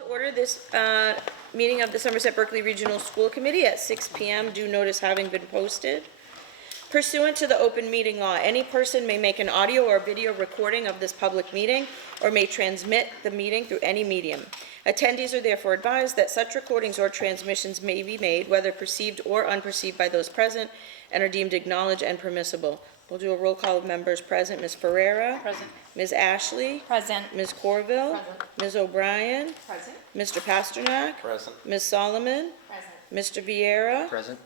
To order this meeting of the Somerset Berkley Regional School Committee at 6 p.m. due notice having been posted. Pursuant to the open meeting law, any person may make an audio or video recording of this public meeting or may transmit the meeting through any medium. Attendees are therefore advised that such recordings or transmissions may be made, whether perceived or unperceived by those present, and are deemed acknowledged and permissible. We'll do a roll call of members present. Ms. Ferreira? Present. Ms. Ashley? Present. Ms. Corville? Present. Ms. O'Brien? Present. Mr. Pasternak? Present. Ms. Solomon? Present. Mr. Vieira? Present.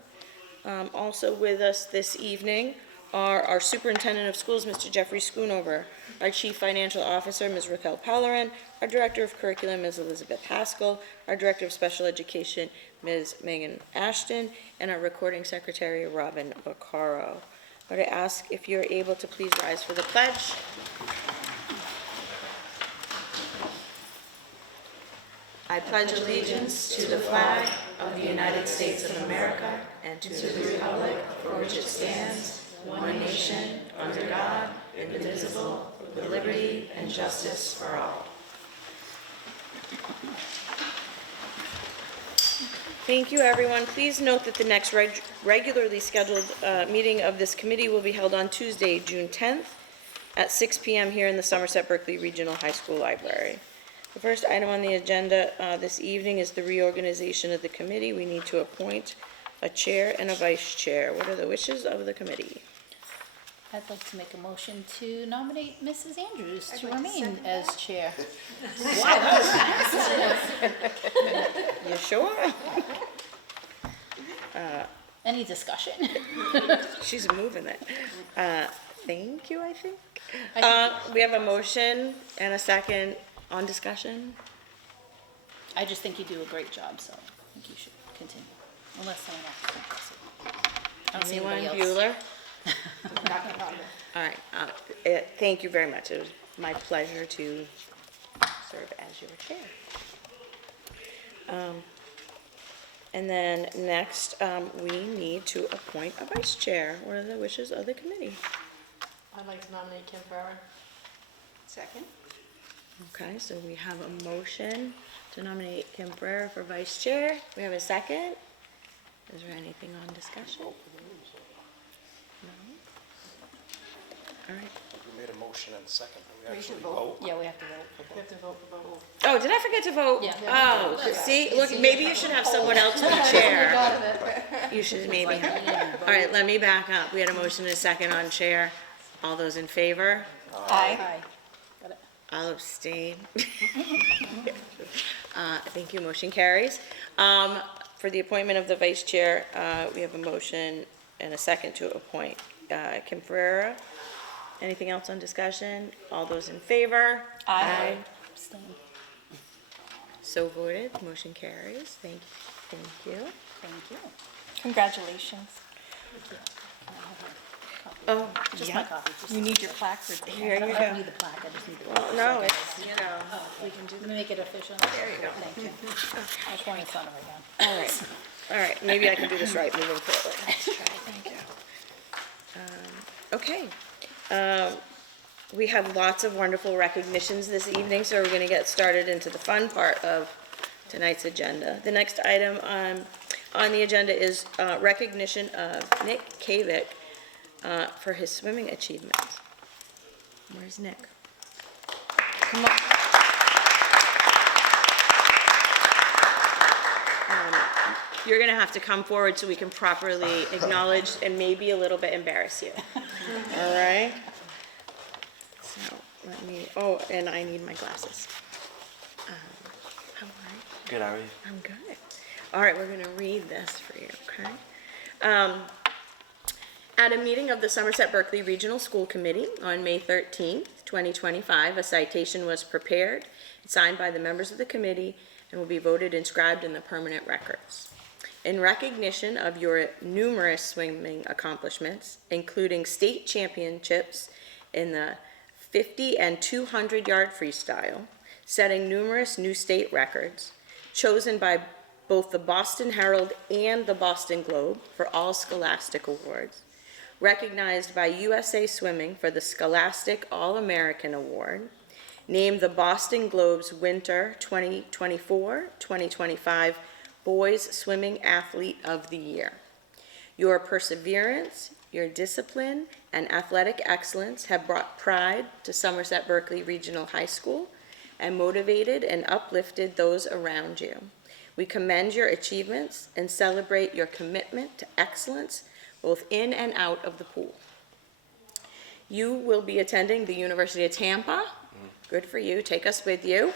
Also with us this evening are our Superintendent of Schools, Mr. Jeffrey Schoonover, our Chief Financial Officer, Ms. Raquel Pellerin, our Director of Curriculum, Ms. Elizabeth Haskell, our Director of Special Education, Ms. Megan Ashton, and our Recording Secretary, Robin Vaccaro. I would ask if you're able to please rise for the pledge. I pledge allegiance to the flag of the United States of America and to the republic for which it stands, one nation, under God, indivisible, with liberty and justice for all. Thank you, everyone. Please note that the next regularly scheduled meeting of this committee will be held on Tuesday, June 10th at 6 p.m. here in the Somerset Berkley Regional High School Library. The first item on the agenda this evening is the reorganization of the committee. We need to appoint a chair and a vice chair. What are the wishes of the committee? I'd like to make a motion to nominate Mrs. Andrews to remain as chair. Wow, that was fast. You sure? Any discussion? She's moving it. Thank you, I think. I We have a motion and a second on discussion. just think you do a great job, so I think you should continue, unless someone else thinks it. I don't see Anyone? anybody else. Bueller? All right. Thank you very much. It was my pleasure to serve as your chair. And then next, we need to appoint a vice chair. What are the wishes of the committee? I'd like to nominate Kim Farrar. Second. Okay, so we have a motion to nominate Kim Ferrer for vice chair. We have a second. Is there anything on discussion? No? All right. We made a motion and a second. Do we We should actually vote. vote? Yeah, we have to vote for You both. have to vote for both. Oh, did I forget to vote? Yeah. Oh, see, look, maybe you should have someone else be chair. You should maybe have. All right, let me back up. We had a motion and a second on chair. All those in favor? Aye. Got it. I'll abstain. Thank you, motion carries. For the appointment of the vice chair, we have a motion and a second to appoint Kim Ferreira. Anything else on discussion? All those in favor? Aye. Abstain. So voted, motion carries. Thank you. Thank you. Congratulations. Oh, Just my yeah. copy. Just You need your placard. Here I don't you I don't go. need the plaque, I just need the. Well, no, second. it's, you know, we can do Let me make it official. There you go. Thank you. I just want in front of her again. All right, all right, maybe I can do this right moving forward. Let's try, thank you. Okay, we have lots of wonderful recognitions this evening, so we're gonna get started into the fun part of tonight's agenda. The next item on the agenda is recognition of Nick Kavick for his swimming achievements. Where's Nick? Come on. You're gonna have to come forward so we can properly acknowledge and maybe a little bit embarrass you. All right? So, let me, oh, and I need my glasses. How are you? Good, how are you? I'm good. All right, we're gonna read this for you, okay? At a meeting of the Somerset Berkley Regional School Committee on May 13th, 2025, a citation was prepared and signed by the members of the committee and will be voted and inscribed in the permanent records. In recognition of your numerous swimming accomplishments, including state championships in the 50 and 200-yard freestyle, setting numerous new state records, chosen by both the Boston Herald and the Boston Globe for all scholastic awards, recognized by USA Swimming for the Scholastic All-American Award, named the Boston Globe's Winter 2024-2025 Boys Swimming Athlete of the Year. Your perseverance, your discipline, and athletic excellence have brought pride to Somerset Berkley Regional High School and motivated and uplifted those around you. We commend your achievements and celebrate your commitment to excellence both in and out of the pool. You will be attending the University of Tampa. Good for you. Take us with you.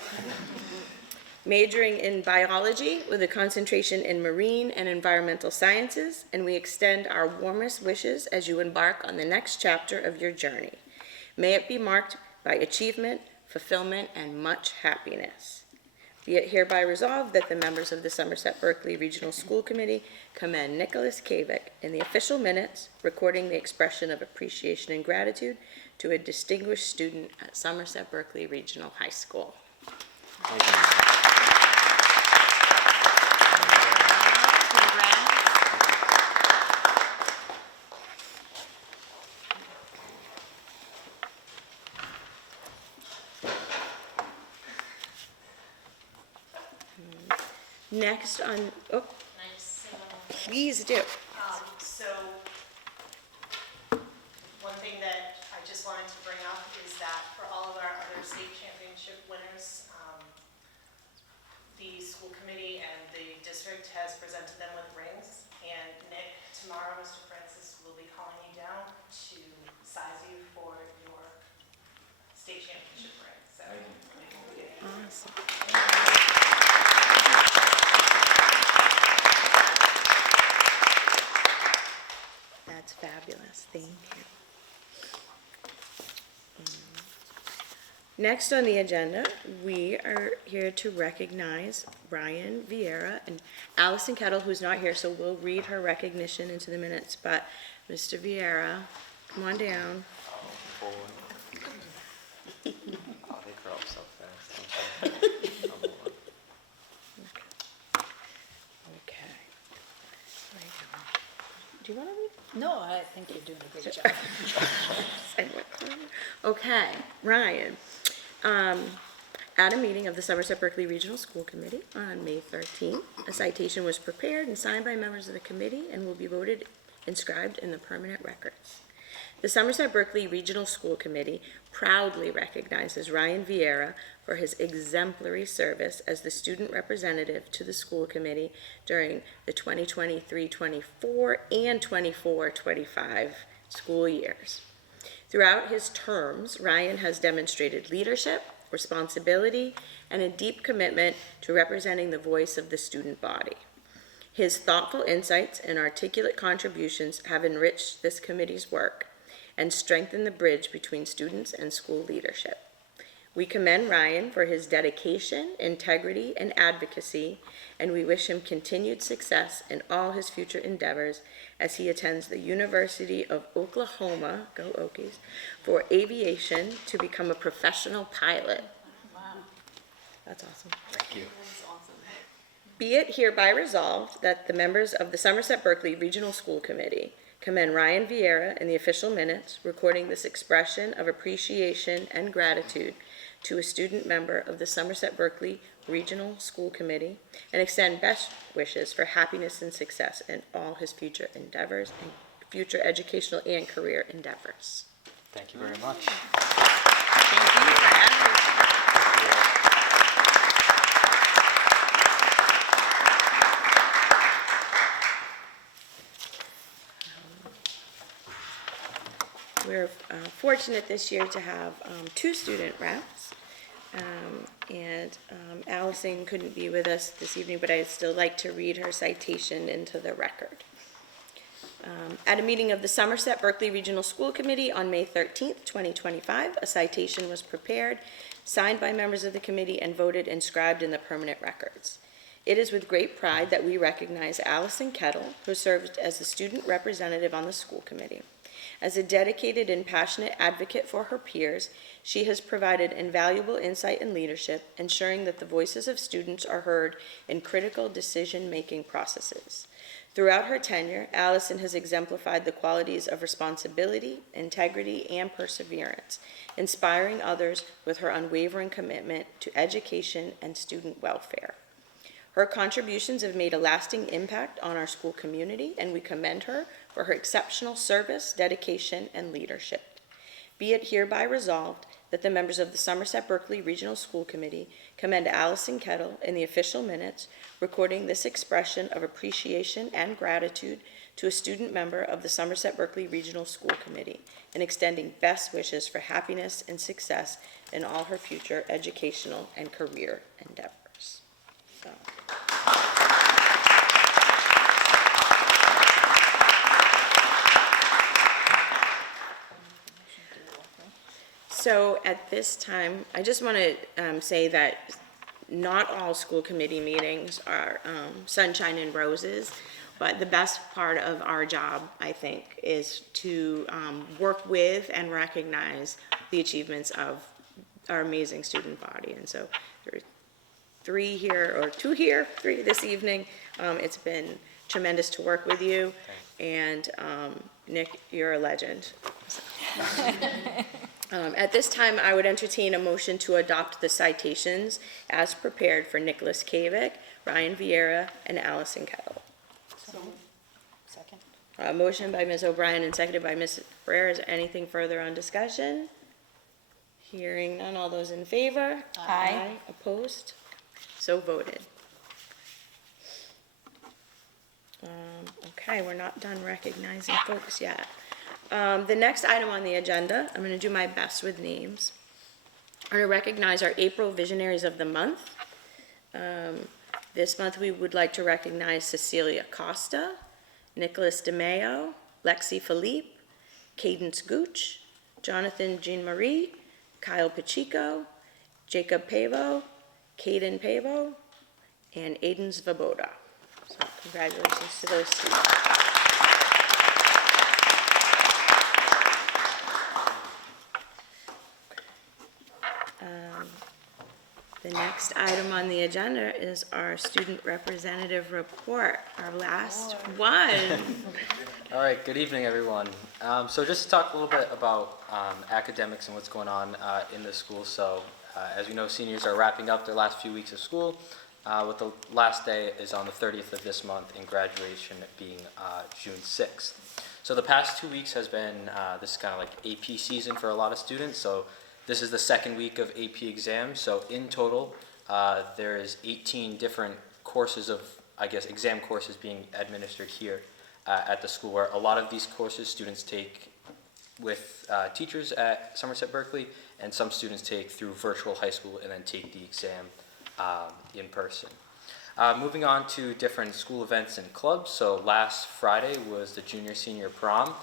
Majoring in biology with a concentration in marine and environmental sciences, and we extend our warmest wishes as you embark on the next chapter of your journey. May it be marked by achievement, fulfillment, and much happiness. Be it hereby resolved that the members of the Somerset Berkley Regional School Committee commend Nicholas Kavik in the official minutes, recording the expression of appreciation and gratitude to a distinguished student at Somerset Berkley Regional High School. Next on, oh, please do. So, one thing that I just wanted to bring up is that for all of our other state championship winners, the school committee and the district has presented them with rings. And Nick, tomorrow, Mr. Francis will be calling you down to size you for your state championship ring. So, Awesome. That's fabulous. Thank you. Next on the agenda, we are here to recognize Ryan Vieira and Allison Kettle, who's not here, so we'll read her recognition into the minutes. But Mr. Vieira, come on down. Oh, they grow up so fast. Okay. Do you want to read? No, I think you're doing a great job. Okay, Ryan. At a meeting of the Somerset Berkley Regional School Committee on May 13th, a citation was prepared and signed by members of the committee and will be voted inscribed in the permanent records. The Somerset Berkley Regional School Committee proudly recognizes Ryan Vieira for his exemplary service as the student representative to the school committee during the 2023-24 and 24-25 school years. Throughout his terms, Ryan has demonstrated leadership, responsibility, and a deep commitment to representing the voice of the student body. His thoughtful insights and articulate contributions have enriched this committee's work and strengthened the bridge between students and school leadership. We commend Ryan for his dedication, integrity, and advocacy, and we wish him continued success in all his future endeavors as he attends the University of Oklahoma, go Okies, for aviation to become a professional pilot. Wow. That's awesome. Thank you. Be it hereby resolved that the members of the Somerset Berkley Regional School Committee commend Ryan Vieira in the official minutes, recording this expression of appreciation and gratitude to a student member of the Somerset Berkley Regional School Committee, and extend best wishes for happiness and success in all his future endeavors and future educational and career endeavors. Thank you very much. Thank you for everything. We're fortunate this year to have two student reps. Allison couldn't be with us this evening, but I'd still like to read her citation into the record. At a meeting of the Somerset Berkley Regional School Committee on May 13th, 2025, a citation was prepared, signed by members of the committee, and voted inscribed in the permanent records. It is with great pride that we recognize Allison Kettle, who served as the student representative on the school committee. As a dedicated and passionate advocate for her peers, she has provided invaluable insight and leadership, ensuring that the voices of students are heard in critical decision-making processes. Throughout her tenure, Allison has exemplified the qualities of responsibility, integrity, and perseverance, inspiring others with her unwavering commitment to education and student welfare. Her contributions have made a lasting impact on our school community, and we commend her for her exceptional service, dedication, and leadership. Be it hereby resolved that the members of the Somerset Berkley Regional School Committee commend Allison Kettle in the official minutes, recording this expression of appreciation and gratitude to a student member of the Somerset Berkley Regional School Committee, and extending best wishes for happiness and success in all her future educational and career endeavors. So. So at this time, I just want to say that not all school committee meetings are sunshine and roses, but the best part of our job, I think, is to work with and recognize the achievements of our amazing student body. And so there are three this evening. It's been tremendous to work with you, and Nick, you're a legend. At this time, I would entertain a motion to adopt the citations as prepared for Nicholas Kavic, Ryan Vieira, and Allison Kettle. Second. Motion by Ms. O'Brien and seconded by Ms. Ferrer. Is there anything further on discussion? Hearing none, all those in favor? Aye. Opposed? So voted. Okay, we're not done recognizing folks yet. The next item on the agenda, I'm going to do my best with names. I'm going to recognize our April Visionaries of the Month. This month we would like to recognize Cecilia Costa, Nicholas DeMeo, Lexi Philippe, Cadence Gooch, Jonathan Jean-Marie, Kyle Pacheco, Jacob Pavo, Caden Pavo, and Aiden Svoboda. So congratulations to those students. The next item on the agenda is our student representative report, our last one. All right, good evening, everyone. So just to talk a little bit about academics and what's going on in the school. So as we know, seniors are wrapping up their last few weeks of school, with the last day is on the 30th of this month, and graduation being June 6th. So the past 2 weeks has been, this is kind of like AP season for a lot of students. So this is the second week of AP exams. So in total, there is 18 different courses of, exam courses being administered here at the school, where a lot of these courses students take with teachers at Somerset Berkley, and some students take through virtual high school and then take the exam in person. Moving on to different school events and clubs. So last Friday was the junior-senior prom.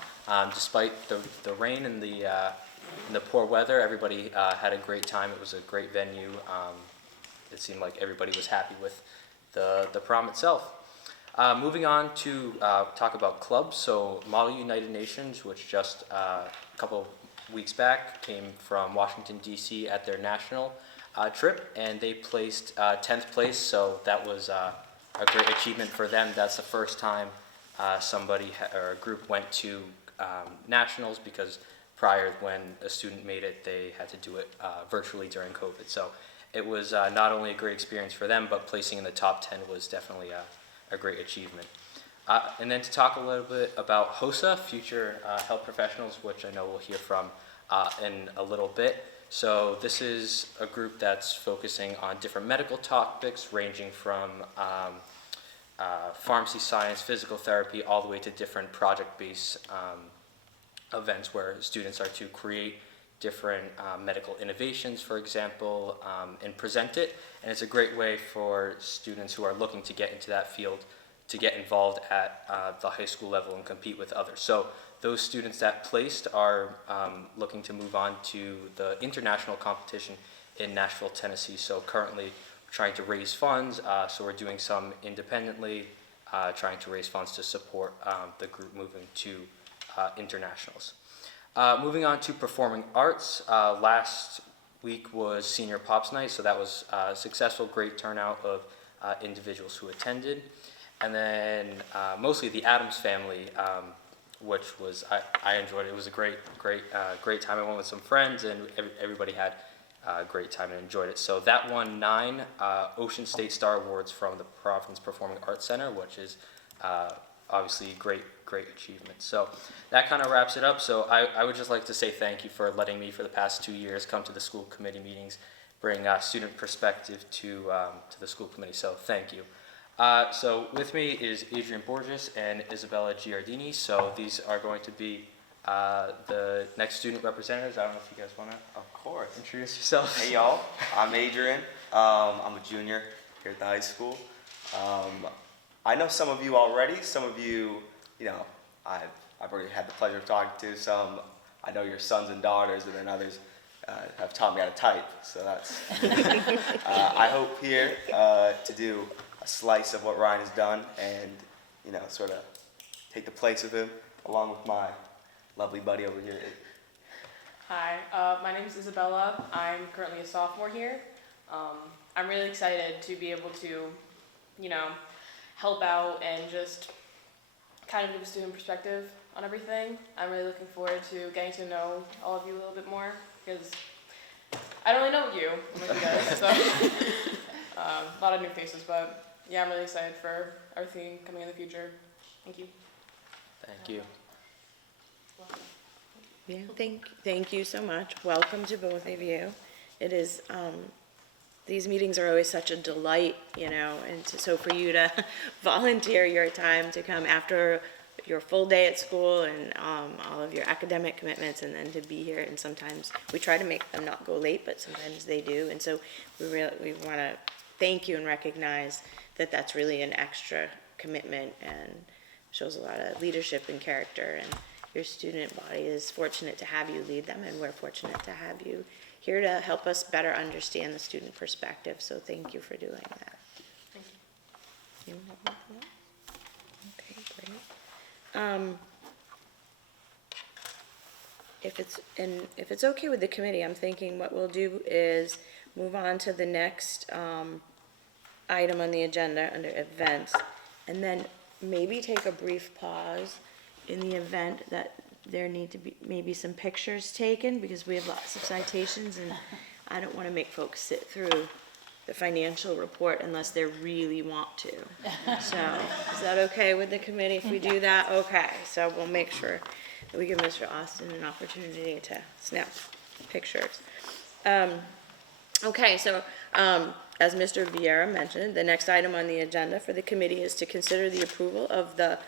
Despite the rain and the poor weather, everybody had a great time. It was a great venue. It seemed like everybody was happy with the prom itself. Moving on to talk about clubs. So Model United Nations, which just a couple weeks back came from Washington, D.C. at their national trip, and they placed 10th place, so that was a great achievement for them. That's the first time somebody or a group went to nationals, because prior, when a student made it, they had to do it virtually during COVID. So it was not only a great experience for them, but placing in the top 10 was definitely a great achievement. And then to talk a little bit about HOSA, Future Health Professionals, which I know we'll hear from in a little bit. So this is a group that's focusing on different medical topics, ranging from pharmacy science, physical therapy, all the way to different project-based events where students are to create different medical innovations, for example, and present it. And it's a great way for students who are looking to get into that field to get involved at the high school level and compete with others. So those students that placed are looking to move on to the international competition in Nashville, Tennessee. So currently we're trying to raise funds, so we're doing some independently, trying to raise funds to support the group moving to internationals. Moving on to performing arts, last week was Senior Pops Night, so that was a successful, great turnout of individuals who attended. And then mostly the Adams family, which was, I enjoyed it. It was a great time. I went with some friends, and everybody had a great time and enjoyed it. So that won 9 Ocean State Star Awards from the Providence Performing Arts Center, which is obviously great achievement. So that kind of wraps it up. So I would just like to say thank you for letting me, for the past 2 years, come to the school committee meetings, bring student perspective to the school committee. So thank you. So with me is Adrian Borges and Isabella Giardini. So these are going to be the next student representatives. I don't know if you guys want to Of course. introduce yourselves. Hey y'all, I'm Adrian. I'm a junior here at the high school. I know some of you already. Some of you, I've already had the pleasure of talking to. Some I know your sons and daughters, and then others have taught me how to type. So that's. I hope here to do a slice of what Ryan has done, and sort of take the place of him, along with my lovely buddy over here. Hi, my name is Isabella. I'm currently a sophomore here. I'm really excited to be able to, help out and just kind of give a student perspective on everything. I'm really looking forward to getting to know all of you a little bit more, because I don't really know you, like you guys, so a lot of new faces, but yeah, I'm really excited for everything coming in the future. Thank you. Thank you. Yeah, thank you so much. Welcome to both of you. It is, these meetings are always such a delight, and so for you to volunteer your time to come after your full day at school and all of your academic commitments, and then to be here, and sometimes we try to make them not go late, but sometimes they do, and so we want to thank you and recognize that that's really an extra commitment and shows a lot of leadership and character, and your student body is fortunate to have you lead them, and we're fortunate to have you here to help us better understand the student perspective, so thank you for doing that. Thank you. You have anything else? Okay, great. If it's okay with the committee, I'm thinking what we'll do is move on to the next item on the agenda under events, and then maybe take a brief pause in the event that there need to be maybe some pictures taken, because we have lots of citations, and I don't want to make folks sit through the financial report unless they really want to. So, is that okay with the committee if we do that? Okay, so we'll make sure that we give Mr. Austin an opportunity to snap pictures. Okay, so, as Mr. Vieira mentioned, the next item on the agenda for the committee is to consider the approval of the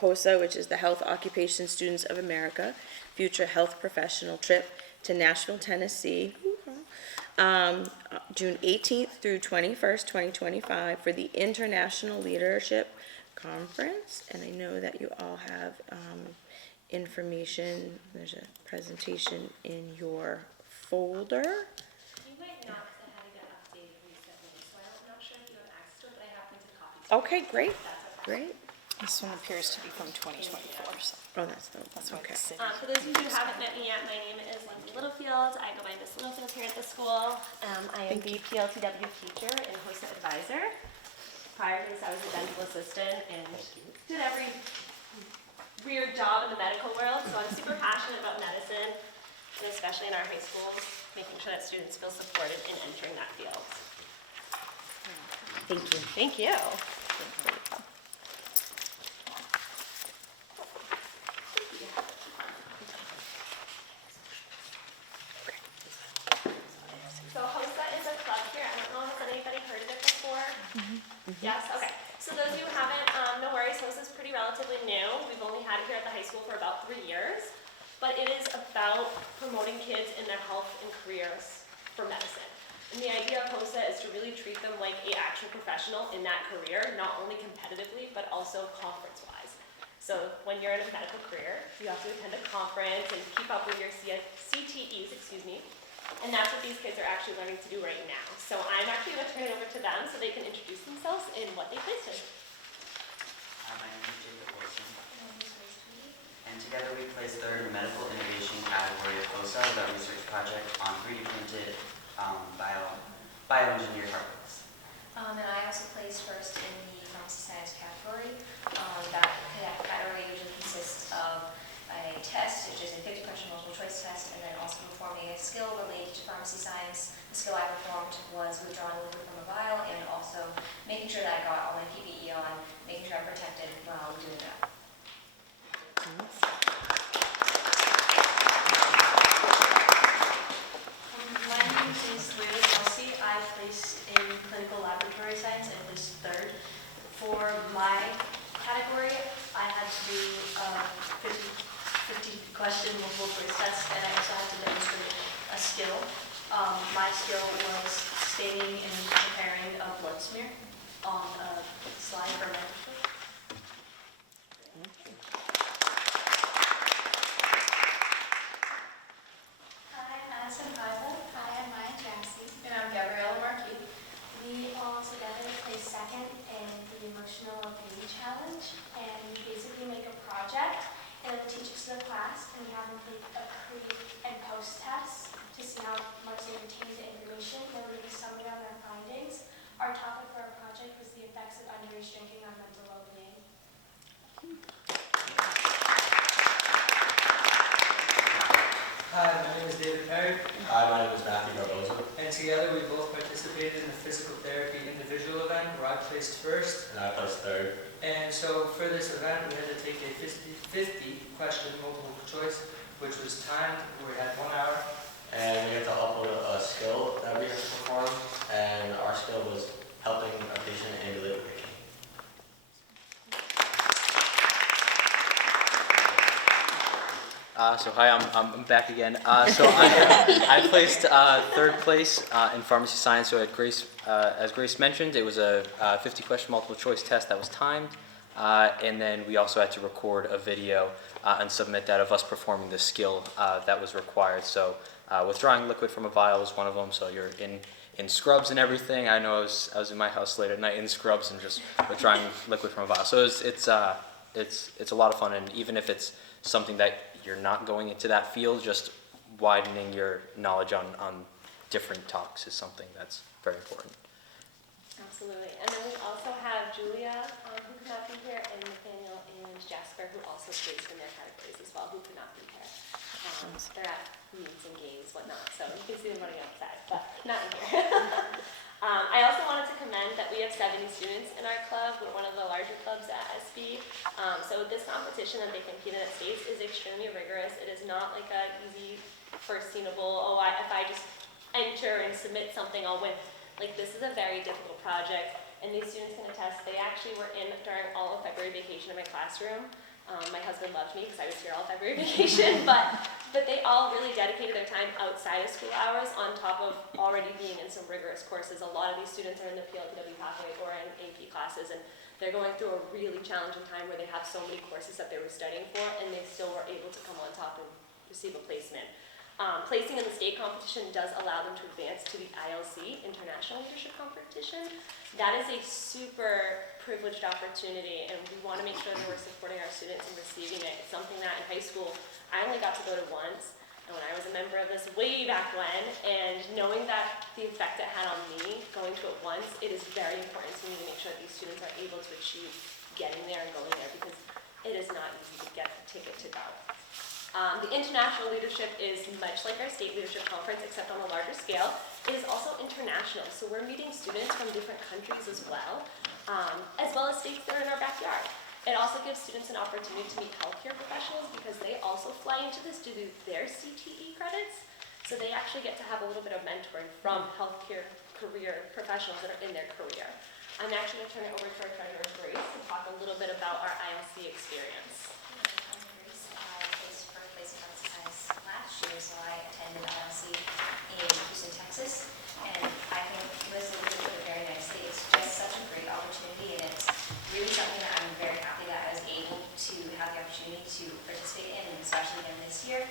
HOSA, which is the Health Occupation Students of America, Future Health Professional Trip to Nashville, Tennessee, June 18th through 21st, 2025, for the International Leadership Conference. And I know that you all have information. There's a presentation in your folder. You might not, because I had to get updated recently, so I'm not sure if you have access to it, but I happen to copy to Okay, great, great. This one appears to be from 2024, so Oh, that's that's why okay. it's For those of you who haven't met me yet, my name is Lindsay Littlefield. I go by Miss Littlefield here at the school. I am the PLTW teacher and HOSA advisor. Prior to this, I was a dental assistant and did every weird job in the medical world, so I'm super passionate about medicine, and especially in our high schools, making sure that students feel supported in entering that field. Thank you. Thank you. So HOSA is a club here. I don't know, has anybody heard of it before? Yes, okay. So those of you who haven't, no worries, HOSA is pretty relatively new. We've only had it here at the high school for about 3 years. But it is about promoting kids in their health and careers for medicine. And the idea of HOSA is to really treat them like an actual professional in that career, not only competitively, but also conference-wise. So when you're in a medical career, you have to attend a conference and keep up with your CTEs, and that's what these kids are actually learning to do right now. So I'm actually going to turn it over to them so they can introduce themselves and what they placed in. My name is Jacob Wilson, and together we placed third in the medical innovation category of HOSA with our research project on 3D printed bioengineered heart rate. And I also placed first in the pharmacy science category. That category usually consists of a test, which is a 50-question multiple choice test, and then also performing a skill related to pharmacy science. The skill I performed was withdrawing liquid from a vial and also making sure that I got all my PPE on, making sure I'm protected while doing that. My name is Leila Kelsey. I placed in clinical laboratory science and placed third. For my category, I had to do 50-question multiple choice test, and I also had to demonstrate a skill. My skill was staining and preparing a blood smear on a slide for a microscope. Hi, I'm Madison Heisler. Hi, I'm Maya Jassy. And I'm Gabriella Marquis. We all together placed second in the Emotional Well-Being Challenge, and we basically make a project, and the teachers to the class, and we have them take a pre and post test to see how much they retain the information, and we make a summary on their findings. Our topic for our project was the effects of underage drinking on mental well-being. Hi, my name is David Perry, Hi, my name is Matthew Barbosa. and together we both participated in the physical therapy individual event where I placed first. And I placed third. And so for this event, we had to take a 50-question multiple choice, which was timed. We had 1 hour. And we had to upload a skill that we had to perform. And our skill was helping a patient ambulate with a cane. So hi, I'm back again. So I placed third place in pharmacy science. So at Grace, as Grace mentioned, it was a 50-question multiple choice test that was timed, and then we also had to record a video and submit that of us performing the skill that was required. So withdrawing liquid from a vial was one of them. So you're in scrubs and everything. I know I was in my house late at night in scrubs and just withdrawing liquid from a vial. So it's a lot of fun, and even if it's something that you're not going into that field, just widening your knowledge on different talks is something that's very important. Absolutely. And then we also have Julia, who could not be here, and Nathaniel and Jasper, who also placed in their categories as well, who could not be here. They're at meets and games, whatnot, so you can see them running outside, but not in here. I also wanted to commend that we have 70 students in our club. We're one of the larger clubs at SB. So this competition that they compete in at states is extremely rigorous. It is not like an easy, foreseeable, if I just enter and submit something, I'll win. Like, this is a very difficult project, and these students can attest. They actually were in during all of February vacation in my classroom. My husband loved me because I was here all February vacation, but they all really dedicated their time outside of school hours on top of already being in some rigorous courses. A lot of these students are in the PLTW pathway or in AP classes, and they're going through a really challenging time where they have so many courses that they were studying for, and they still were able to come on top and receive a placement. Placing in the state competition does allow them to advance to the ILC, International Leadership Competition. That is a super privileged opportunity, and we want to make sure that we're supporting our students in receiving it. It's something that in high school, I only got to go to once, and when I was a member of this way back when, and knowing that the effect it had on me, going to it once, it is very important to me to make sure that these students are able to achieve getting there and going there, because it is not easy to get the ticket to go. The international leadership is much like our state leadership conference, except on a larger scale. It is also international, so we're meeting students from different countries as well as states that are in our backyard. It also gives students an opportunity to meet healthcare professionals because they also fly into this to do their CTE credits. So they actually get to have a little bit of mentoring from healthcare career professionals that are in their career. I'm actually going to turn it over to our treasurer, Grace, to talk a little bit about our ILC experience. I placed first place in pharmacy science last year, so I attended ILC in Houston, Texas, and I think Liz alluded to it very nicely. It's just such a great opportunity, and it's really something that I'm very happy that I was able to have the opportunity to participate in, and especially again this year.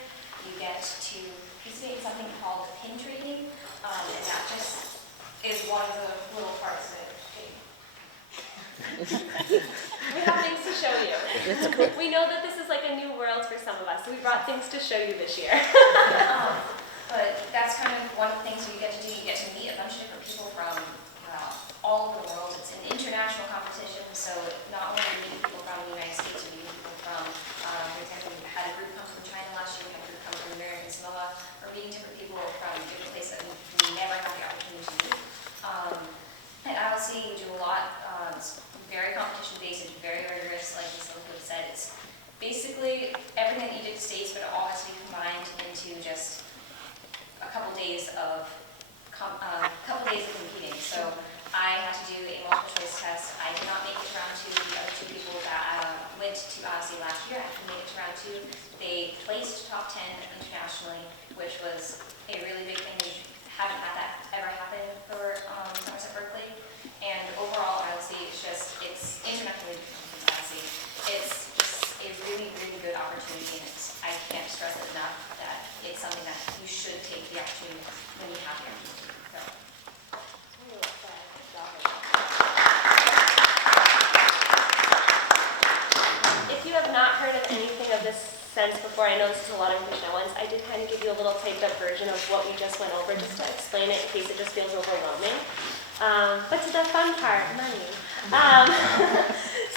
You get to participate in something called pin trading, and that just is one of the little parts of it. We have things to show you. We know that this is like a new world for some of us, so we brought things to show you this year. But that's kind of one of the things you get to do. You get to meet a bunch of different people from all over the world. It's an international competition, people from different places that we never had the opportunity to meet. At ILC, we do a lot, it's very competition-based, it's very rigorous, like Ms. Liquid said. It's basically everything that you did to states, but it all has to be combined into just a couple days of competing. So I had to do a multiple choice test. I did not make it to round 2. The other 2 people that went to ILC last year actually made it to round 2. They placed top 10 internationally, which was a really big thing. We haven't had that ever happen for Somerset Berkley. And overall, ILC is just, it's internationally different from ILC. It's just a really, really good opportunity, and I can't stress it enough that it's something that you should take the opportunity when you have the opportunity. So. If you have not heard of anything of this sense before, I know this is a lot of information at once, I did kind of give you a little typed up version of what we just went over, just to explain it in case it just feels overwhelming. But to the fun part, money.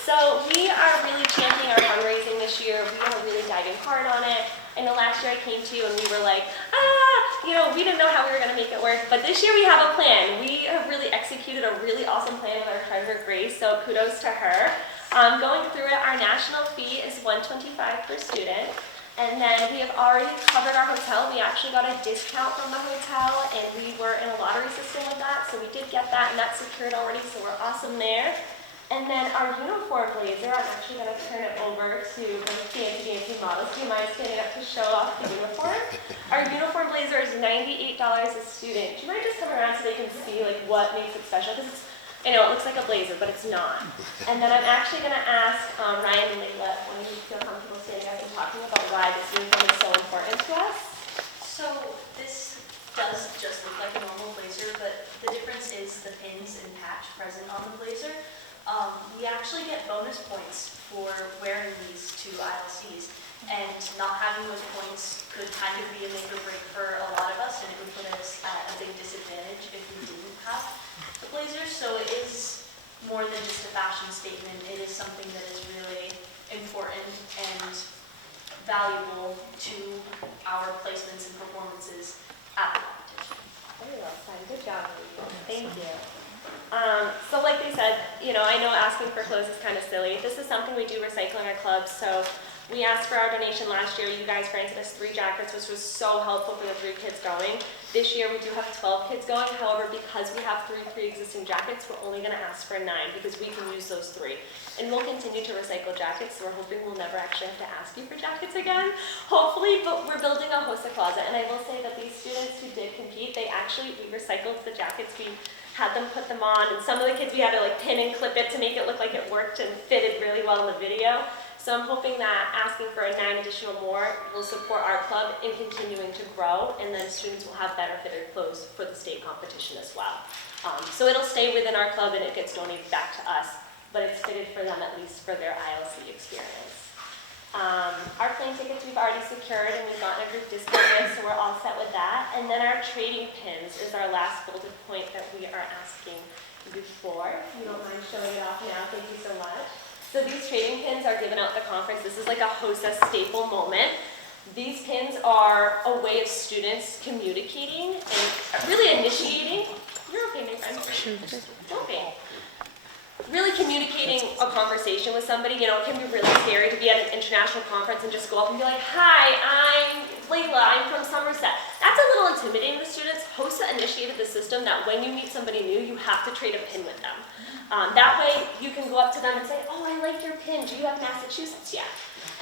So we are really championing our fundraising this year. We are really diving hard on it. I know last year I came to you and we were like, we didn't know how we were going to make it work. But this year we have a plan. We have really executed a really awesome plan with our treasurer, Grace, so kudos to her. Going through it, our national fee is $125 per student. And then we have already covered our hotel. We actually got a discount from the hotel, and we were in a lottery system with that, so we did get that, and that's secured already, so we're awesome there. And then our uniform blazer, I'm actually going to turn it over to the fancy models. Do you mind standing up to show off the uniform? Our uniform blazer is $98 a student. Do you mind just coming around so they can see what makes it special? Because I know it looks like a blazer, but it's not. And then I'm actually going to ask Ryan and Layla when you feel comfortable standing up and talking about why this uniform is so important to us. So this does just look like a normal blazer, but the difference is the pins and patch present on the blazer. We actually get bonus points for wearing these to ILCs, and not having those points could kind of be a make or break for a lot of us, and it would put us at a big disadvantage if we didn't have the blazers. So it is more than just a fashion statement. It is something that is really important and valuable to our placements and performances at the competition. Very well said. Good job, Layla. Thank you. So like they said, I know asking for clothes is kind of silly. This is something we do recycle in our clubs. So we asked for our donation last year. You guys granted us 3 jackets, which was so helpful for the 3 kids going. This year we do have 12 kids going. However, because we have 3 pre-existing jackets, we're only going to ask for 9 because we can use those 3. And we'll continue to recycle jackets, so we're hoping we'll never actually have to ask you for jackets again. Hopefully, but we're building a HOSA closet. And I will say that these students who did compete, we recycled the jackets. We had them put them on, and some of the kids we had to pin and clip it to make it look like it worked and fitted really well in the video. So I'm hoping that asking for 9 additional more will support our club in continuing to grow, and then students will have better fitted clothes for the state competition as well. So it'll stay within our club and it gets donated back to us, but it's fitted for them at least for their ILC experience. Our plane tickets we've already secured, and we've gotten a group discount with, so we're all set with that. And then our trading pins is our last bulleted point that we are asking you for. If you don't mind showing it off now, thank you so much. So these trading pins are given out at the conference. This is like a HOSA staple moment. These pins are a way of students communicating and really initiating. You're okay, my friend. Okay. Really communicating a conversation with somebody. It can be really scary to be at an international conference and just go up and be like, "Hi, I'm Layla, I'm from Somerset." That's a little intimidating to students. HOSA initiated the system that when you meet somebody new, you have to trade a pin with them. That way you can go up to them and say, "Oh, I like your pin. Do you have Massachusetts yet?"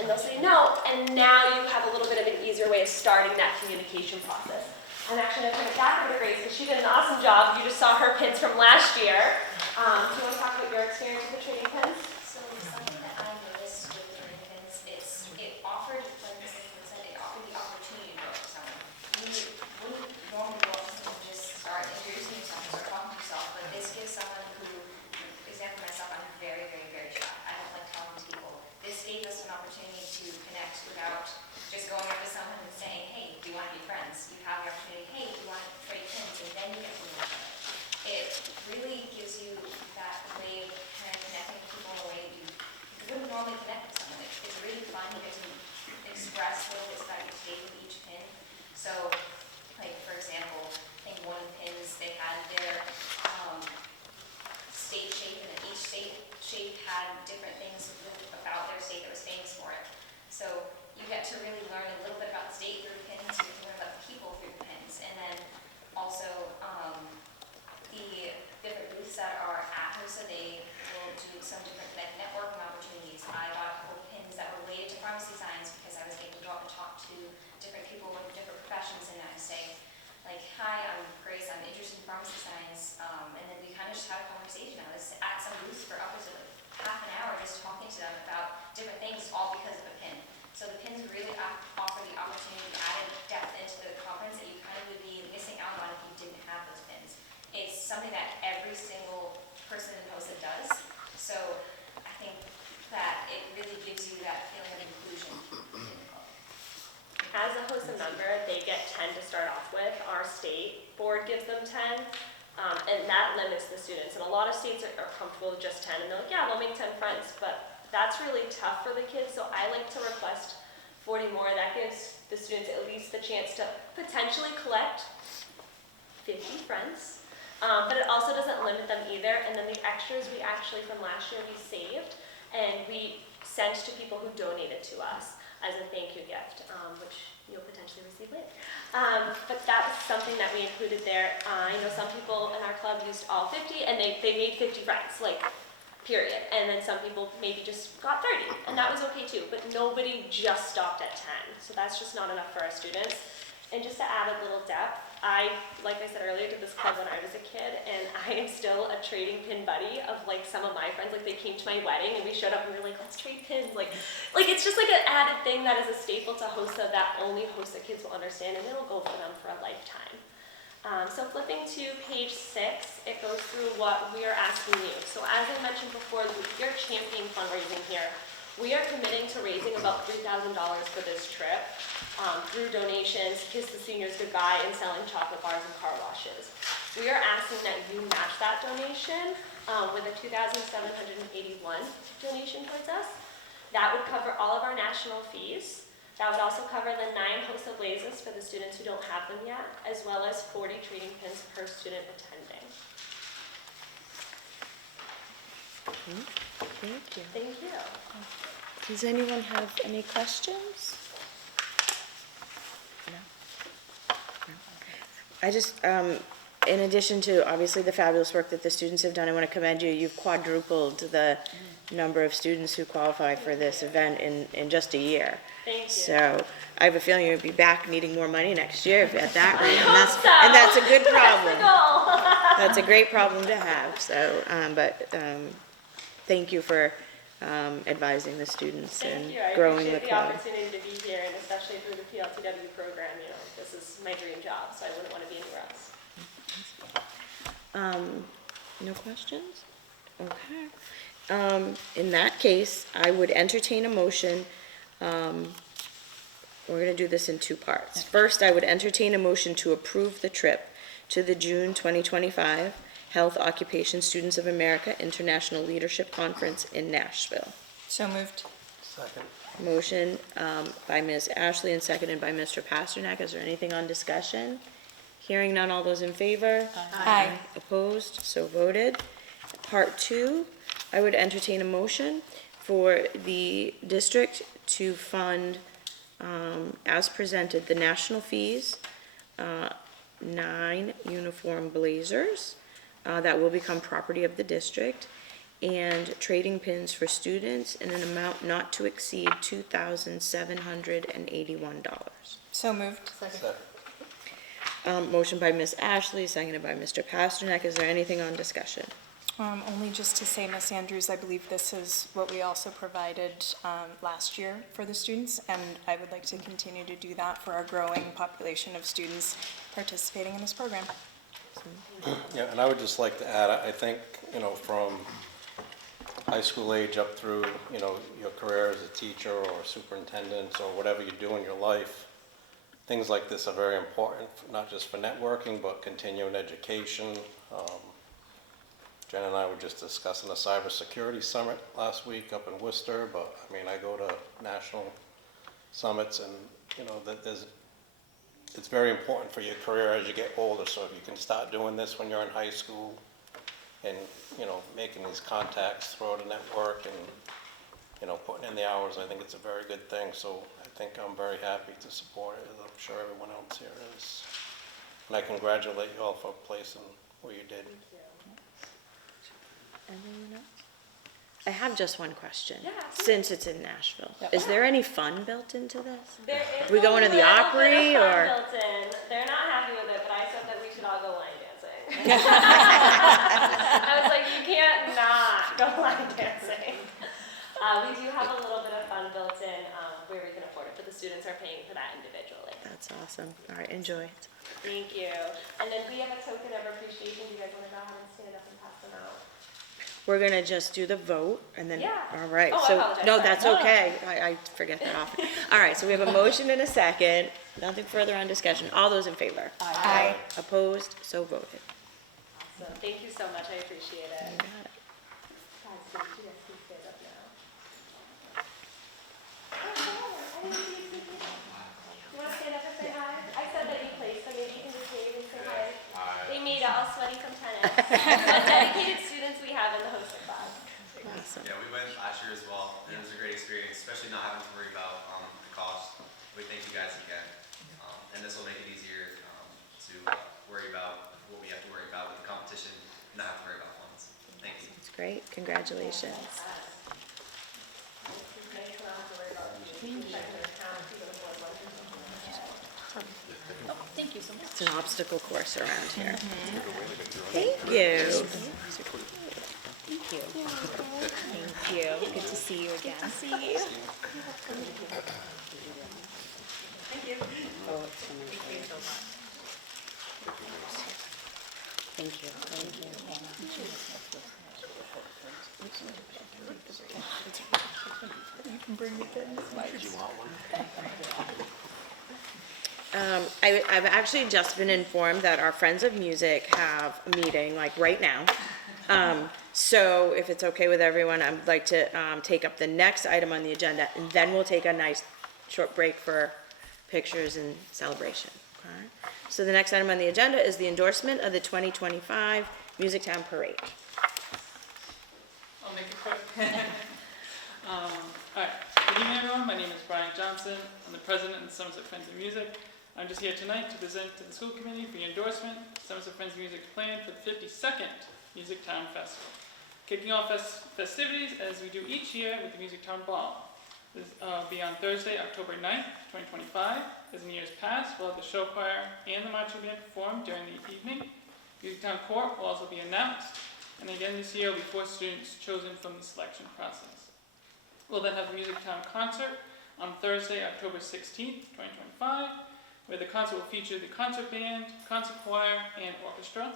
And they'll say no, and now you have a little bit of an easier way of starting that communication process. I'm actually going to turn it back over to Grace because she did an awesome job. You just saw her pins from last year. Do you want to talk about your experience with the trading pins? So something that I noticed with the trading pins, it offered, like Ms. Liquid said, it offered the opportunity to grow with someone. You wouldn't normally go up and just start introducing yourself or talking to yourself, but this gives someone who, for example, myself, I'm very, very, very shy. I don't like talking to people. This gave us an opportunity to connect without just going up to someone and saying, "Hey, do you want to be friends?" You have the opportunity, "Hey, do you want to trade pins?" And then you get to know each other. It really gives you that way of kind of connecting with people in a way you wouldn't normally connect with someone. It's really fun. You get to express what it is that you take with each pin. So, like for our state board gives them 10, and that limits the students. And a lot of states are comfortable with just 10, and they're like, yeah, we'll make 10 friends, but that's really tough for the kids, so I like to request 40 more. That gives the students at least the chance to potentially collect 50 friends, but it also doesn't limit them either. And then the extras we actually, from last year, we saved, and we sent to people who donated to us as a thank you gift, which you'll potentially receive later. But that was something that we included there. I know some people in our club used all 50, and they made 50 friends, like, period. And then some people maybe just got 30, and that was okay too, but nobody just stopped at 10. So that's just not enough for our students. And just to add a little depth, like I said earlier, did this club when I was a kid, and I am still a trading pin buddy of like some of my friends. Like they came to my wedding and we showed up and we were like, let's trade pins. Like it's just like an added thing that is a staple to HOSA that only HOSA kids will understand, and it'll go for them for a lifetime. So flipping to page 6, it goes through what we are asking you. So as I mentioned before, your champion fundraising here, we are committing to raising about $3,000 for this trip through donations, Kiss the Seniors Goodbye, and selling chocolate bars and car washes. We are asking that you match that donation with a $2,781 donation towards us. That would cover all of our national fees. That would also cover the 9 HOSA blazes for the students who don't have them yet, as well as 40 trading pins per student attending. Thank you. Thank you. Does anyone have any questions? No? No? I just, in addition to obviously the fabulous work that the students have done, I want to commend you. You've quadrupled the number of students who qualify for this event in just a year. Thank you. So I have a feeling you'll be back needing more money next year at that rate. I And that's a good problem. That's the goal. That's a great problem to have. So, thank you for advising the students and Thank you. I growing the appreciate the club. opportunity to be here, and especially through the PLTW program. You know, this is my dream job, so I wouldn't want to be anywhere else. No questions? Okay. In that case, I would entertain a motion. We're going to do this in 2 parts. First, I would entertain a motion to approve the trip to the June 2025 Health Occupation Students of America International Leadership Conference in Nashville. So moved. Second. Motion by Ms. Ashley and seconded by Mr. Pasternak. Is there anything on discussion? Hearing none, all those in favor? Aye. Opposed? So voted. Part 2, I would entertain a motion for the district to fund, as presented, the national fees, 9 uniform blazers that will become property of the district, and trading pins for students in an amount not to exceed $2,781. So moved. Second. Motion by Ms. Ashley, seconded by Mr. Pasternak. Is there anything on discussion? Only just to say, Ms. Andrews, I believe this is what we also provided last year for the students, and I would like to continue to do that for our growing population of students participating in this program. Yeah, and I would just like to add, I think, from high school age up through, your career as a teacher or superintendent or whatever you do in your life, things like this are very important, not just for networking, but continuing education. Jen and I were just discussing a cybersecurity summit last week up in Worcester, but I go to national summits, and it's very important for your career as you get older. So if you can start doing this when you're in high school, and making these contacts throughout a network, and putting in the hours, I think it's a very good thing. So I think I'm very happy to support it, as I'm sure everyone else here is. And I congratulate you all for placing where you did. Anyone else? I have just one question. Yeah, absolutely. Since it's in Nashville, is there any fun built into this? There is We going to the a little Opry, bit of fun or? built in. They're not happy with it, but I said that we should all go line dancing. I was like, you can't not go line dancing. We do have a little bit of fun built in where we can afford it, but the students are paying for that individually. That's awesome. All right, enjoy. Thank you. And then we have a token of appreciation. Do you guys want to go ahead and stand up and pass them out? we're gonna just do the vote and then, Yeah. all right. Oh, I So apologize, no, sorry. that's No, no. okay. I forget that often. All right, so we have a motion and a second. Nothing further on discussion. All those in favor? Aye. Opposed? So voted. So thank you so much, I appreciate it. You got it. Guys, you guys can stand up now. Oh, I didn't see you speak either. You want to stand up and say hi? I said that you placed, so maybe you can just wave and say hi. They made it all sweaty from tennis. What dedicated students we have in the hosted class. Awesome. Yeah, we went last year as well, and it was a great experience, especially not having to worry about the cost. We thank you guys again, and this will make it easier to worry about what we have to worry about with the competition, and not have to worry about funds. Thank you. That's great. Congratulations. Oh, thank you so much. It's an obstacle course around here. Thank you. Thank you. Thank you. Good to see you again. Good to see you. Thank you. Oh, it's so much. Thank you so much. Thank you. Thank you. You can bring the kids. I've actually just been informed that our Friends of Music have a meeting like right now. So if it's okay with everyone, I'd like to take up the next item on the agenda, and then we'll take a nice short break for pictures and celebration. Okay? So the next item on the agenda is the endorsement of the 2025 Music Town Parade. I'll make it quick. All right. Good evening, everyone. My name is Brian Johnson. I'm the president of the Somerset Friends of Music. I'm just here tonight to present to the school committee for your endorsement Somerset Friends of Music plan for the 52nd Music Town Festival. Kicking off festivities as we do each year with the Music Town Ball. This will be on Thursday, October 9th, 2025. As in years past, we'll have the show choir and the marching band perform during the evening. Music Town Court will also be announced. And again this year will be 4 students chosen from the selection process. We'll then have the Music Town concert on Thursday, October 16th, 2025, where the concert will feature the concert band, concert choir, and orchestra.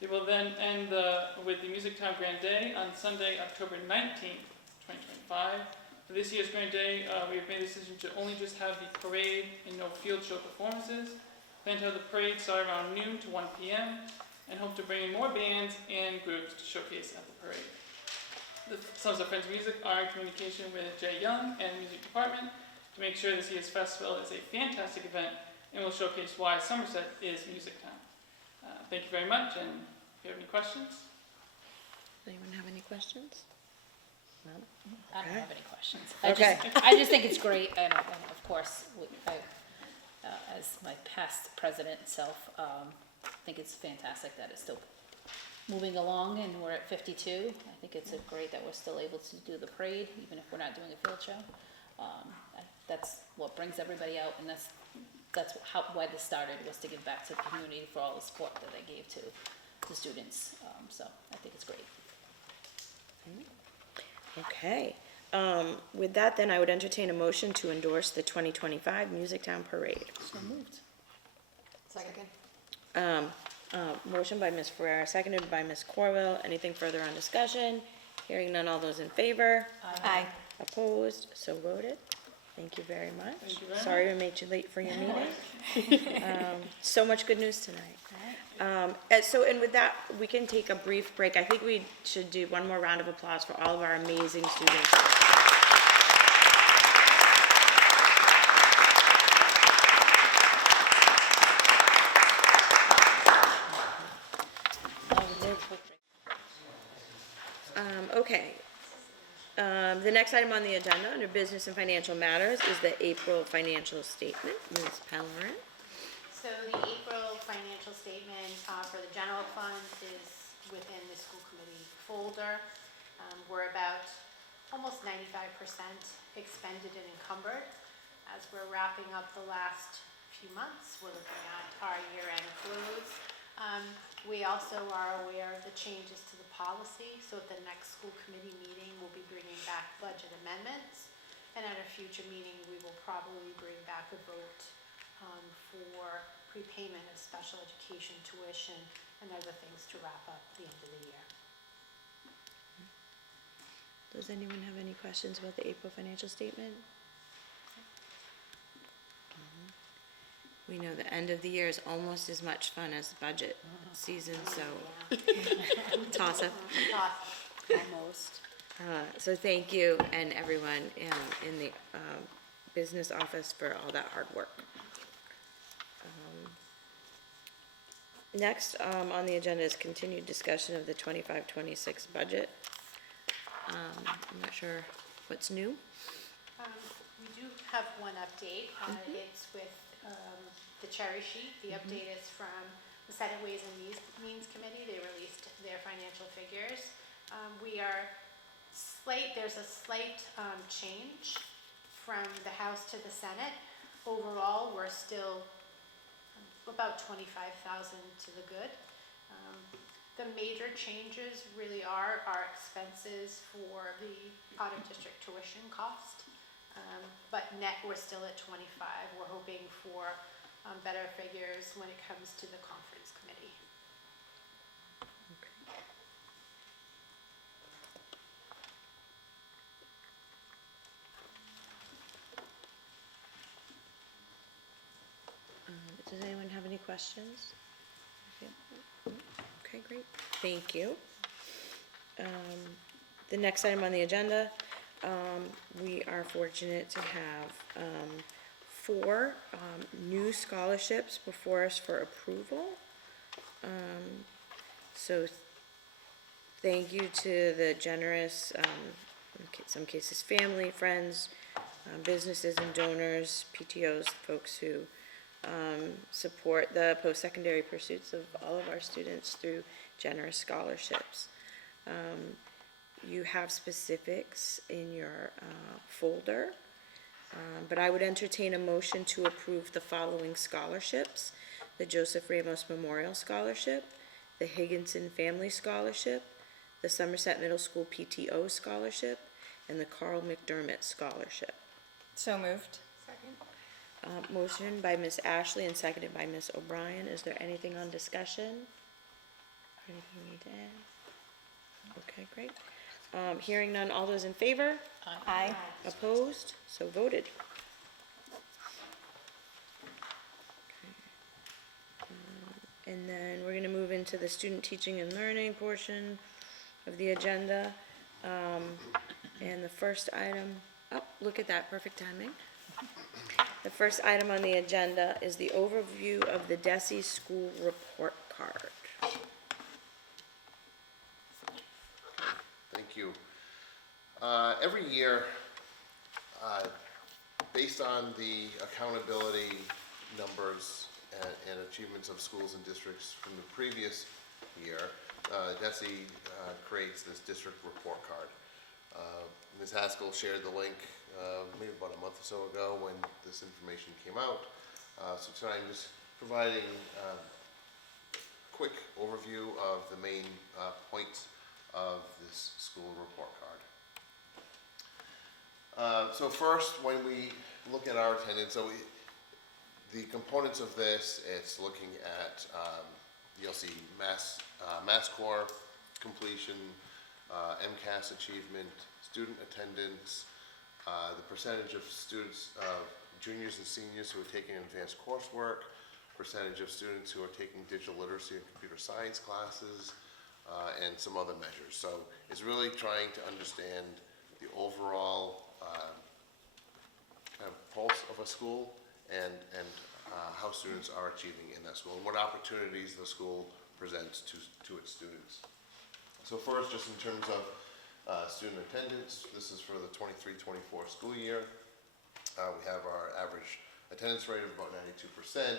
It will then end with the Music Town Grand Day on Sunday, October 19th, 2025. For this year's Grand Day, we have made the decision to only just have the parade and no field show performances. Plan to have the parade start around noon to 1 p.m. and hope to bring in more bands and groups to showcase at the parade. The Somerset Friends of Music are in communication with Jay Young and the music department to make sure this year's festival is a fantastic event and will showcase why Somerset is Music Town. Thank you very much, and if you have any questions? Does anyone have any questions? None? I don't Okay. have any questions. Okay. I just think it's great, and of course, as my past president self, I think it's fantastic that it's still moving along, and we're at 52. I think it's great that we're still able to do the parade, even if we're not doing a field show. That's what brings everybody out, and that's why this started, was to give back to the community for all the support that they gave to the students. So I think it's great. Okay. With that, then I would entertain a motion to endorse the 2025 Music Town Parade. So moved. Second. Motion by Ms. Ferrera, seconded by Ms. Corwell. Anything further on discussion? Hearing none, all those in favor? Aye. Opposed? So voted. Thank you very much. Thank you very Sorry we made you late for your meeting. So much good news tonight. And with that, we can take a brief break. I think we should do one more round of applause for all of our amazing students. Okay. The next item on the agenda, under business and financial matters, is the April financial statement. Ms. Pellerin. So the April financial statement for the general fund is within the school committee folder. We're about almost 95% expended and encumbered. As we're wrapping up the last few months, we're looking at our year-end close. We also are aware of the changes to the policy, so at the next school committee meeting, we'll be bringing back budget amendments. And at a future meeting, we will probably bring back a vote for prepayment of special education tuition and other things to wrap up the end of the year. Does anyone have any questions about the April financial statement? We know the end of the year is almost as much fun as budget season, so toss up. Almost. So thank you and everyone in the business office for all that hard work. Next on the agenda is continued discussion of the 25-26 budget. I'm not sure what's new. We do have one update. It's with the cherry sheet. The update is from the Senate Ways and Means Committee. They released their financial figures. There's a slight change from the House to the Senate. Overall, we're still about 25,000 to the good. The major changes really are our expenses for the out-of-district tuition cost. But net, we're still at 25. We're hoping for better figures when it comes to the conference committee. Does anyone have any questions? Okay, great. Thank you. The next item on the agenda, we are fortunate to have 4 new scholarships before us for approval. So thank you to the generous, in some cases family, friends, businesses and donors, PTOs, folks who support the post-secondary pursuits of all of our students through generous scholarships. You have specifics in your folder, but I would entertain a motion to approve the following scholarships: the Joseph Ramos Memorial Scholarship, the Higginson Family Scholarship, the Somerset Middle School PTO Scholarship, and the Carl McDermott Scholarship. So moved. Motion by Ms. Ashley and seconded by Ms. O'Brien. Is there anything on discussion? Anything you need to add? Okay, great. Hearing none, all those in favor? Aye. Opposed? So voted. And then we're gonna move into the student teaching and learning portion of the agenda. And the first item, look at that, perfect timing. The first item on the agenda is the overview of the DESE school report card. Thank you. Every year, based on the accountability numbers and achievements of schools and districts from the previous year, DESE creates this district report card. Ms. Haskell shared the link maybe about a month or so ago when this information came out. So tonight I'm just providing a quick overview of the main points of this school report card. So first, when we look at our attendance, the components of this, it's looking at, you'll see mass core completion, MCAS achievement, student attendance, the percentage of students, juniors and seniors who are taking advanced coursework, percentage of students who are taking digital literacy and computer science classes, and some other measures. So it's really trying to understand the overall kind of pulse of a school and how students are achieving in that school and what opportunities the school presents to its students. So first, just in terms of student attendance, this is for the 23-24 school year. We have our average attendance rate of about 92%.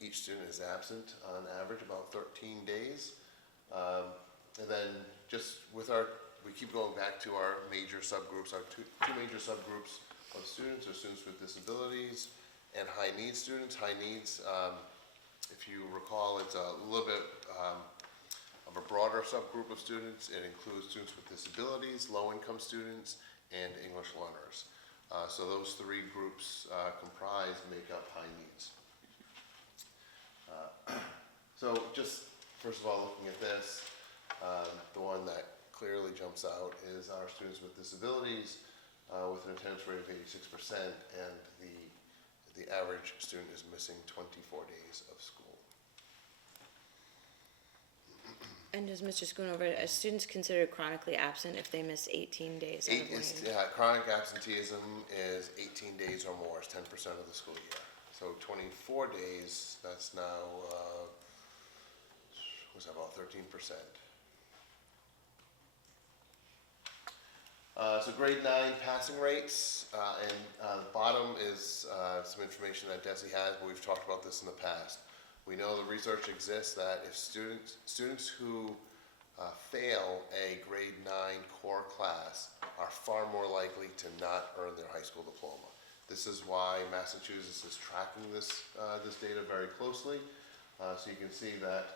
Each student is absent on average about 13 days. And then just with we keep going back to our major subgroups. Our two major subgroups of students are students with disabilities and high needs students. High needs, if you recall, it's a little bit of a broader subgroup of students. It includes students with disabilities, low-income students, and English learners. So those 3 groups make up high needs. So just first of all, looking at this, the one that clearly jumps out is our students with disabilities, with an attendance rate of 86%, and the average student is missing 24 days of school. And as Mr. Schoonover, are students considered chronically absent if they miss 18 days? Chronic absenteeism is 18 days or more, it's 10% of the school year. So 24 days, that's now, what's that, about 13%. So grade 9 passing rates, and the bottom is some information that Desi has, but we've talked about this in the past. We know the research exists that if students who fail a grade 9 core class are far more likely to not earn their high school diploma. This is why Massachusetts is tracking this data very closely. So you can see that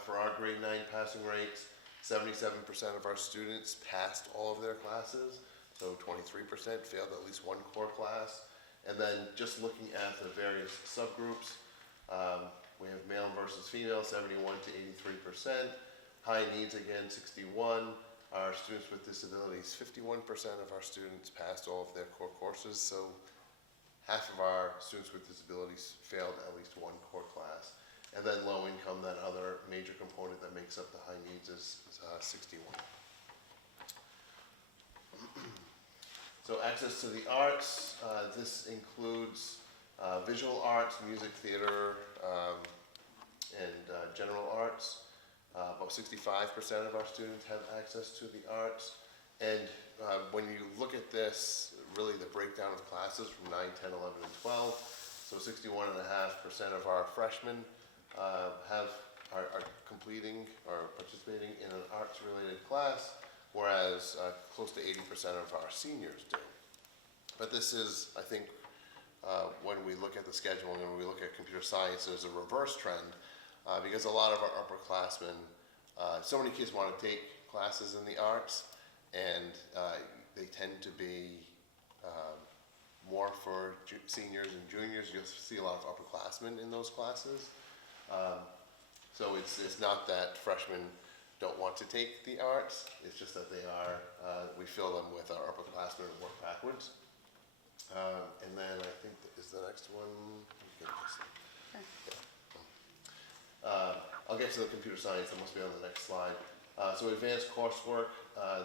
for our grade 9 passing rates, 77% of our students passed all of their classes, so 23% failed at least one core class. And then just looking at the various subgroups, we have male versus female, 71 to 83%. High needs, again, 61. Our students with disabilities, 51% of our students passed all of their core courses, so half of our students with disabilities failed at least one core class. And then low income, that other major component that makes up the high needs is 61. So access to the arts, this includes visual arts, music, theater, and general arts. About 65% of our students have access to the arts. And when you look at this, really the breakdown of classes from 9, 10, 11, and 12, so 61.5% of our freshmen are completing or participating in an arts-related class, whereas close to 80% of our seniors do. But this is, I think, when we look at the schedule and when we look at computer science, there's a reverse trend because a lot of our upperclassmen, so many kids want to take classes in the arts, and they tend to be more for seniors and juniors. You'll see a lot of upperclassmen in those classes. So it's not that freshmen don't want to take the arts, it's just that they are, we fill them with our upperclassmen and work backwards. And then I think is the next one. I'll get to the computer science, that must be on the next slide. So advanced coursework,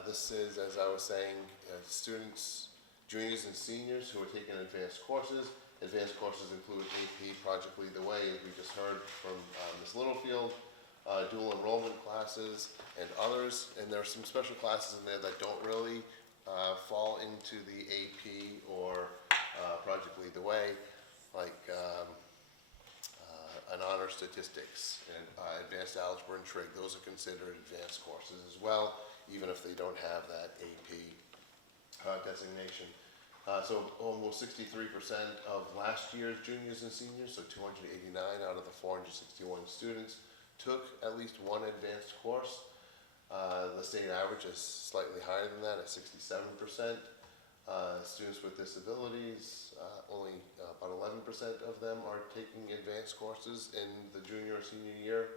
this is, as I was saying, students, juniors and seniors who are taking advanced courses. Advanced courses include AP, Project Lead the Way, as we just heard from Ms. Littlefield, dual enrollment classes, and others. And there are some special classes in there that don't really fall into the AP or Project Lead the Way, like an honor statistics and advanced algebra and trig. Those are considered advanced courses as well, even if they don't have that AP designation. So almost 63% of last year's juniors and seniors, so 289 out of the 461 students, took at least one advanced course. The state average is slightly higher than that at 67%. Students with disabilities, only about 11% of them are taking advanced courses in the junior or senior year,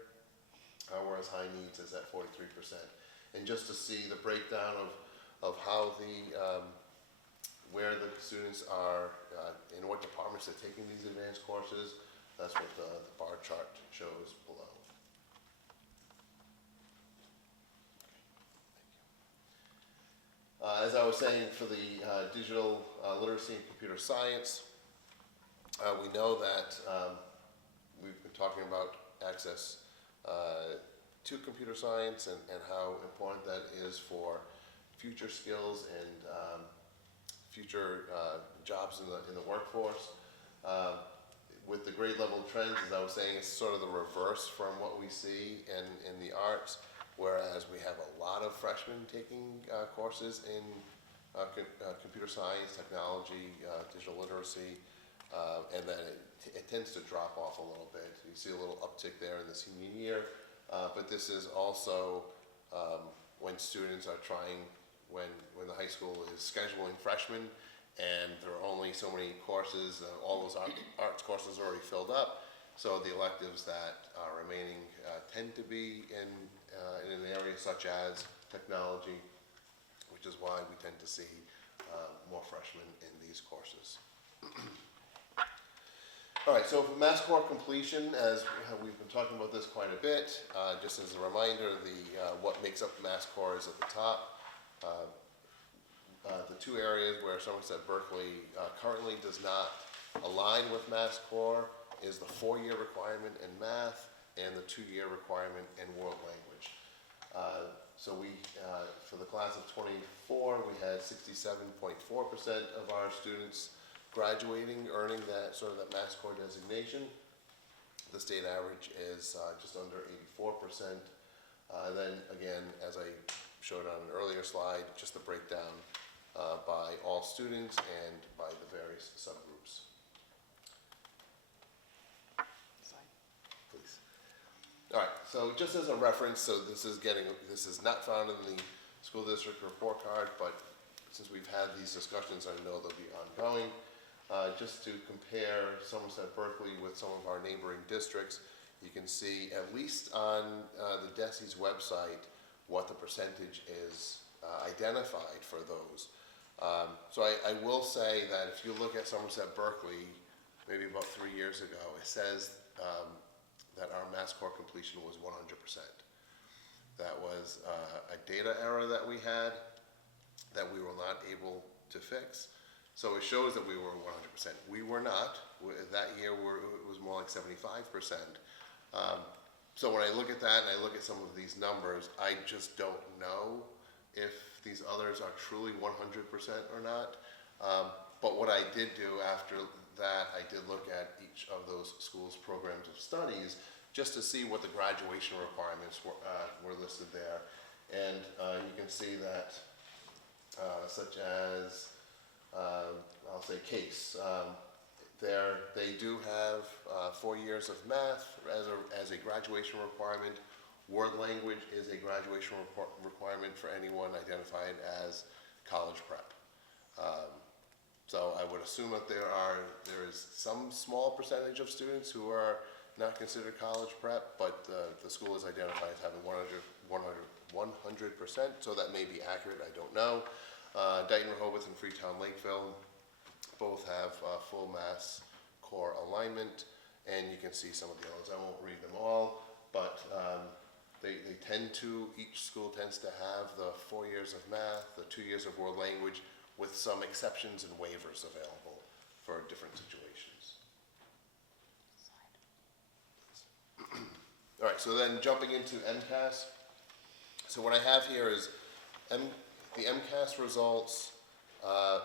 whereas high needs is at 43%. And just to see the breakdown of how where the students are, in what departments they're taking these advanced courses, that's what the bar chart shows below. As I was saying, for the digital literacy and computer science, we know that we've been talking about access to computer science and how important that is for future skills and future jobs in the workforce. With the grade level trends, as I was saying, it's sort of the reverse from what we see in the arts, whereas we have a lot of freshmen taking courses in computer science, technology, digital literacy, and then it tends to drop off a little bit. You see a little uptick there in the senior year, but this is also when students are trying, when the high school is scheduling freshmen and there are only so many courses, all those arts courses are already filled up, So the electives that are remaining tend to be in an area such as technology, which is why we tend to see more freshmen in these courses. All right, so for Mass Core completion, as we've been talking about this quite a bit, just as a reminder, what makes up Mass Core is at the top. The two areas where Somerset Berkley currently does not align with Mass Core is the 4-year requirement in math and the 2-year requirement in world language. So for the class of 24, we had 67.4% of our students graduating, earning that Mass Core designation. The state average is just under 84%. Then again, as I showed on an earlier slide, just the breakdown by all students and by the various subgroups. Please. All right, so just as a reference, so this is not found in the school district report card, but since we've had these discussions, I know they'll be ongoing. Just to compare Somerset Berkley with some of our neighboring districts, you can see, at least on the DESE's website, what the percentage is identified for those. So I will say that if you look at Somerset Berkley, maybe about 3 years ago, it says that our Mass Core completion was 100%. That was a data error that we had that we were not able to fix. So it shows that we were 100%. We were not. That year it was more like 75%. So when I look at that and I look at some of these numbers, I just don't know if these others are truly 100% or not. But what I did do after that, I did look at each of those schools' programs of studies just to see what the graduation requirements were listed there. And you can see that such as, I'll say CASE, they do have 4 years of math as a graduation requirement. World language is a graduation requirement for anyone identified as college prep. So I would assume that there is some small percentage of students who are not considered college prep, but the school is identified as having 100%, so that may be accurate, I don't know. Dayton, Rehoboth, and Freetown, Lakeville both have full Mass Core alignment, and you can see some of the others. I won't read them all, but each school tends to have the 4 years of math, the 2 years of world language, with some exceptions and waivers available for different situations. All right, so then jumping into MCAS. So what I have here is the MCAS results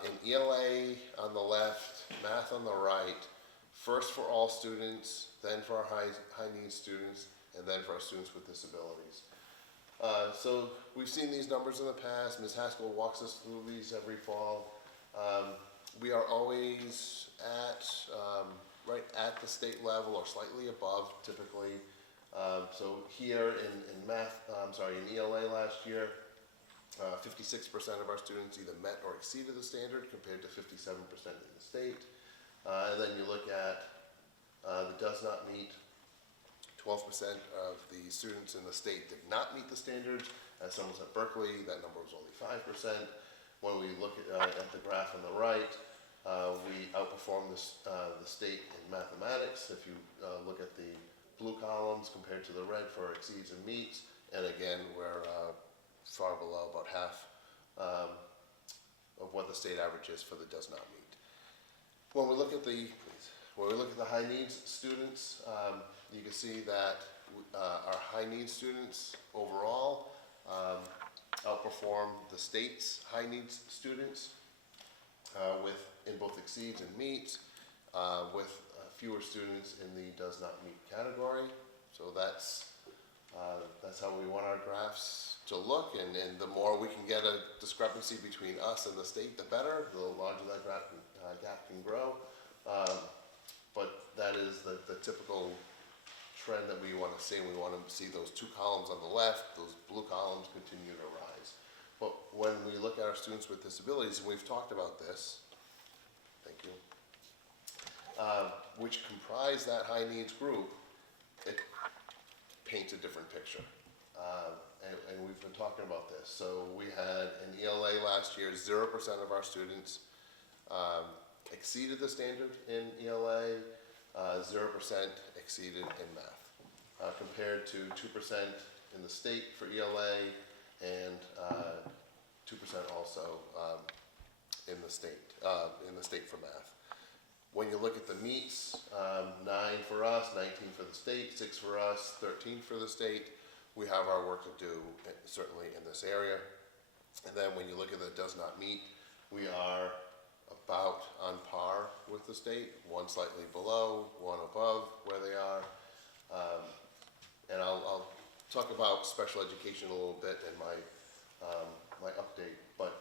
in ELA on the left, math on the right, first for all students, then for our high needs students, and then for our students with disabilities. So we've seen these numbers in the past. Ms. Haskell walks us through these every fall. We are always right at the state level or slightly above typically. So here in ELA last year, 56% of our students either met or exceeded the standard compared to 57% in the state. And then you look at the does not meet, 12% of the students in the state did not meet the standards. At Somerset Berkley, that number was only 5%. When we look at the graph on the right, we outperformed the state in mathematics. If you look at the blue columns compared to the red for exceeds and meets, and again, we're far below, about half of what the state average is for the does not meet. When we look at the high needs students, you can see that our high needs students overall outperform the state's high needs students in both exceeds and meets, with fewer students in the does not meet category. So that's how we want our graphs to look, and the more we can get a discrepancy between us and the state, the better. The larger that gap can grow. But that is the typical trend that we want to see. We want to see those two columns on the left, those blue columns continue to rise. But when we look at our students with disabilities, and we've talked about this, thank you. which comprise that high needs group, it paints a different picture. And we've been talking about this. So we had in ELA last year, 0% of our students exceeded the standard in ELA, 0% exceeded in math, compared to 2% in the state for ELA and 2% also in the state for math. When you look at the meets, 9 for us, 19 for the state, 6 for us, 13 for the state. We have our work to do, certainly in this area. And then when you look at the does not meet, we are about on par with the state, one slightly below, one above where they are. And I'll talk about special education a little bit in my update, but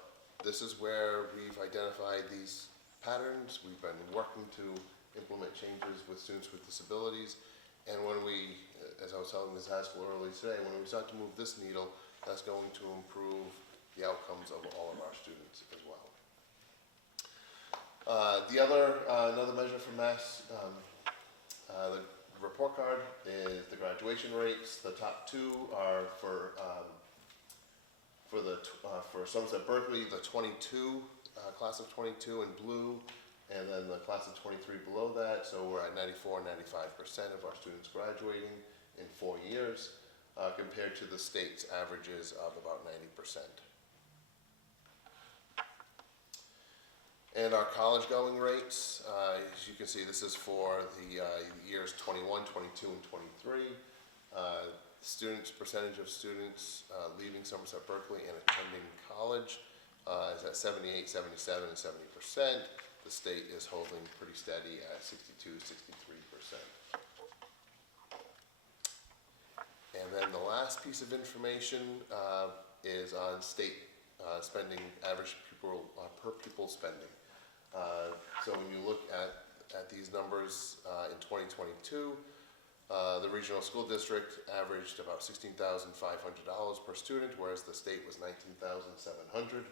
this is where we've identified these patterns. We've been working to implement changes with students with disabilities. And when we, as I was telling Ms. Haskell earlier today, when we start to move this needle, that's going to improve the outcomes of all of our students as well. Another measure for Mass, the report card is the graduation rates. The top two are for Somerset Berkley, the 22, class of 22 in blue, and then the class of 23 below that. So we're at 94 and 95% of our students graduating in 4 years, compared to the state's averages of about 90%. And our college going rates, as you can see, this is for the years 21, 22, and 23. Percentage of students leaving Somerset Berkley and attending college is at 78, 77, and 70%. The state is holding pretty steady at 62, 63%. And then the last piece of information is on state spending, average per pupil spending. So when you look at these numbers in 2022, the regional school district averaged about $16,500 per student, whereas the state was $19,700.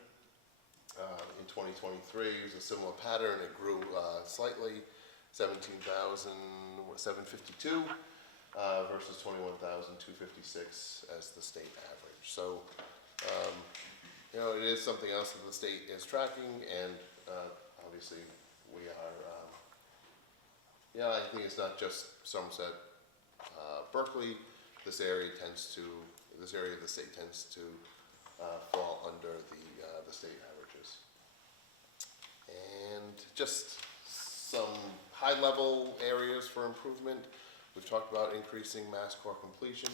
In 2023, it was a similar pattern. It grew slightly, $17,752 versus $21,256 as the state average. So, it is something else that the state is tracking, and obviously we are. I think it's not just Somerset Berkley. This area of the state tends to fall under the state averages. And just some high-level areas for improvement. We've talked about increasing mass core completion.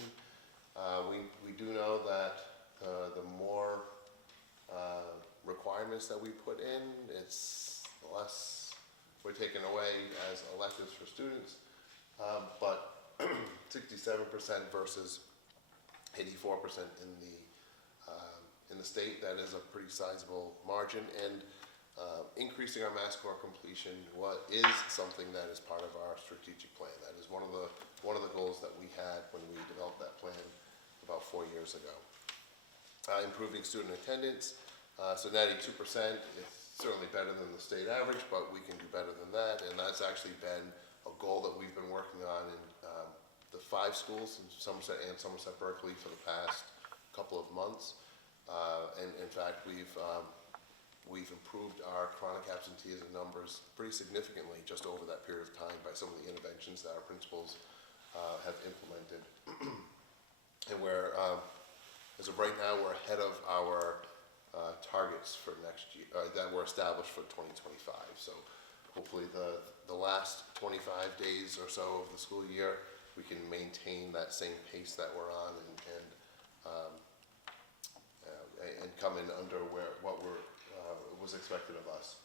We do know that the more requirements that we put in, it's less we're taking away as electives for students. But 67% versus 84% in the state, that is a pretty sizable margin. And increasing our mass core completion is something that is part of our strategic plan. That is one of the goals that we had when we developed that plan about 4 years ago. Improving student attendance, so 92% is certainly better than the state average, but we can do better than that, and that's actually been a goal that we've been working on in the 5 schools in Somerset and Somerset Berkley for the past couple of months. And in fact, we've improved our chronic absenteeism numbers pretty significantly just over that period of time by some of the interventions that our principals have implemented. And as of right now, we're ahead of our targets for next year that were established for 2025. So hopefully the last 25 days or so of the school year, we can maintain that same pace that we're on and come in under what was expected of us.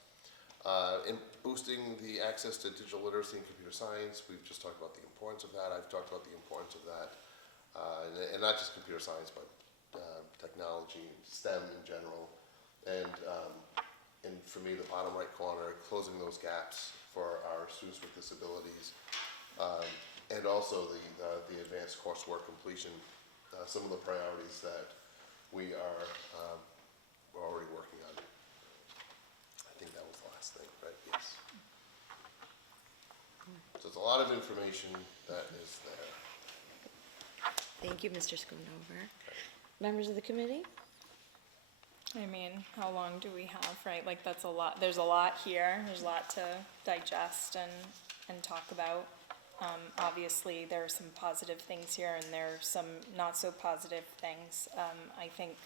In boosting the access to digital literacy and computer science, we've just talked about the importance of that. I've talked about the importance of that, and not just computer science, but technology, STEM in general. And for me, the bottom right corner, closing those gaps for our students with disabilities, and also the advanced coursework completion, some of the priorities that we are already working on. I think that was the last thing, right? Yes. it's a lot of information that is there. Thank you, Mr. Schoonover. Members of the committee? I mean, how long do we have, right? Like, that's a lot, there's a lot here, there's a lot to digest and talk about. Obviously, there are some positive things here, and there are some not so positive things. I think,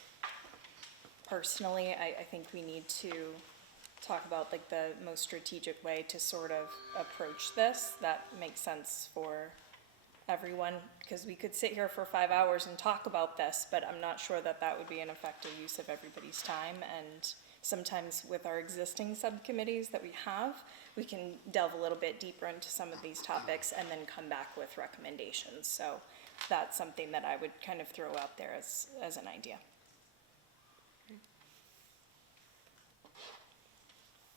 personally, I think we need to talk about like the most strategic way to sort of approach this that makes sense for everyone, because we could sit here for 5 hours and talk about this, but I'm not sure that that would be an effective use of everybody's time. And sometimes with our existing subcommittees that we have, we can delve a little bit deeper into some of these topics and then come back with recommendations. So that's something that I would kind of throw out there as an idea.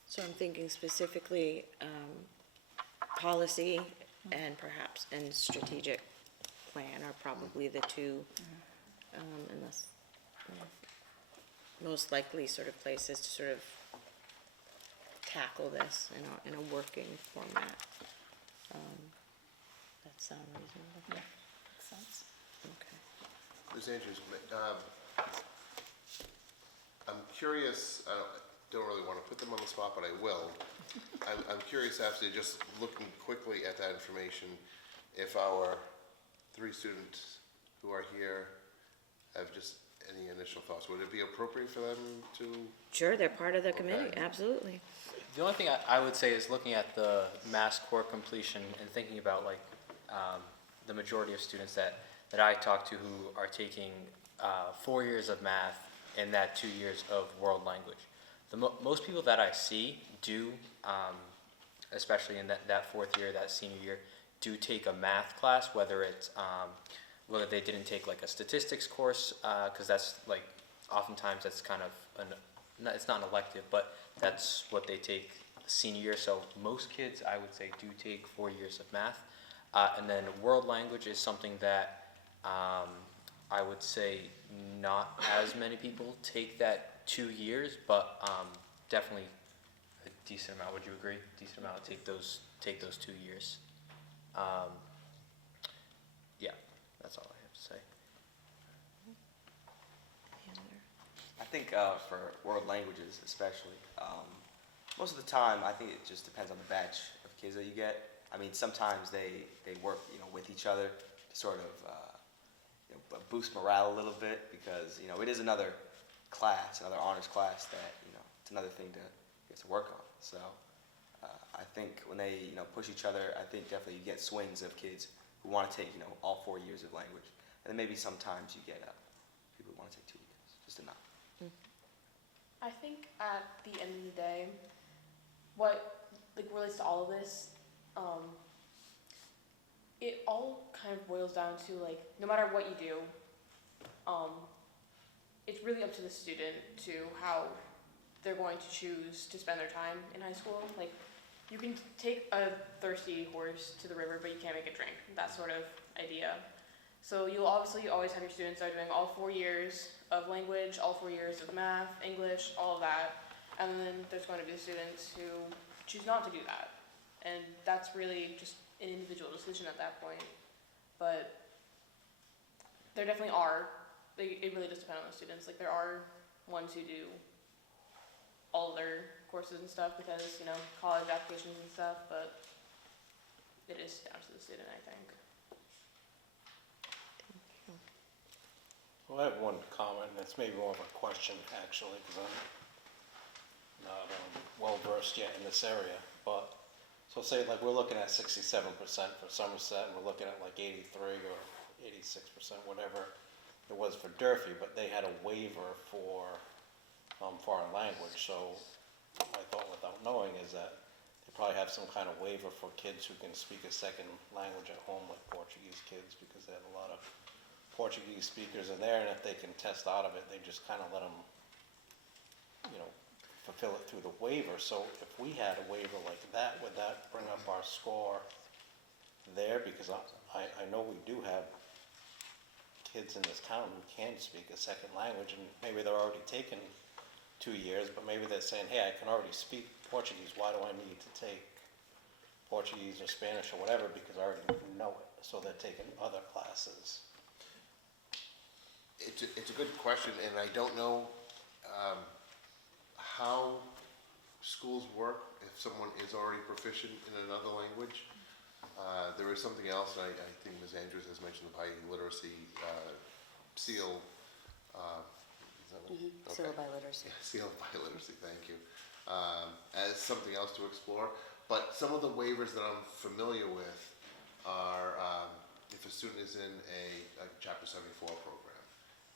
So I'm thinking specifically policy and perhaps and strategic plan are probably the two unless most likely sort of places to sort of tackle this in a working format. That sound reasonable? Yeah, makes sense. Okay. Ms. Andrews, I'm curious, I don't really want to put them on the spot, but I will. I'm curious, after just looking quickly at that information, if our 3 students who are here have just any initial thoughts. Would it be appropriate for them to? Sure, they're part of the committee, Okay. absolutely. The only thing I would say is looking at the mass core completion and thinking about like the majority of students that I talk to who are taking 4 years of math and that 2 years of world language. Most people that I see do, especially in that 4th year, that senior year, do take a math class, whether it's whether they didn't take like a statistics course, because that's like oftentimes that's kind of it's not an elective, but that's what they take senior year. So most kids, I would say, do take 4 years of math, and then world language is something that I would say not as many people take that 2 years, but definitely a decent amount. Would you agree? Decent amount take those 2 years. Yeah, that's all I have to say. I think for world languages especially, most of the time I think it just depends on the batch of kids that you get. I mean, sometimes they work, with each other to sort of boost morale a little bit, because it is another class, another honors class that it's another thing to work on. So I think when they push each other, I think definitely you get swings of kids who want to take all 4 years of language, and then maybe sometimes you get people who want to take 2 years, just enough. I think at the end of the day, what relates to all of this, it all kind of boils down to no matter what you do, it's really up to the student to how they're going to choose to spend their time in high school. You can take a thirsty horse to the river, but you can't make it drink. That sort of idea. So you'll obviously always have your students that are doing all 4 years of language, all 4 years of math, English, all of that. And then there's going to be the students who choose not to do that. And that's really just an individual decision at that point. But there definitely are, it really does depend on the students. There are ones who do all of their courses and stuff because, college applications and stuff, but it is down to the student, I think. Well, I have one comment, and it's maybe more of a question, actually, because I'm not well-versed yet in this area. But, so say, we're looking at 67% for Somerset, and we're looking at 83 or 86%, whatever it was for Durfee, but they had a waiver for foreign language. So I thought, without knowing, is that they probably have some kind of waiver for kids who can speak a second language at home, like Portuguese kids, because they have a lot of Portuguese speakers in there, and if they can test out of it, they just kind of let them, fulfill it through the waiver. So if we had a waiver like that, would that bring up our score there? Because I know we do have kids in this town who can speak a second language, and maybe they're already taken 2 years, but maybe they're saying, hey, I can already speak Portuguese, why do I need to take Portuguese or Spanish or whatever because I already know it, so they're taking other classes. It's a good question, and I don't know how schools work if someone is already proficient in another language. There is something else, and I think Ms. Andrews has mentioned the biliteracy seal. Is that what- Seal okay. biliteracy. Yeah, seal biliteracy, thank you. As something else to explore. But some of the waivers that I'm familiar with are if a student is in a Chapter 74 program.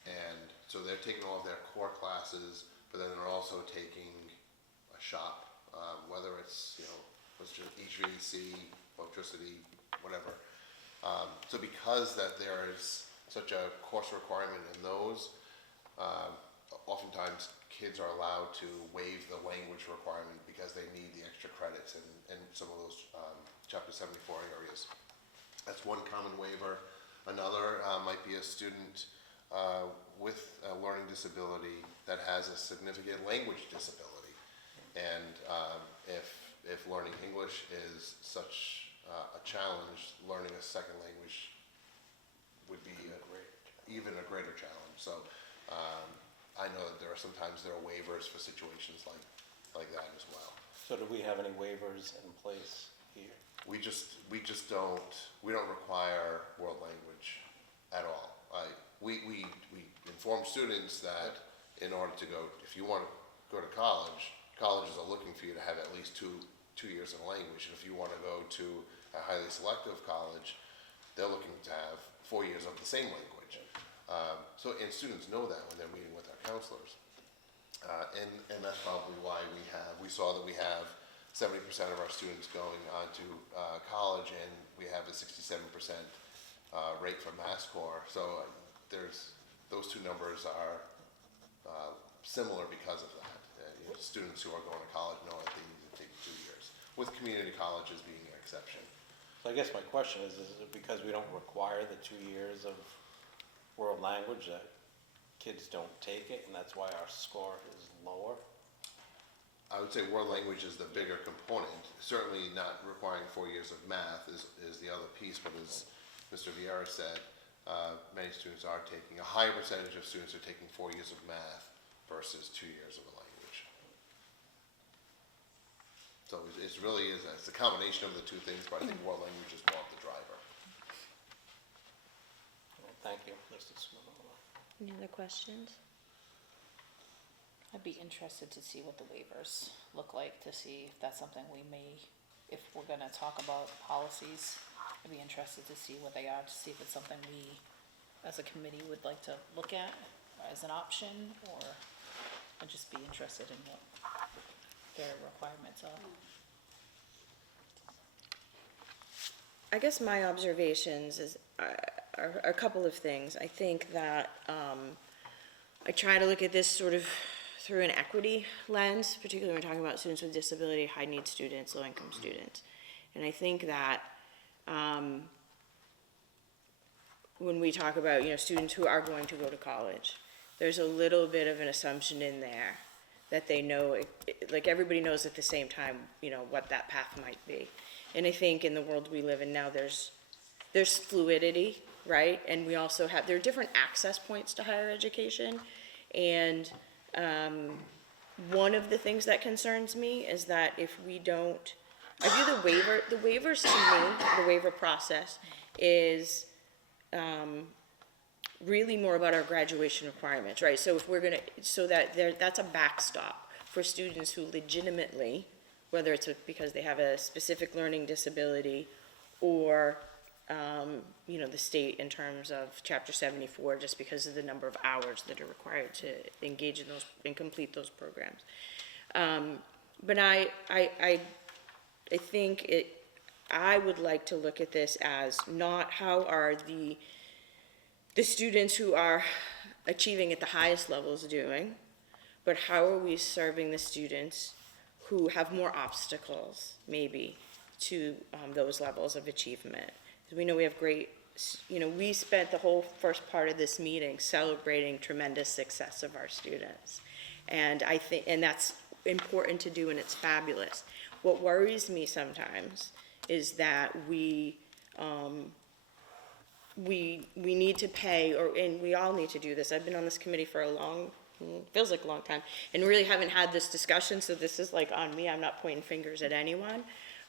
And so they're taking all of their core classes, but then they're also taking a shop, whether it's, let's just HVAC, electricity, whatever. So because that there is such a course requirement in those, oftentimes kids are allowed to waive the language requirement because they need the extra credits in some of those Chapter 74 areas. That's one common waiver. Another might be a student with a learning disability that has a significant language disability. And if learning English is such a challenge, learning a second language would be even a greater challenge. So I know that there are waivers for situations like that as well. So do we have any waivers in place here? We don't require world language at all. We inform students that in order to go, if you want to go to college, colleges are looking for you to have at least two years in a language. And if you want to go to a highly selective college, they're looking to have 4 years of the same language. And students know that when they're meeting with our counselors. And that's probably why we saw that we have 70% of our students going on to college, and we have a 67% rate for Mass Core. So those two numbers are similar because of that. Students who are going to college know that they need to take 2 years, with community colleges being an exception. So I guess my question is it because we don't require the 2 years of world language that kids don't take it, and that's why our score is lower? I would say world language is the bigger component. Certainly not requiring 4 years of math is the other piece, but as Mr. Vieira said, many students are taking, a higher percentage of students are taking 4 years of math versus 2 years of a language. So it's a combination of the two things, but I think world language is more of the driver. Thank you, Mr. Smith. Any other questions? I'd be interested to see what the waivers look like, to see if that's something if we're gonna talk about policies, I'd be interested to see what they are, to see if it's something we, as a committee, would like to look at as an option, or I'd just be interested in what their requirements are. I guess my observations are a couple of things. I think that I try to look at this sort of through an equity lens, particularly when we're talking about students with disability, high-need students, low-income students. And I think that when we talk about, students who are going to go to college, there's a little bit of an assumption in there that they know, like everybody knows at the same time, what that path might be. And I think in the world we live in now, there's fluidity, right? And we also there are different access points to higher education. And one of the things that concerns me is that if we don't, I view the waivers to me, the waiver process is really more about our graduation requirements, right? So if that's a backstop for students who legitimately, whether it's because they have a specific learning disability or the state in terms of Chapter 74, just because of the number of hours that are required to engage in those and complete those programs. But I think I would like to look at this as not how are the students who are achieving at the highest levels doing, but how are we serving the students who have more obstacles, maybe, to those levels of achievement. We know we have we spent the whole first part of this meeting celebrating tremendous success of our students. And I think, and that's important to do, and it's fabulous. What worries me sometimes is that we need to pay, and we all need to do this. I've been on this committee for feels like a long time, and really haven't had this discussion, so this is like on me. I'm not pointing fingers at anyone,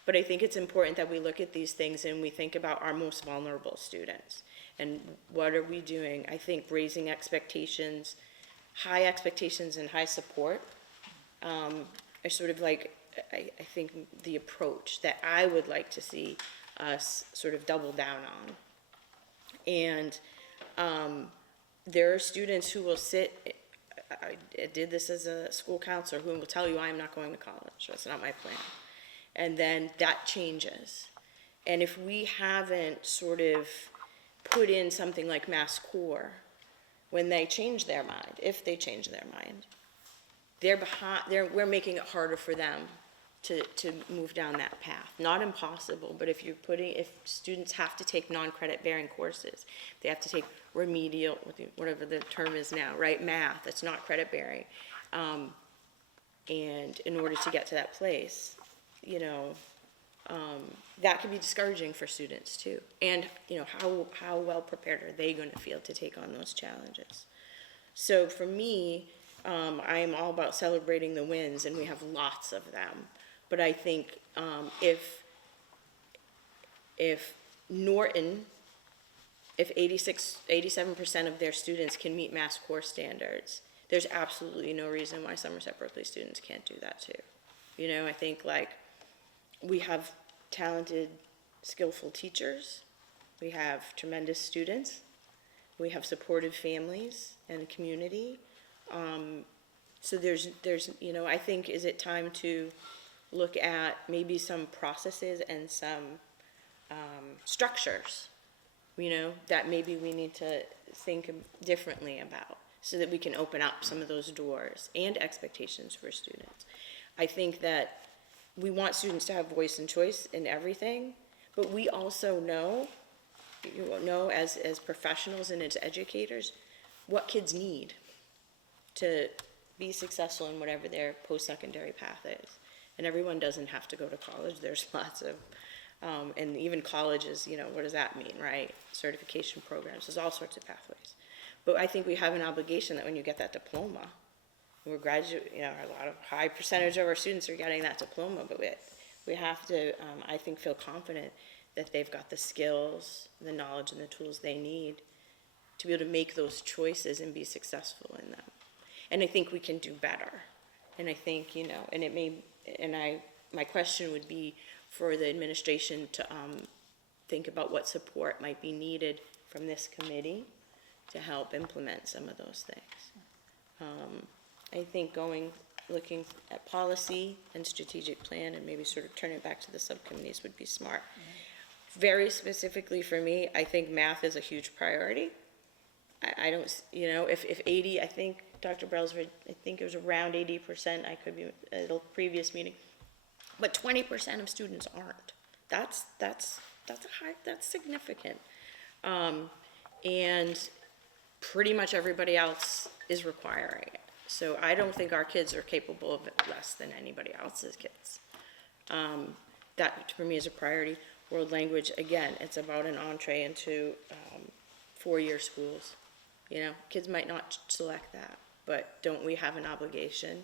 but I think it's important that we look at these things and we think about our most vulnerable students. And what are we doing? I think raising expectations, high expectations and high support are sort of like, I think, the approach that I would like to see us sort of double down on. And there are students who will sit, I did this as a school counselor, who will tell you, I am not going to college, that's not my plan. And then that changes. And if we haven't sort of put in something like Mass Core, when they change their mind, if they change their mind, we're making it harder for them to move down that path. Not impossible, but if students have to take non-credit bearing courses, they have to take remedial, whatever the term is now, right, math, it's not credit bearing. And in order to get to that place, that can be discouraging for students too. And, how well prepared are they going to feel to take on those challenges? So for me, I'm all about celebrating the wins, and we have lots of them. But I think if Norton, if 87% of their students can meet Mass Core standards, there's absolutely no reason why Somerset Berkley students can't do that too. I think we have talented, skillful teachers, we have tremendous students, we have supportive families and community. So there's I think, is it time to look at maybe some processes and some structures, that maybe we need to think differently about, so that we can open up some of those doors and expectations for students. I think that we want students to have voice and choice in everything, but we also know as professionals and as educators, what kids need to be successful in whatever their post-secondary path is. And everyone doesn't have to go to college. There's lots of, and even colleges, what does that mean, right? Certification programs, there's all sorts of pathways. But I think we have an obligation that when you get that diploma, we're a lot of high percentage of our students are getting that diploma, but we have to, I think, feel confident that they've got the skills, the knowledge, and the tools they need to be able to make those choices and be successful in them. And I think we can do better. And I think, my question would be for the administration to think about what support might be needed from this committee to help implement some of those things. I think looking at policy and strategic plan and maybe sort of turn it back to the subcommittees would be smart. Very specifically for me, I think math is a huge priority. I don't, if 80, I think Dr. Brailsford, I think it was around 80%, I could be at a previous meeting, but 20% of students aren't. That's significant. And pretty much everybody else is requiring it. So I don't think our kids are capable of it less than anybody else's kids. That for me is a priority. World language, again, it's about an entree into 4-year schools. Kids might not select that, but don't we have an obligation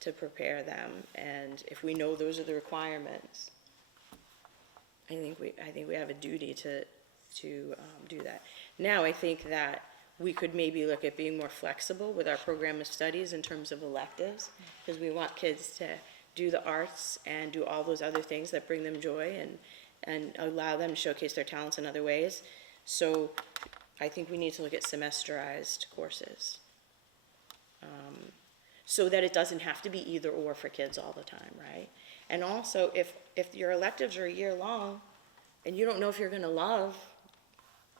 to prepare them? And if we know those are the requirements, I think we have a duty to do that. Now, I think that we could maybe look at being more flexible with our program of studies in terms of electives, because we want kids to do the arts and do all those other things that bring them joy and allow them to showcase their talents in other ways. So I think we need to look at semesterized courses, so that it doesn't have to be either or for kids all the time, right? And also, if your electives are a year long and you don't know if you're going to love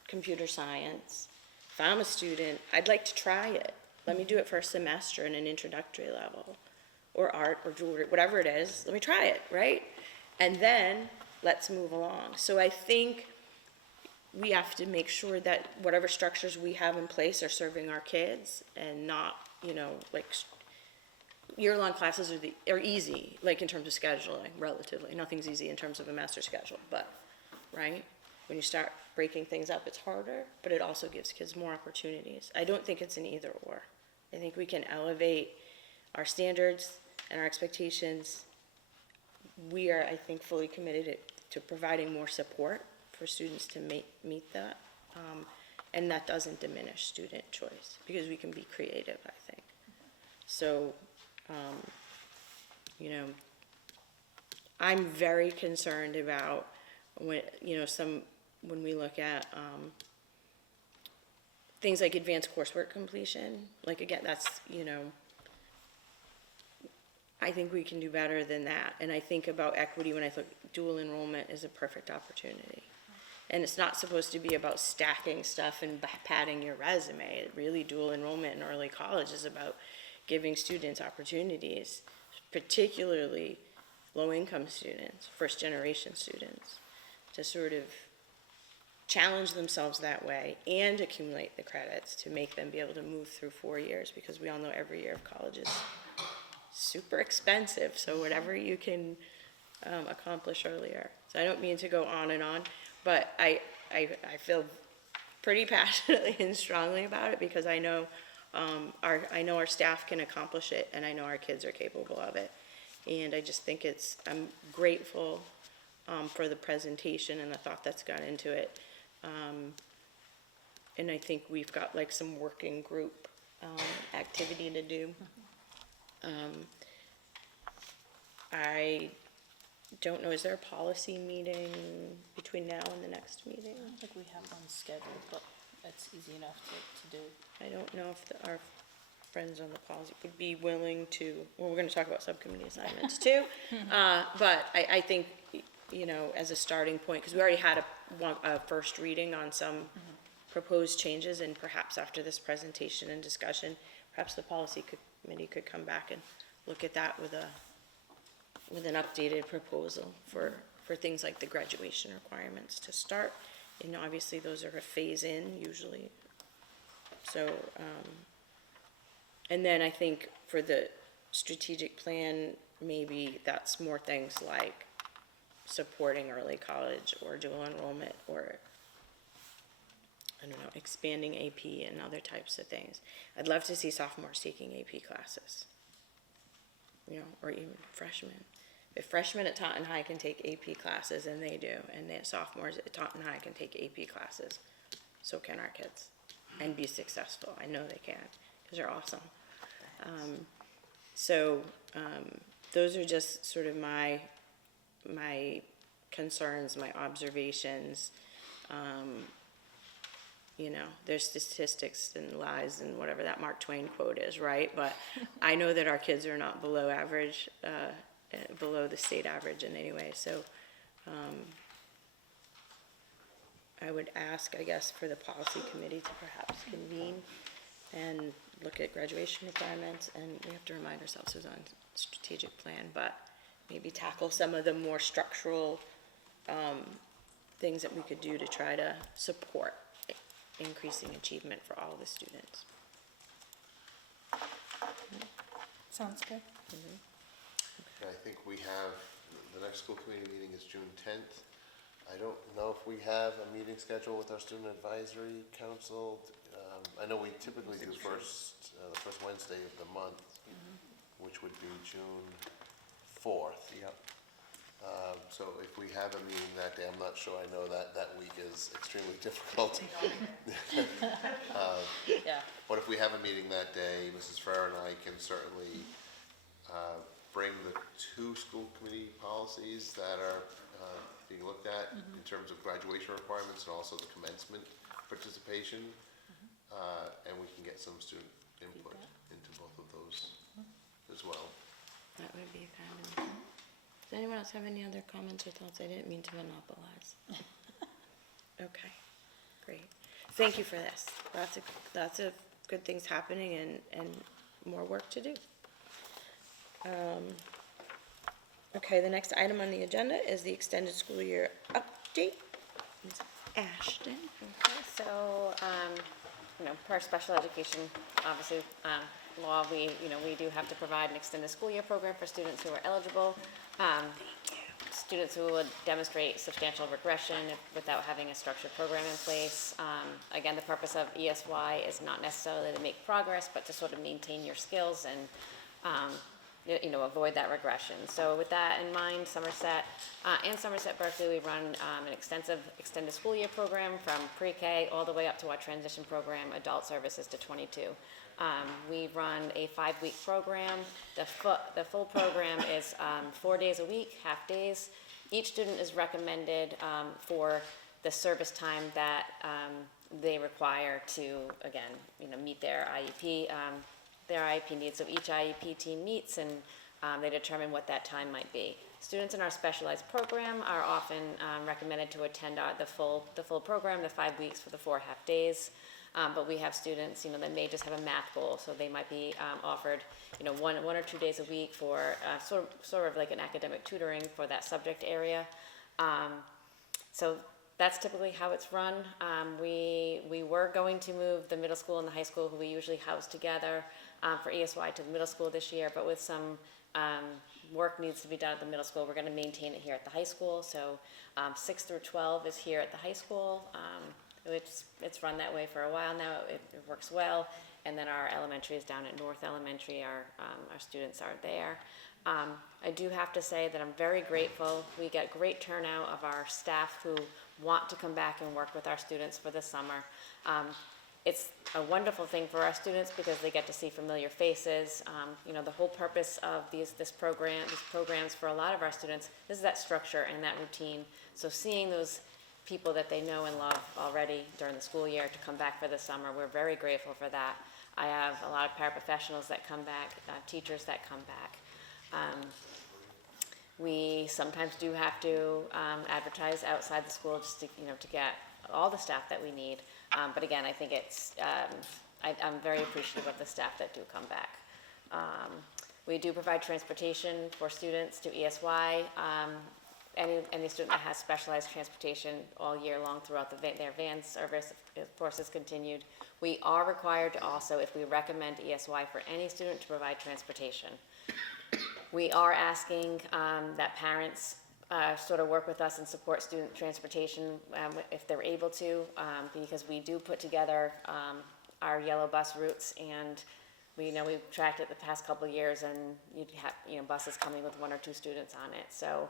computer science, if I'm a student, I'd like to try it. Let me do it for a semester in an introductory level, or art or jewelry, whatever it is. Let me try it, right? And then let's move along. So I think we have to make sure that whatever structures we have in place are serving our kids and not, year-long classes are easy, like in terms of scheduling, relatively. Nothing's easy in terms of a master schedule, but, right? When you start breaking things up, it's harder, but it also gives kids more opportunities. I don't think it's an either or. I think we can elevate our standards and our expectations. We are, I think, fully committed to providing more support for students to meet that. And that doesn't diminish student choice, because we can be creative, I think. So, you know, I'm very concerned about when we look at things like advanced coursework completion. Like, again, that's, I think we can do better than that. And I think about equity when I think dual enrollment is a perfect opportunity. And it's not supposed to be about stacking stuff and padding your resume. Really, dual enrollment in early college is about giving students opportunities, particularly low-income students, first-generation students, to sort of challenge themselves that way and accumulate the credits to make them be able to move through 4 years, because we all know every year of college is super expensive. So whatever you can accomplish earlier. So I don't mean to go on and on, but I feel pretty passionately and strongly about it, because I know our staff can accomplish it, and I know our kids are capable of it. And I just think I'm grateful for the presentation and the thought that's gone into it. And I think we've got like some working group activity to do. I don't know, is there a policy meeting between now and the next meeting? I don't think we have one scheduled, but it's easy enough to do. I don't know if our friends on the policy would be willing to, well, we're gonna talk about subcommittee assignments too. But I think, as a starting point, because we already had a first reading on some proposed changes, and perhaps after this presentation and discussion, perhaps the policy committee could come back and look at that with an updated proposal for things like the graduation requirements to start. And obviously those are a phase in usually. So, and then I think for the strategic plan, maybe that's more things like supporting early college or dual enrollment, or I don't know, expanding AP and other types of things. I'd love to see sophomores taking AP classes, or even freshmen. If freshmen at Taunton High can take AP classes, and they do, and the sophomores at Taunton High can take AP classes, so can our kids, and be successful. I know they can, because they're awesome. Those are just sort of my concerns, my observations. There's statistics and lies and whatever that Mark Twain quote is, right? But I know that our kids are not below average, below the state average in any way. So I would ask, I guess, for the policy committee to perhaps convene and look at graduation requirements, and we have to remind ourselves who's on strategic plan, but maybe tackle some of the more structural things that we could do to try to support increasing achievement for all the students. Sounds good. I think we have, the next school committee meeting is June 10th. I don't know if we have a meeting scheduled with our student advisory council. I know we typically do the first Wednesday of the month, which would be June 4th. Yep. So if we have a meeting that day, I'm not sure, I know that week is extremely difficult. Yeah. But if we have a meeting that day, Mrs. Farrar and I can certainly bring the 2 school committee policies that are being looked at in terms of graduation requirements and also the commencement participation. And we can get some student input into both of those as well. That would be fabulous. Does anyone else have any other comments or thoughts? I didn't mean to monopolize. Okay, great. Thank you for this. Lots of good things happening and more work to do. Okay, the next item on the agenda is the extended school year update. Ms. Ashton. Okay, so, per special education, obviously, law, we do have to provide an extended school year program for students who are eligible. Students who would demonstrate substantial regression without having a structured program in place. Again, the purpose of ESY is not necessarily to make progress, but to sort of maintain your skills and avoid that regression. So with that in mind, Somerset and Somerset Berkley, we run an extensive extended school year program from pre-K all the way up to our transition program, adult services to 22. We run a 5-week program. The full program is 4 days a week, half days. Each student is recommended for the service time that they require to, again, meet their IEP needs. So each IEP team meets and they determine what that time might be. Students in our specialized program are often recommended to attend the full program, the 5 weeks for the 4 half days. But we have students, that may just have a math goal, so they might be offered, 1 or 2 days a week for sort of like an academic tutoring for that subject area. So that's typically how it's run. We were going to move the middle school and the high school, who we usually house together, for ESY to the middle school this year, but with some work needs to be done at the middle school, we're going to maintain it here at the high school. So 6 through 12 is here at the high school. It's run that way for a while now. It works well. And then our elementary is down at North Elementary. Our students are there. I do have to say that I'm very grateful. We get great turnout of our staff who want to come back and work with our students for the summer. It's a wonderful thing for our students because they get to see familiar faces. The whole purpose of these programs for a lot of our students is that structure and that routine. So seeing those people that they know and love already during the school year to come back for the summer, we're very grateful for that. I have a lot of paraprofessionals that come back, teachers that come back. We sometimes do have to advertise outside the school just to get all the staff that we need. But again, I think I'm very appreciative of the staff that do come back. We do provide transportation for students to ESY. Any student that has specialized transportation all year long throughout their van service, of course, is continued. We are required to also, if we recommend ESY for any student, to provide transportation. We are asking that parents sort of work with us and support student transportation if they're able to, because we do put together our yellow bus routes, and we've tracked it the past couple of years, and you'd have buses coming with 1 or 2 students on it. So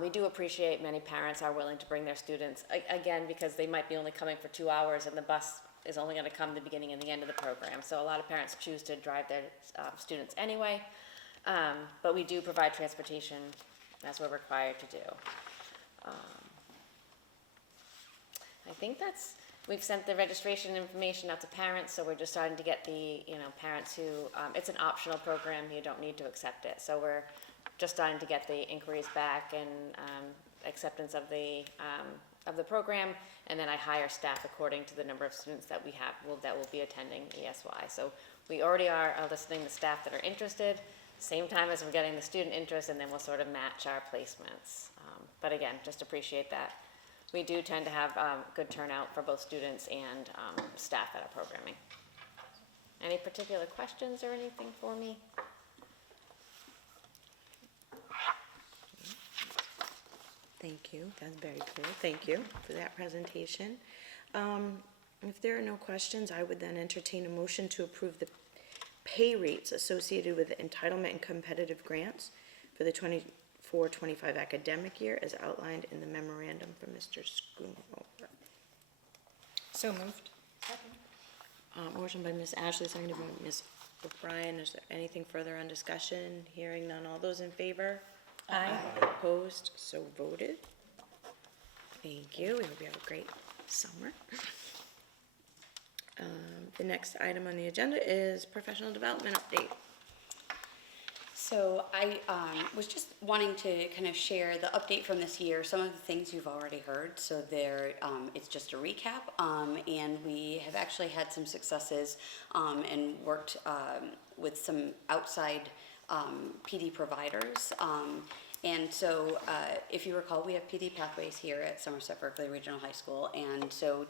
we do appreciate many parents are willing to bring their students, again, because they might be only coming for 2 hours and the bus is only going to come the beginning and the end of the program. So a lot of parents choose to drive their students anyway, but we do provide transportation as we're required to do. I think we've sent the registration information out to parents, so we're just starting to get the, parents who, it's an optional program, you don't need to accept it. So we're just starting to get the inquiries back and acceptance of the program, and then I hire staff according to the number of students that we have, that will be attending ESY. So we already are listing the staff that are interested, same time as we're getting the student interest, and then we'll sort of match our placements. But again, just appreciate that. We do tend to have good turnout for both students and staff at our programming. Any particular questions or anything for me? Thank you. That's very clear. Thank you for that presentation. If there are no questions, I would then entertain a motion to approve the pay rates associated with entitlement and competitive grants for the 24-25 academic year as outlined in the memorandum from Mr. Schoonover. So moved. Motion by Ms. Ashley, seconded by Ms. O'Brien. Is there anything further on discussion? Hearing none. All those in favor? Aye. Opposed? So voted. Thank you. We hope you have a great summer. The next item on the agenda is professional development update. So I was just wanting to kind of share the update from this year, some of the things you've already heard. So it's just a recap, and we have actually had some successes and worked with some outside PD providers. And so, if you recall, we have PD pathways here at Somerset Berkley Regional High School, and so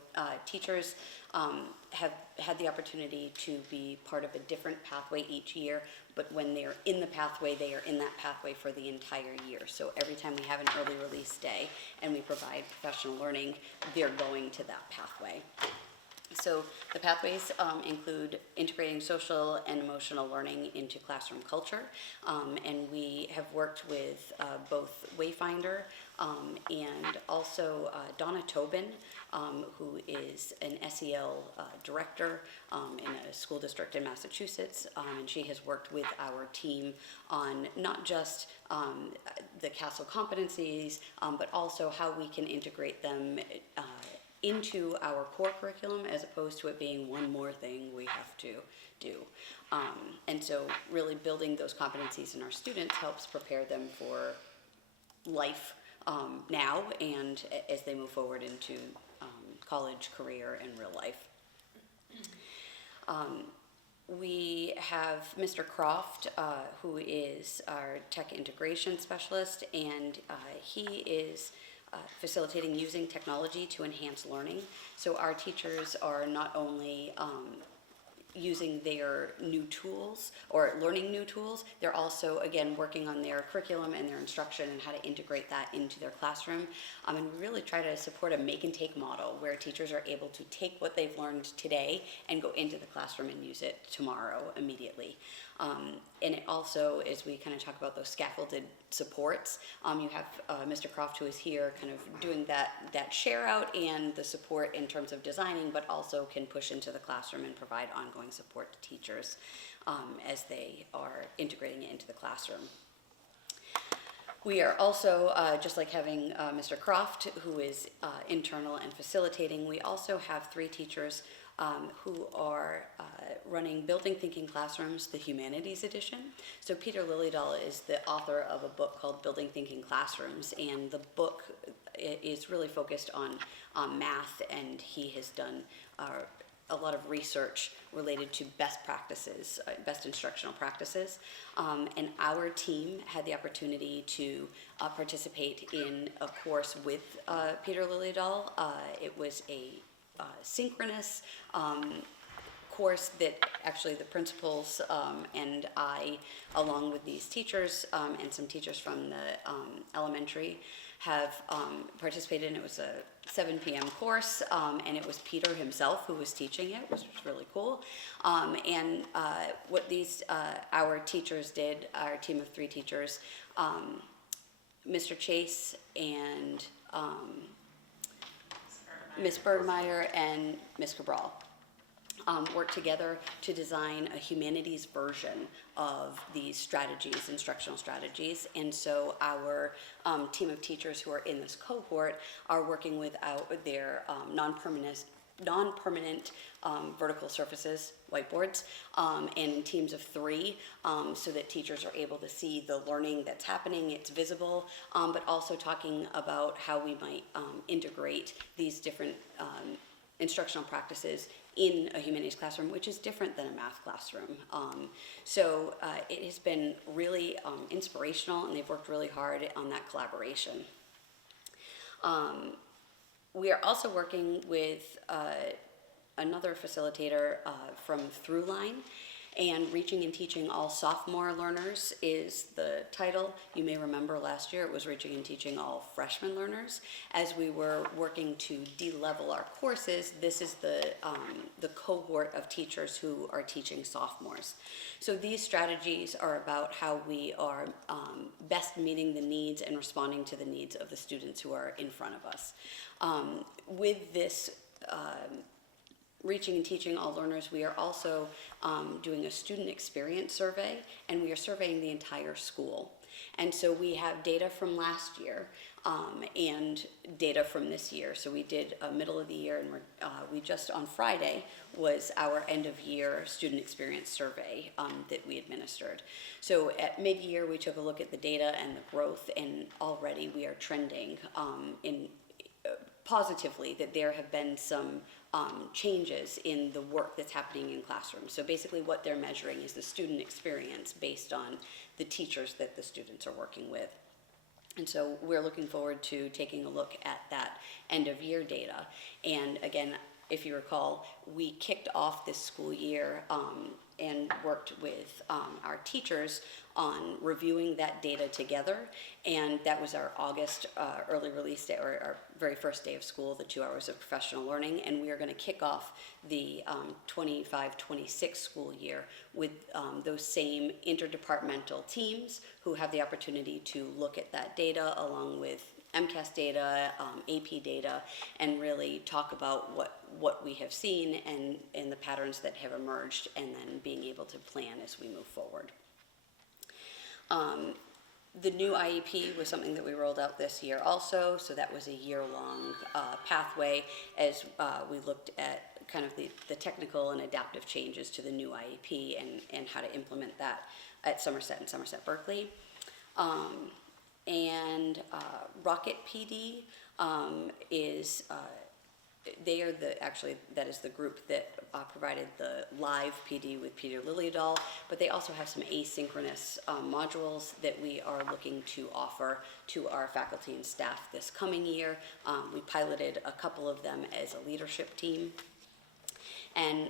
teachers have had the opportunity to be part of a different pathway each year, but when they're in the pathway, they are in that pathway for the entire year. So every time we have an early release day and we provide professional learning, they're going to that pathway. So the pathways include integrating social and emotional learning into classroom culture, and we have worked with both Wayfinder and also Donna Tobin, who is an SEL director in a school district in Massachusetts, and she has worked with our team on not just the CASEL competencies, but also how we can integrate them into our core curriculum as opposed to it being one more thing we have to do. And so really building those competencies in our students helps prepare them for life now and as they move forward into college, career, and real life. We have Mr. Croft, who is our tech integration specialist, and he is facilitating using technology to enhance learning. So our teachers are not only using their new tools or learning new tools, they're also, again, working on their curriculum and their instruction and how to integrate that into their classroom. And we really try to support a make and take model where teachers are able to take what they've learned today and go into the classroom and use it tomorrow immediately. And it also, as we kind of talk about those scaffolded supports, you have Mr. Croft, who is here kind of doing that share out and the support in terms of designing, but also can push into the classroom and provide ongoing support to teachers as they are integrating it into the classroom. We are also, just like having Mr. Croft, who is internal and facilitating, we also have 3 teachers who are running Building Thinking Classrooms, the Humanities Edition. So Peter Liljedahl is the author of a book called Building Thinking Classrooms, and the book is really focused on math, and he has done a lot of research related to best practices, best instructional practices. And our team had the opportunity to participate in a course with Peter Liljedahl. It was a synchronous course that actually the principals and I, along with these teachers and some teachers from the elementary, have participated in. It was a 7 p.m. course, and it was Peter himself who was teaching it, which was really cool. And what these our teachers did, our team of 3 teachers, Mr. Chase and Ms. Bergmeyer and Ms. Cabral worked together to design a humanities version of these strategies, instructional strategies. And so our team of teachers who are in this cohort are working with their non-permanent vertical surfaces, whiteboards, and in teams of 3, so that teachers are able to see the learning that's happening, it's visible, but also talking about how we might integrate these different instructional practices in a humanities classroom, which is different than a math classroom. So it has been really inspirational, and they've worked really hard on that collaboration. We are also working with another facilitator from Throughline, and Reaching and Teaching All Sophomore Learners is the title. You may remember last year it was Reaching and Teaching All Freshman Learners. As we were working to de-level our courses, this is the cohort of teachers who are teaching sophomores. So these strategies are about how we are best meeting the needs and responding to the needs of the students who are in front of us. With this Reaching and Teaching All Learners, we are also doing a student experience survey, and we are surveying the entire school. And so we have data from last year and data from this year. So we did a middle of the year, and we just on Friday was our end of year student experience survey that we administered. So at mid-year, we took a look at the data and the growth, and already we are trending positively that there have been some changes in the work that's happening in classrooms. So basically what they're measuring is the student experience based on the teachers that the students are working with. And so we're looking forward to taking a look at that end of year data. And again, if you recall, we kicked off this school year and worked with our teachers on reviewing that data together. And that was our August early release day, or our very first day of school, the 2 hours of professional learning. And we are going to kick off the 25-26 school year with those same interdepartmental teams who have the opportunity to look at that data along with MCAS data, AP data, and really talk about what we have seen and the patterns that have emerged, and then being able to plan as we move forward. The new IEP was something that we rolled out this year also, so that was a year-long pathway as we looked at kind of the technical and adaptive changes to the new IEP and how to implement that at Somerset and Somerset Berkley. And Rocket PD is, they are that is the group that provided the live PD with Peter Liljedahl, but they also have some asynchronous modules that we are looking to offer to our faculty and staff this coming year. We piloted a couple of them as a leadership team. And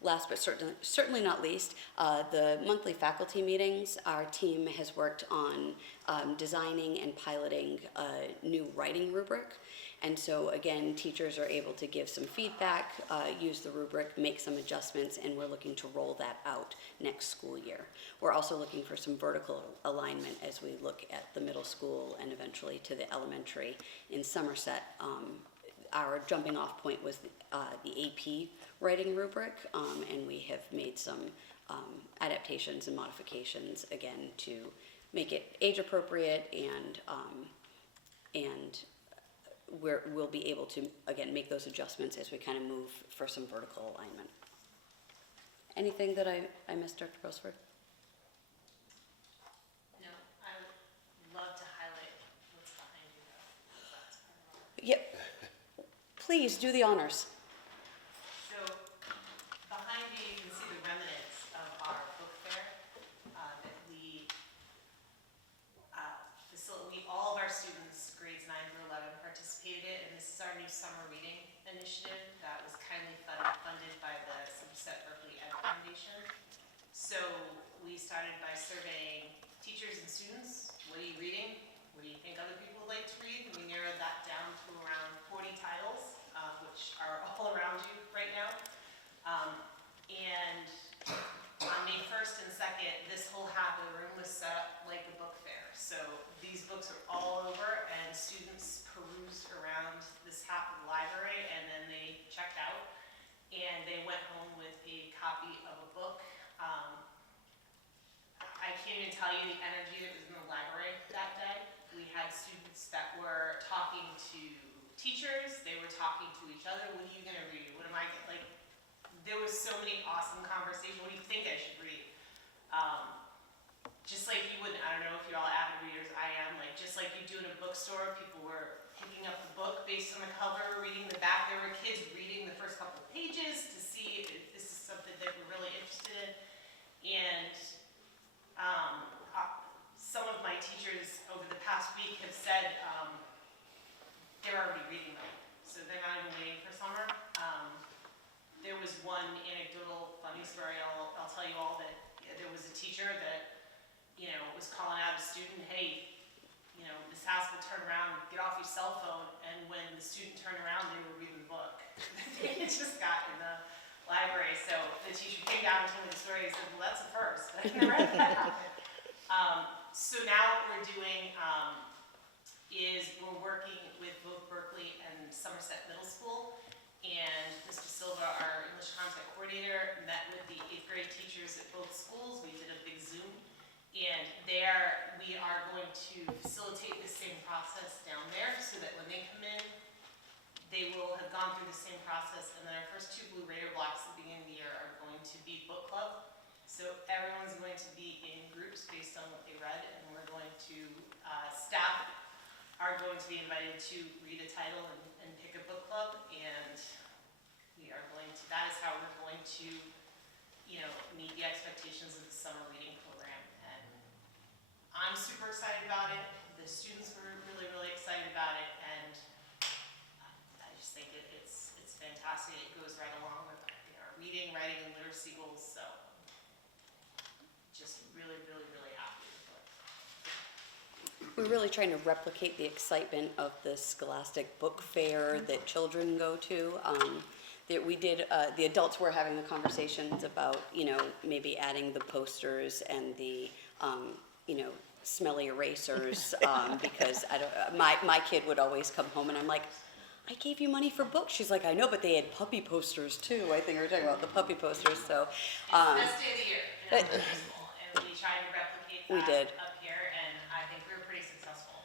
last but certainly not least, the monthly faculty meetings. Our team has worked on designing and piloting a new writing rubric. And so again, teachers are able to give some feedback, use the rubric, make some adjustments, and we're looking to roll that out next school year. We're also looking for some vertical alignment as we look at the middle school and eventually to the elementary in Somerset. Our jumping off point was the AP writing rubric, and we have made some adaptations and modifications again to make it age appropriate, and we'll be able to again make those adjustments as we kind of move for some vertical alignment. Anything that I missed, Dr. Brosford? No, I would love to highlight what's behind you though. Yep. Please do the honors. So behind me, you can see the remnants of our book fair that we all of our students, grades 9 through 11, participated in, and this is our new summer reading initiative that was kindly funded by the Somerset Berkley Ed Foundation. So we started by surveying teachers and students. What are you reading? What do you think other people would like to read? And we narrowed that down to around 40 titles, which are all around you right now. And on May 1st and 2nd, this whole half of the room was set up like a book fair. So these books are all over, and students perused around this half of the library, and then they checked out, and they went home with a copy of a book. I can't even tell you the energy that was in the library that day. We had students that were talking to teachers, they were talking to each other. What are you gonna read? What am I gonna, like, there was so many awesome conversations. What do you think I should read? Just like you would, I don't know if you're all avid readers, I am, like just like you do in a bookstore, people were picking up the book based on the cover, reading the back. There were kids reading the first couple of pages to see if this is something that we're really interested in. And some of my teachers over the past week have said they're already reading them, so they're not even waiting for summer. There was one anecdotal funny story I'll tell you all, that there was a teacher that was calling out a student, hey, Miss Haskell, turn around, get off your cell phone. And when the student turned around, they were reading the book. They just got in the library. So the teacher came down and told me the story. He said, well, that's a first. I never had that happen. So now what we're doing is we're working with both Berkeley and Somerset Middle School. And Mr. Silva, our English content coordinator, met with the 8th grade teachers at both schools. We did a big Zoom. And there we are going to facilitate the same process down there, so that when they come in, they will have gone through the same process. And then our first 2 Blue Raider blocks at the beginning of the year are going to be book club. So everyone's going to be in groups based on what they read, and we're going to, staff are going to be invited to read a title and pick a book club. And we are going to, that is how we're going to, meet the expectations of the summer reading program. I'm super excited about it. The the students were really, really excited about it, and I just think it's fantastic. It goes right along with our reading, writing, and literacy goals, so just really, really, really happy with it. We're really trying to replicate the excitement of the Scholastic Book Fair that children go to. That we did, the adults were having the conversations about, maybe adding the posters and the, smelly erasers, because my kid would always come home and I'm like, I gave you money for books. She's like, I know, but they had puppy posters too. I think we were talking about the puppy posters, so. It's the best day of the year in elementary school, and we tried to replicate that We did. up here, and I think we were pretty successful.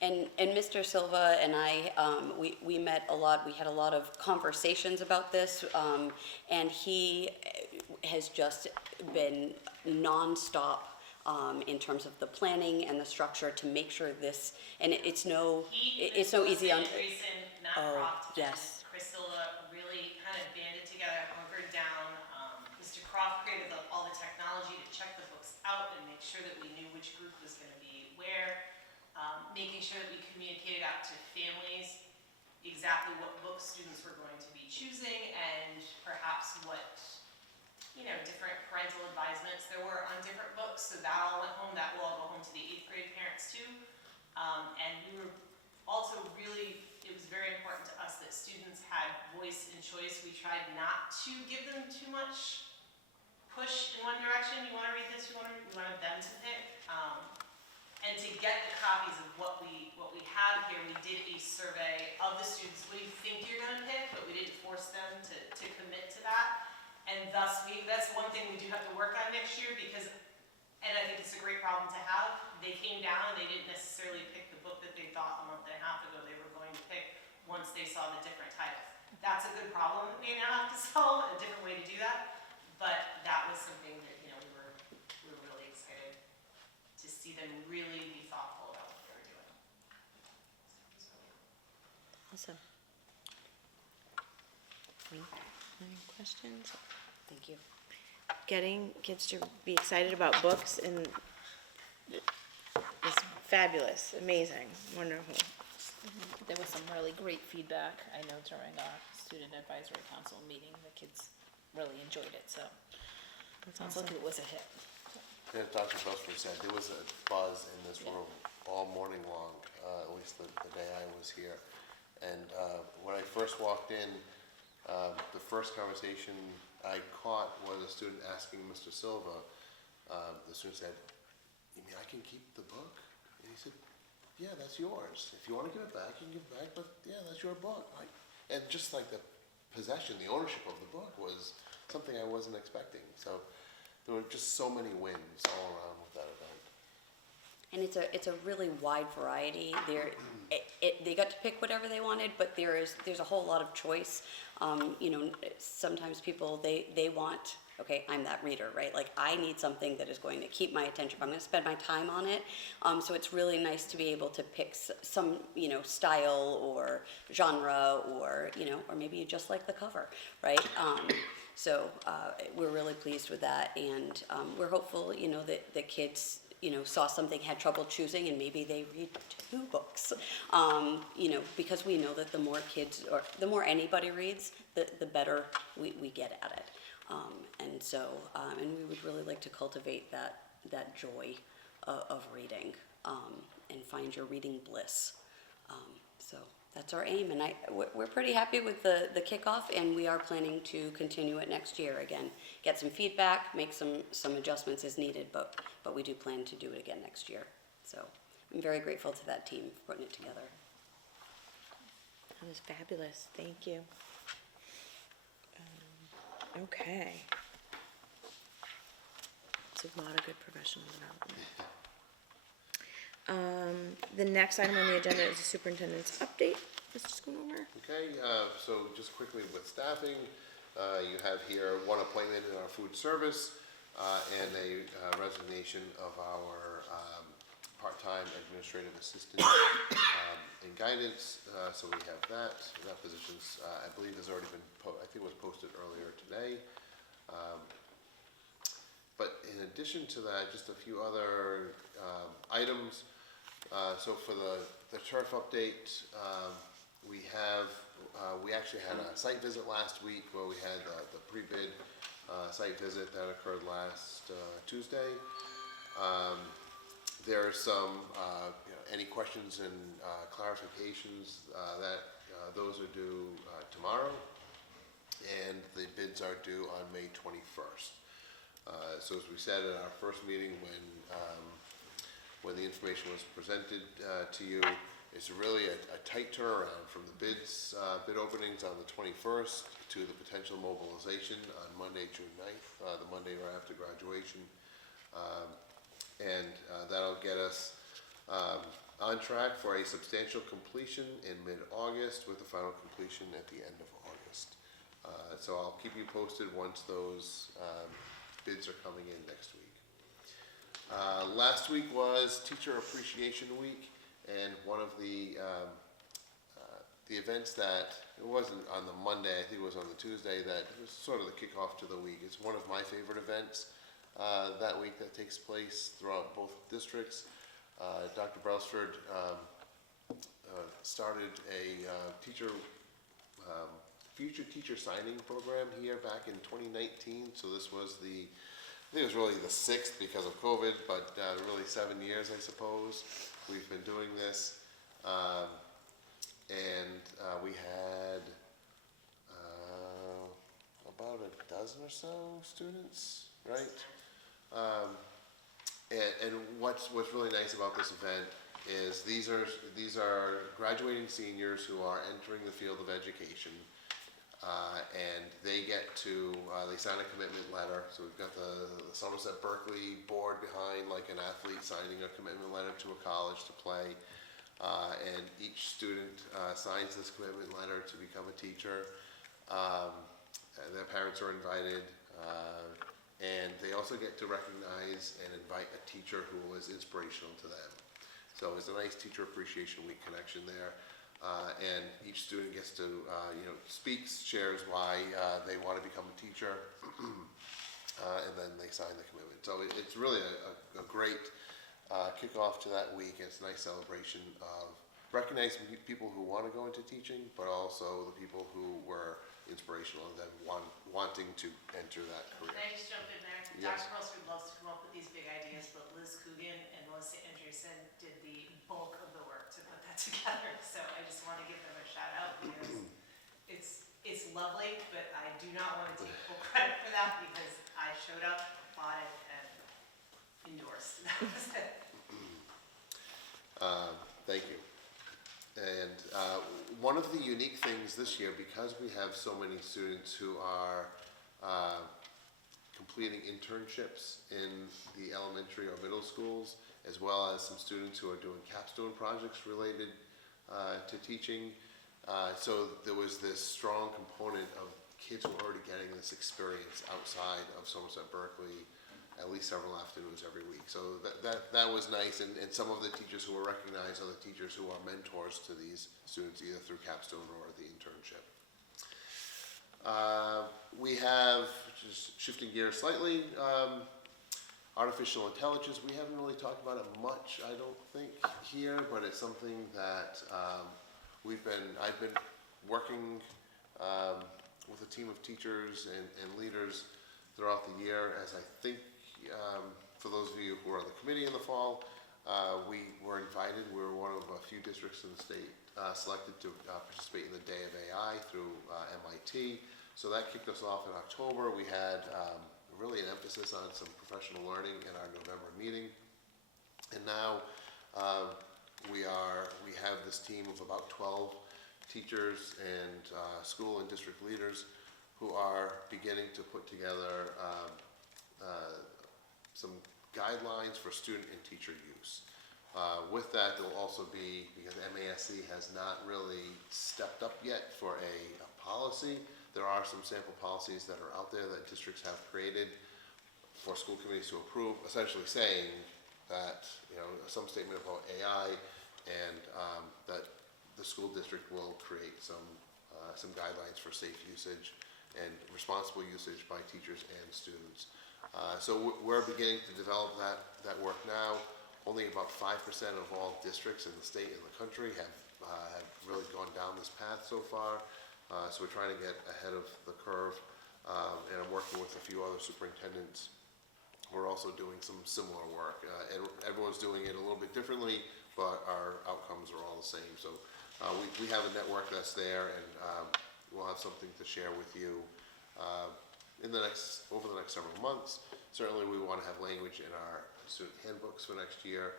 And Mr. Silva and I, we met a lot, we had a lot of conversations about this, and he has just been nonstop in terms of the planning and the structure to make sure this, and it's no easy on. Grayson, Matt Croft, and Priscilla really kind of banded together, hunkered down. Mr. Croft created all the technology to check the books out and make sure that we knew which group was going to be where. Making sure that we communicated out to families exactly what books students were going to be choosing and perhaps what, different parental advisements there were on different books. So that all went home. That will all go home to the 8th grade parents too. And we were also it was very important to us that students had voice and choice. We tried not to give them too much push in one direction. You want to read this, we wanted them to pick. And to get the copies of what we have here, we did a survey of the students. What do you think you're going to pick? But we didn't force them to commit to that. And thus, that's one thing we do have to work on next year because, and I think it's a great problem to have, they came down and they didn't necessarily pick the book that they thought a month and a half ago they were going to pick once they saw the different titles. That's a good problem that we now have to solve, a different way to do that. But that was something that, we were really excited to see them really be thoughtful about what they were doing. Awesome. Any questions? Thank you. Getting kids to be excited about books and is fabulous, amazing, wonderful. There was some really great feedback, I know, during our student advisory council meeting. The kids really enjoyed it, so it sounds like it was a hit. Yeah, Dr. Busby said there was a buzz in this room all morning long, at least the day I was here. And when I first walked in, the first conversation I caught was a student asking Mr. Silva, the student said, "You mean I can keep the book?" And he said, "Yeah, that's yours. If you want to give it back, you can give it back, but yeah, that's your book." And just like the possession, the ownership of the book was something I wasn't expecting. So there were just so many wins all around with that event. And it's a really wide variety. They got to pick whatever they wanted, but there's a whole lot of choice. Sometimes people they want, okay, I'm that reader, right? Like I need something that is going to keep my attention. I'm going to spend my time on it. So it's really nice to be able to pick some style or genre or or maybe you just like the cover, right? So we're really pleased with that, and we're hopeful that the kids saw something, had trouble choosing, and maybe they read 2 books. Because we know that the more kids, or the more anybody reads, the better we get at it. And so, and we would really like to cultivate that joy of reading, and find your reading bliss. So that's our aim, and we're pretty happy with the kickoff, and we are planning to continue it next year again. Get some feedback, make some adjustments as needed, but we do plan to do it again next year. So I'm very grateful to that team for putting it together. That was fabulous, thank you. Okay. It's a lot of good professional development. The next item on the agenda is the superintendent's update. Mr. Schoonover? Okay, so just quickly with staffing, you have here one appointment in our food service and a resignation of our part-time administrative assistant in guidance. So we have that. That position, I believe, has already been, I think it was posted earlier today. But in addition to that, just a few other items. So for the turf update, we actually had a site visit last week where we had the pre-bid site visit that occurred last Tuesday. There are some, any questions and clarifications those are due tomorrow, and the bids are due on May 21st. So as we said at our first meeting, when the information was presented to you, it's really a tight turnaround from the bid openings on the 21st to the potential mobilization on Monday, June 9th, the Monday right after graduation. And that'll get us on track for a substantial completion in mid-August with the final completion at the end of August. So I'll keep you posted once those bids are coming in next week. Last week was Teacher Appreciation Week, and one of the events that, it wasn't on the Monday, I think it was on the Tuesday, that was sort of the kickoff to the week. It's one of my favorite events that week that takes place throughout both districts. Dr. Brailsford started a future teacher signing program here back in 2019. So this was I think it was really the 6th because of COVID, but really 7 years, I suppose, we've been doing this. We had about a dozen or so students, right? And what's really nice about this event is these are graduating seniors who are entering the field of education, and they get to they sign a commitment letter. So we've got the Somerset Berkley board behind, like an athlete signing a commitment letter to a college to play, and each student signs this commitment letter to become a teacher. And their parents are invited. And they also get to recognize and invite a teacher who was inspirational to them. So it's a nice Teacher Appreciation Week connection there. And each student gets to, speaks, shares why they want to become a teacher, and then they sign the commitment. So it's really a great kickoff to that week. It's a nice celebration of recognizing people who want to go into teaching, but also the people who were inspirational and then wanting to enter that career. Can I just jump in there? Yes. Dr. Brailsford loves to come up with these big ideas, but Liz Coogan and Melissa Andreessen did the bulk of the work to put that together. So I just want to give them a shout out because it's lovely, but I do not want to take full credit for that because I showed up, bought it, and endorsed. That was it. Thank you. And one of the unique things this year, because we have so many students who are completing internships in the elementary or middle schools, as well as some students who are doing capstone projects related to teaching. So there was this strong component of kids who are already getting this experience outside of Somerset Berkley at least several afternoons every week. So that was nice, and some of the teachers who were recognized are the teachers who are mentors to these students, either through capstone or the internship. We have, just shifting gears slightly, artificial intelligence. We haven't really talked about it much, I don't think, here, but it's something that I've been working with a team of teachers and leaders throughout the year, as I think, for those of you who are on the committee in the fall, we were invited. We were one of a few districts in the state selected to participate in the Day of AI through MIT. So that kicked us off in October. We had really an emphasis on some professional learning in our November meeting. And now we have this team of about 12 teachers and school and district leaders who are beginning to put together some guidelines for student and teacher use. With that, there will also be, because MASC has not really stepped up yet for a policy, there are some sample policies that are out there that districts have created for school committees to approve, essentially saying that, some statement about AI, and that the school district will create some guidelines for safe usage and responsible usage by teachers and students. So we're beginning to develop that work now. Only about 5% of all districts in the state and the country have really gone down this path so far. So we're trying to get ahead of the curve, and I'm working with a few other superintendents. We're also doing some similar work, and everyone's doing it a little bit differently, but our outcomes are all the same. So we have a network that's there, and we'll have something to share with you over the next several months. Certainly, we want to have language in our student handbooks for next year.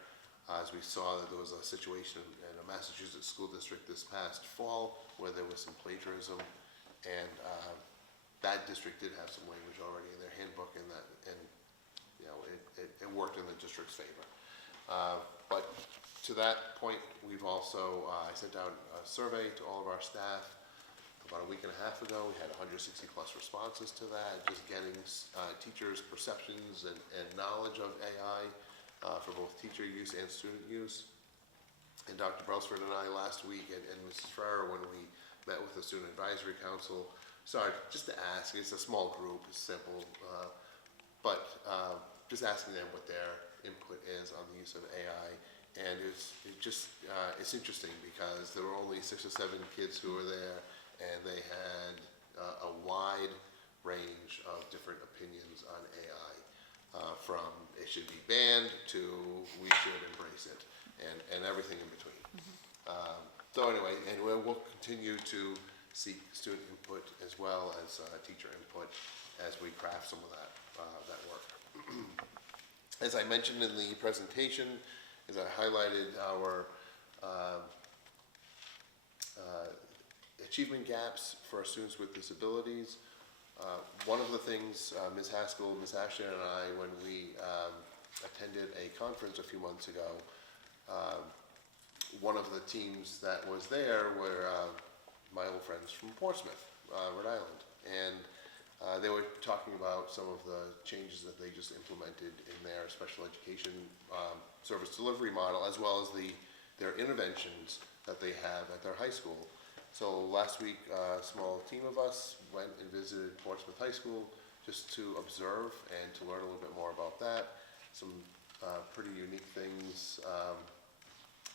As we saw that there was a situation in a Massachusetts school district this past fall where there was some plagiarism, and that district did have some language already in their handbook, and you know, it worked in the district's favor. But to that point, we've also I sent out a survey to all of our staff about a week and a half ago. We had 160 plus responses to that, just getting teachers' perceptions and knowledge of AI for both teacher use and student use. And Dr. Brelsford and I last week, and Mrs. Ferrer, when we met with the Student Advisory Council, started just to ask, it's a small group, it's simple, but just asking them what their input is on the use of AI. And it's interesting because there were only 6 or 7 kids who were there, and they had a wide range of different opinions on AI, from it should be banned to we should embrace it, and everything in between. So anyway, and we'll continue to seek student input as well as teacher input as we craft some of that work. As I mentioned in the presentation, as I highlighted our achievement gaps for our students with disabilities. One of the things Ms. Haskell, Ms. Ashton, and I, when we attended a conference a few months ago, one of the teams that was there were my old friends from Portsmouth, Rhode Island, and they were talking about some of the changes that they just implemented in their special education service delivery model, as well as their interventions that they have at their high school. So last week, a small team of us went and visited Portsmouth High School just to observe and to learn a little bit more about that. Some pretty unique things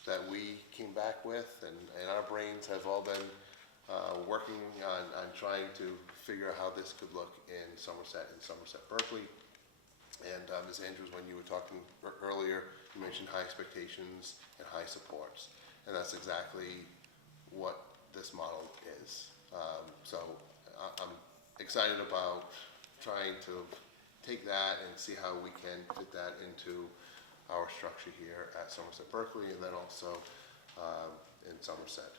that we came back with, and our brains have all been working on trying to figure out how this could look in Somerset and Somerset Berkley. And Ms. Andrews, when you were talking earlier, you mentioned high expectations and high supports, and that's exactly what this model is. So I'm excited about trying to take that and see how we can fit that into our structure here at Somerset Berkley, and then also in Somerset.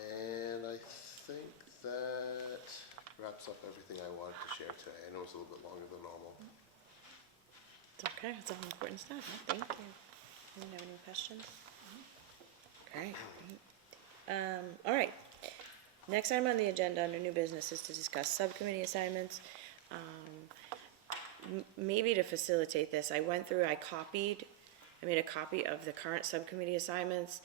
And I think that wraps up everything I wanted to share today. I know it's a little bit longer than normal. It's okay, it's all important stuff. Thank you. Anyone have any questions? Great. All right. Next item on the agenda under new business is to discuss subcommittee assignments. Maybe to facilitate this, I made a copy of the current subcommittee assignments,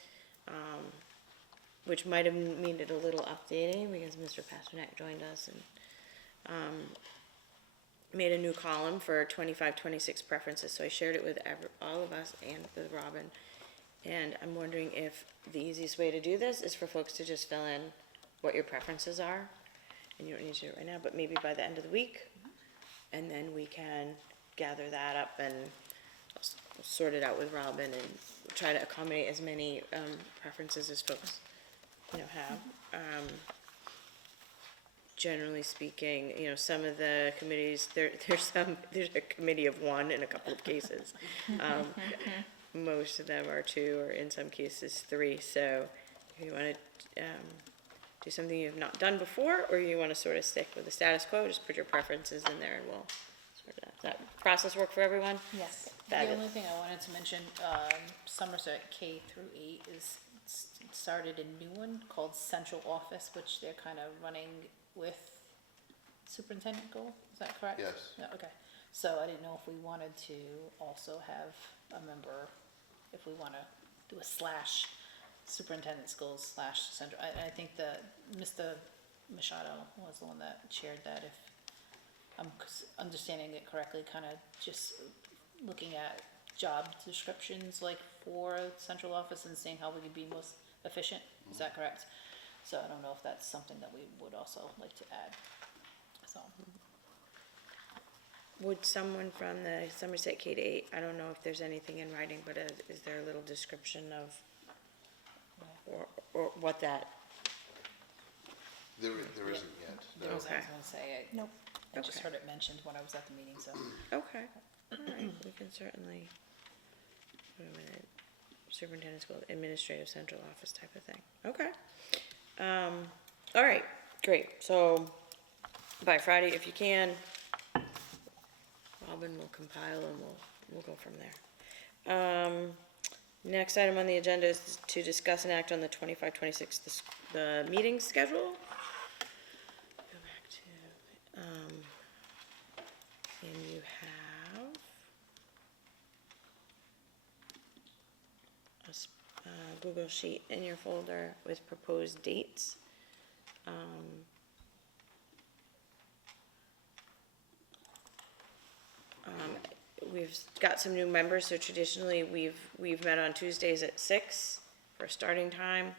which might have needed a little updating because Mr. Pasternak joined us and made a new column for 25-26 preferences. So I shared it with all of us and with Robin. And I'm wondering if the easiest way to do this is for folks to just fill in what your preferences are. And you don't need to do it right now, but maybe by the end of the week. And then we can gather that up and sort it out with Robin and try to accommodate as many preferences as folks have. Generally speaking, some of the committees, there's a committee of one in a couple of cases. Most of them are 2, or in some cases 3. So if you want to do something you've not done before, or you want to sort of stick with the status quo, just put your preferences in there and we'll sort it out. Does that process work for everyone? Yes. Fabulous. The only thing I wanted to mention, Somerset K through 8 is started a new one called Central Office, which they're kind of running with superintendent goal. Is that correct? Yes. Yeah, okay. So I didn't know if we wanted to also have a member, if we want to do a / superintendent schools / central. I think that Mr. Machado was the one that chaired that, if I'm understanding it correctly, kind of just looking at job descriptions, like, for central office and seeing how we can be most efficient, is that correct? So I don't know if that's something that we would also like to add, so. Would someone from the Somerset K-8, I don't know if there's anything in writing, but is there a little description of, or what that? There isn't yet. There No. was, I was gonna say, Nope. I just Okay. heard it mentioned when I was at the meeting, so. Okay, all right, we can certainly, wait a minute, superintendent school administrative central office type of thing, okay. All right, great, so by Friday, if you can, Robin will compile and we'll go from there. Next item on the agenda is to discuss and act on the 25-26, the meeting schedule. Go back to, and you have a Google Sheet in your folder with proposed dates. We've got some new members, so traditionally we've met on Tuesdays at 6 for starting time.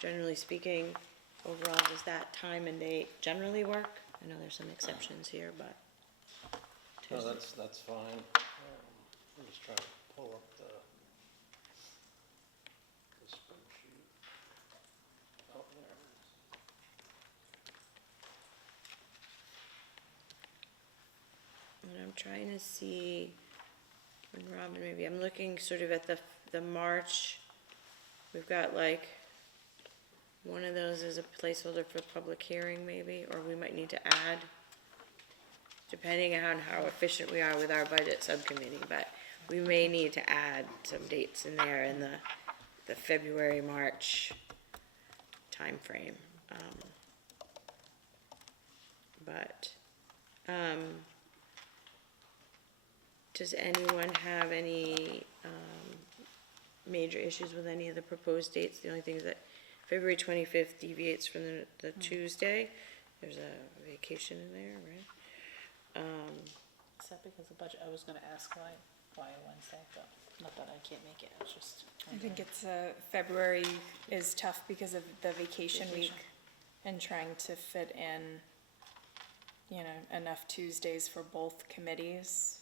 Generally speaking, overall, does that time and date generally work? I know there's some exceptions here, but. No, Tuesdays. that's fine. I'm just trying to pull up the spreadsheet. Oh, there it is. And I'm trying to see, and Robin, maybe, I'm looking sort of at the March, we've got like, one of those is a placeholder for public hearing maybe, or we might need to add, depending on how efficient we are with our budget subcommittee, but we may need to add some dates in there in the February, March timeframe. Does anyone have any major issues with any of the proposed dates? The only thing is that February 25th deviates from the Tuesday. There's a vacation in there, right? Is that because of budget? I was gonna ask why Wednesday, but not that I can't make it, I was just. I think it's, February is tough because of the vacation week and trying to fit in, you know, enough Tuesdays for both committees.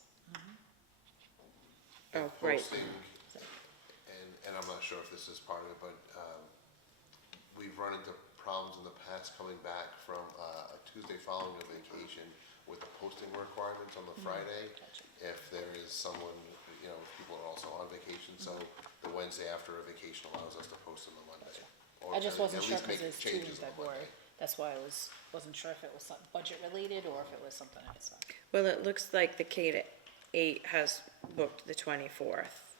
Oh, right. Posting, and I'm not sure if this is part of it, but we've run into problems in the past coming back from a Tuesday following a vacation with the posting requirements on the Friday. If there is someone, you know, if people are also on vacation, so the Wednesday after a vacation allows us to post on the Monday. Or I just at wasn't sure least because make it's 2 in changes on the February. Monday. That's why wasn't sure if it was something budget related or if it was something else. Well, it looks like the K-8 has booked the 24th,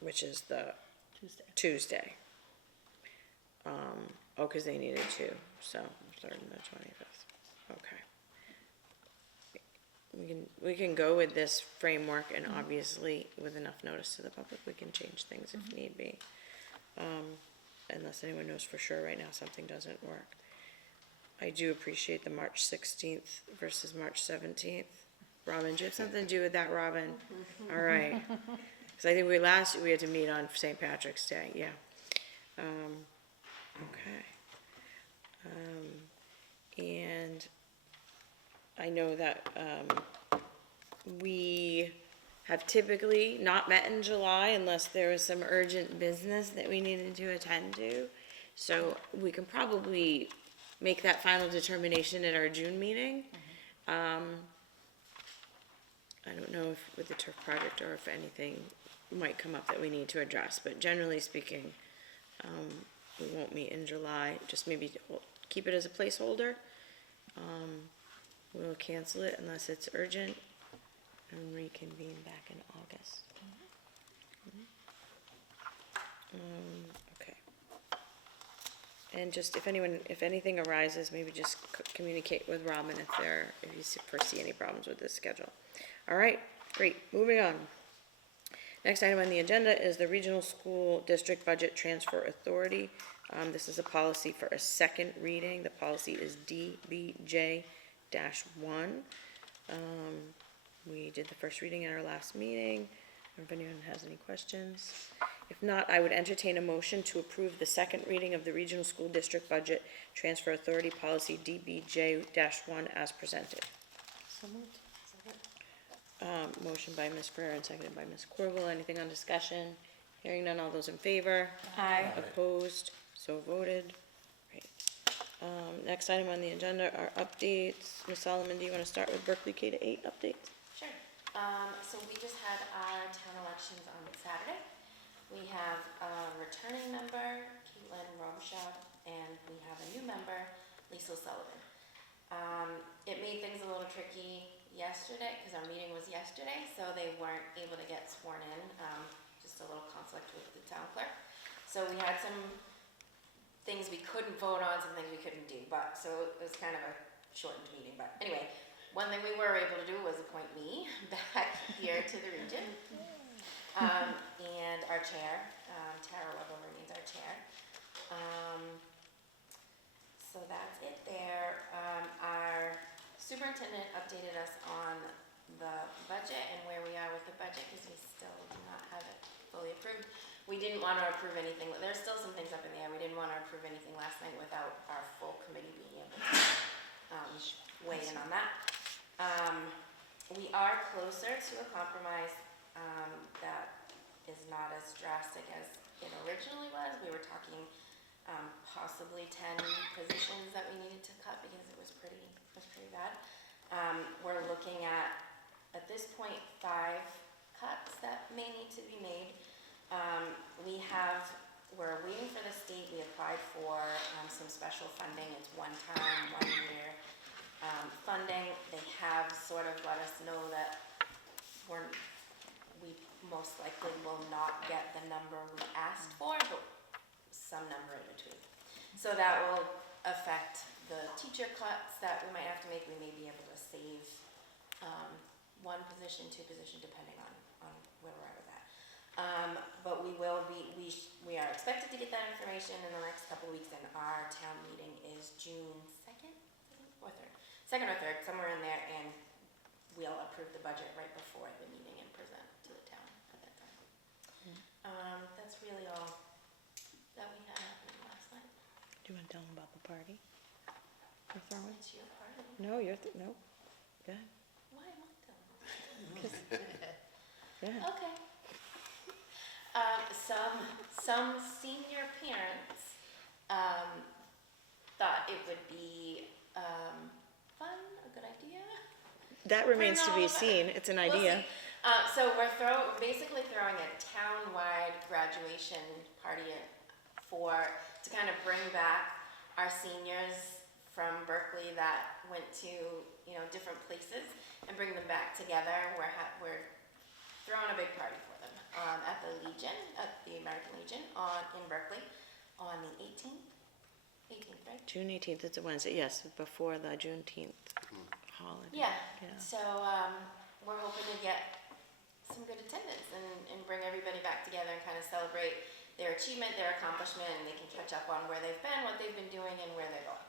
which is the Tuesday. Oh, because they needed 2, so 3rd and the 25th. Okay. We can go with this framework, and obviously, with enough notice to the public, we can change things if need be. Unless anyone knows for sure right now something doesn't work. I do appreciate the March 16th versus March 17th. Robin, do you have something to do with that, Robin? All right. Because I think we had to meet on St. Patrick's Day, yeah. Okay. And I know that we have typically not met in July unless there was some urgent business that we needed to attend to. So we can probably make that final determination at our June meeting. I don't know if with the turf project or if anything might come up that we need to address, but generally speaking, we won't meet in July, just maybe keep it as a placeholder. We'll cancel it unless it's urgent and reconvene back in August. Okay. And just if anything arises, maybe just communicate with Robin if you foresee any problems with this schedule. All right, great, moving on. Next item on the agenda is the Regional School District Budget Transfer Authority. This is a policy for a second reading. The policy is DBJ-1. We did the first reading at our last meeting. If anyone has any questions. If not, I would entertain a motion to approve the second reading of the Regional School District Budget Transfer Authority Policy DBJ-1 as presented. So moved. Motion by Ms. Pereira and seconded by Ms. Corvall. Anything on discussion? Hearing none, all those in favor? Aye. Opposed? So voted. Great. Next item on the agenda are updates. Ms. Solomon, do you want to start with Berkeley K-8 updates? Sure. So we just had our town elections on Saturday. We have a returning member, Caitlin Robichaud, and we have a new member, Lisa Sullivan. It made things a little tricky yesterday, because our meeting was yesterday, so they weren't able to get sworn in, just a little conflict with the town clerk. So we had some things we couldn't vote on, some things we couldn't do, but, so it was kind of a shortened meeting, but anyway, one thing we were able to do was appoint me back here to the region. And our chair, Tara Weber remains our chair. So that's it there. Our superintendent updated us on the budget and where we are with the budget, because we still do not have it fully approved. We didn't want to approve anything, there's still some things up in the air. We didn't want to approve anything last night without our full committee being able to weigh in on that. We are closer to a compromise that is not as drastic as it originally was. We were talking possibly 10 positions that we needed to cut because it was pretty bad. We're looking at this point, 5 cuts that may need to be made. We're waiting for the state. We applied for some special funding. It's one-time, 1-year funding. They have sort of let us know that we most likely will not get the number we asked for, but some number in between. So that will affect the teacher cuts that we might have to make. We may be able to save 1 position, 2 position, depending on where we're at with that. But we are expected to get that information in the next couple of weeks, and our town meeting is June 2nd or 3rd. 2nd or 3rd, somewhere in there, and we'll approve the budget right before the meeting and present to the town at that time. That's really all that we had happening last night. Do you want to tell them about the party? You're throwing? It's your party. No, no. Go ahead. Why am I telling you? Go ahead. Okay. Some senior parents thought it would be fun, a good idea. That remains to be seen. It's an idea. We'll see. So we're basically throwing a town-wide graduation party to kind of bring back our seniors from Berkeley that went to different places and bring them back together. We're throwing a big party for them at the Legion, at the American Legion in Berkeley on the 18th, right? June 18th, it's a Wednesday, yes, before the Juneteenth holiday. Yeah. So we're hoping to get some good attendance and bring everybody back together and kind of celebrate their achievement, their accomplishment, and they can catch up on where they've been, what they've been doing, and where they're going.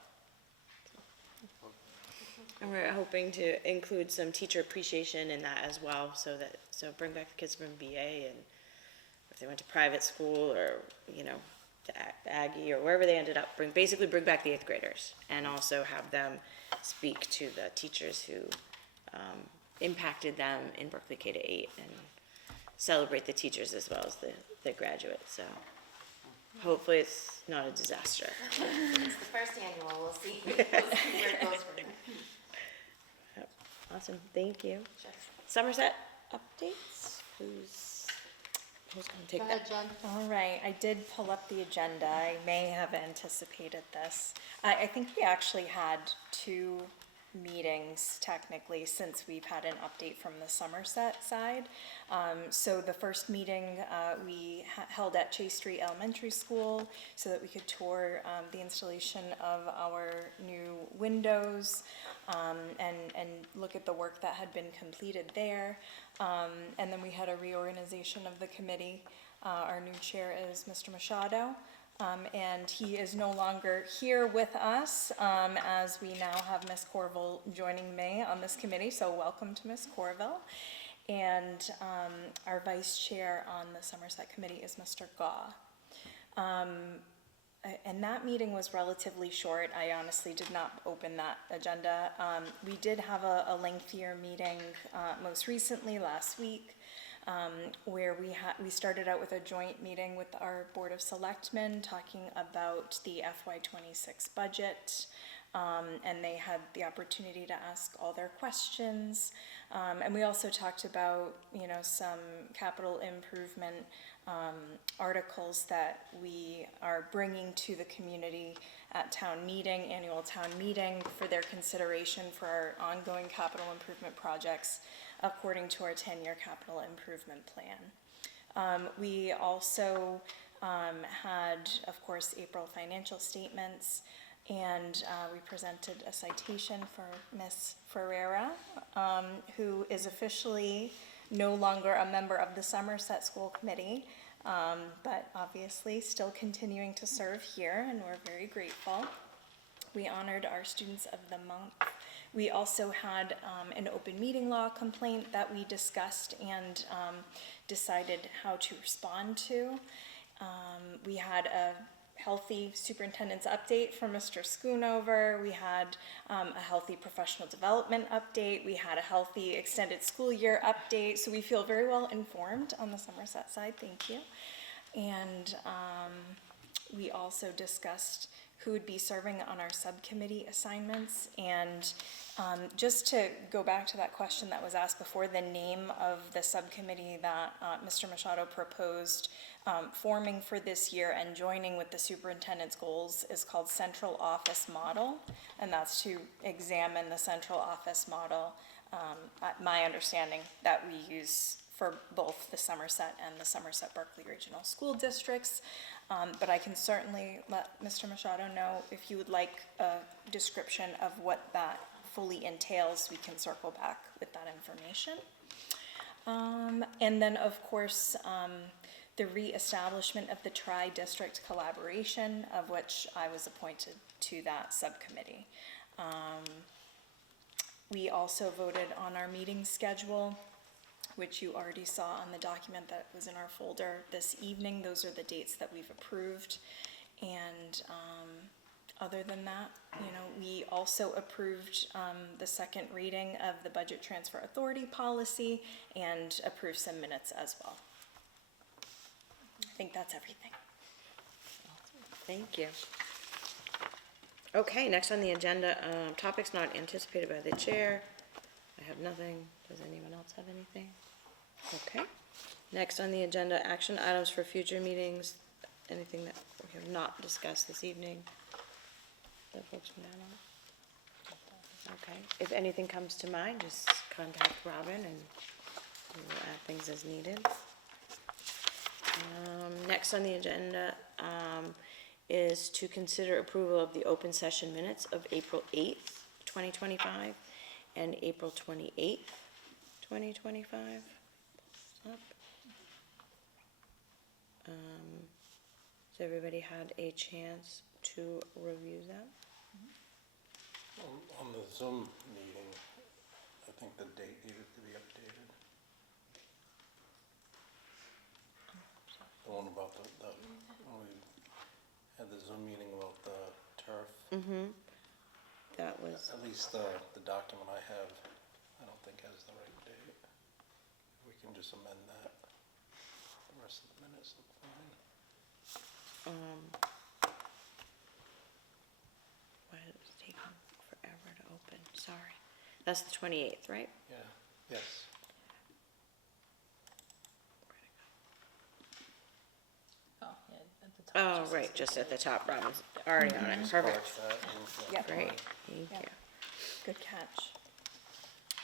And we're hoping to include some teacher appreciation in that as well, so bring back the kids from BA, and if they went to private school or the Aggie or wherever they ended up, bring back the 8th graders, and also have them speak to the teachers who impacted them in Berkeley K-8, and celebrate the teachers as well as the graduates. So hopefully it's not a disaster. It's the first annual. We'll see where it goes from there. Awesome, thank you. Sure. Somerset updates, who's going to take that? All right, I did pull up the agenda. I may have anticipated this. I think we actually had 2 meetings technically since we've had an update from the Somerset side. So the first meeting we held at Chase Street Elementary School so that we could tour the installation of our new windows and look at the work that had been completed there. And then we had a reorganization of the committee. Our new chair is Mr. Machado. And he is no longer here with us, as we now have Ms. Corville joining me on this committee, so welcome to Ms. Corville. And our vice chair on the Somerset Committee is Mr. Gaw. And that meeting was relatively short. I honestly did not open that agenda. We did have a lengthier meeting most recently last week, where we started out with a joint meeting with our Board of Selectmen talking about the FY26 budget, and they had the opportunity to ask all their questions. And we also talked about, some capital improvement articles that we are bringing to the community at annual town meeting for their consideration for our ongoing capital improvement projects according to our 10-year capital improvement plan. We also had, of course, April financial statements, and we presented a citation for Ms. Ferreira, who is officially no longer a member of the Somerset School Committee, but obviously still continuing to serve here, and we're very grateful. We honored our Students of the Month. We also had an open meeting law complaint that we discussed and decided how to respond to. We had a healthy superintendent's update from Mr. Schoonover. We had a healthy professional development update. We had a healthy extended school year update. So we feel very well informed on the Somerset side. Thank you. And we also discussed who would be serving on our subcommittee assignments. And just to go back to that question that was asked before, the name of the subcommittee that Mr. Machado proposed forming for this year and joining with the superintendent's goals is called Central Office Model, and that's to examine the central office model, my understanding, that we use for both the Somerset and the Somerset Berkley Regional School Districts. But I can certainly let Mr. Machado know if you would like a description of what that fully entails. We can circle back with that information. And then, of course, the reestablishment of the tri-district collaboration, of which I was appointed to that subcommittee. We also voted on our meeting schedule, which you already saw on the document that was in our folder this evening. Those are the dates that we've approved. And other than that, we also approved the second reading of the Budget Transfer Authority policy and approved some minutes as well. I think that's everything. Thank you. Okay, next on the agenda, topics not anticipated by the chair. I have nothing. Does anyone else have anything? Okay. Next on the agenda, action items for future meetings. Anything that we have not discussed this evening that folks can add on? Okay. If anything comes to mind, just contact Robin and we will add things as needed. Next on the agenda is to consider approval of the open session minutes of April 8th, 2025 and April 28th, 2025. Up. So everybody had a chance to review them? On the Zoom meeting, I think the date needed to be updated. The one about when we had the Zoom meeting about the turf. Mm-hmm. That was. At least the document I have, I don't think has the right date. We can just amend that. The rest of the minutes look fine. Why is it taking forever to open? Sorry. That's the 28th, right? Yeah, yes. Oh, yeah, at the top. Oh, just right, says just at the top, Robin's already on it. Perfect. Yep. Great, thank Yep. you. Good catch.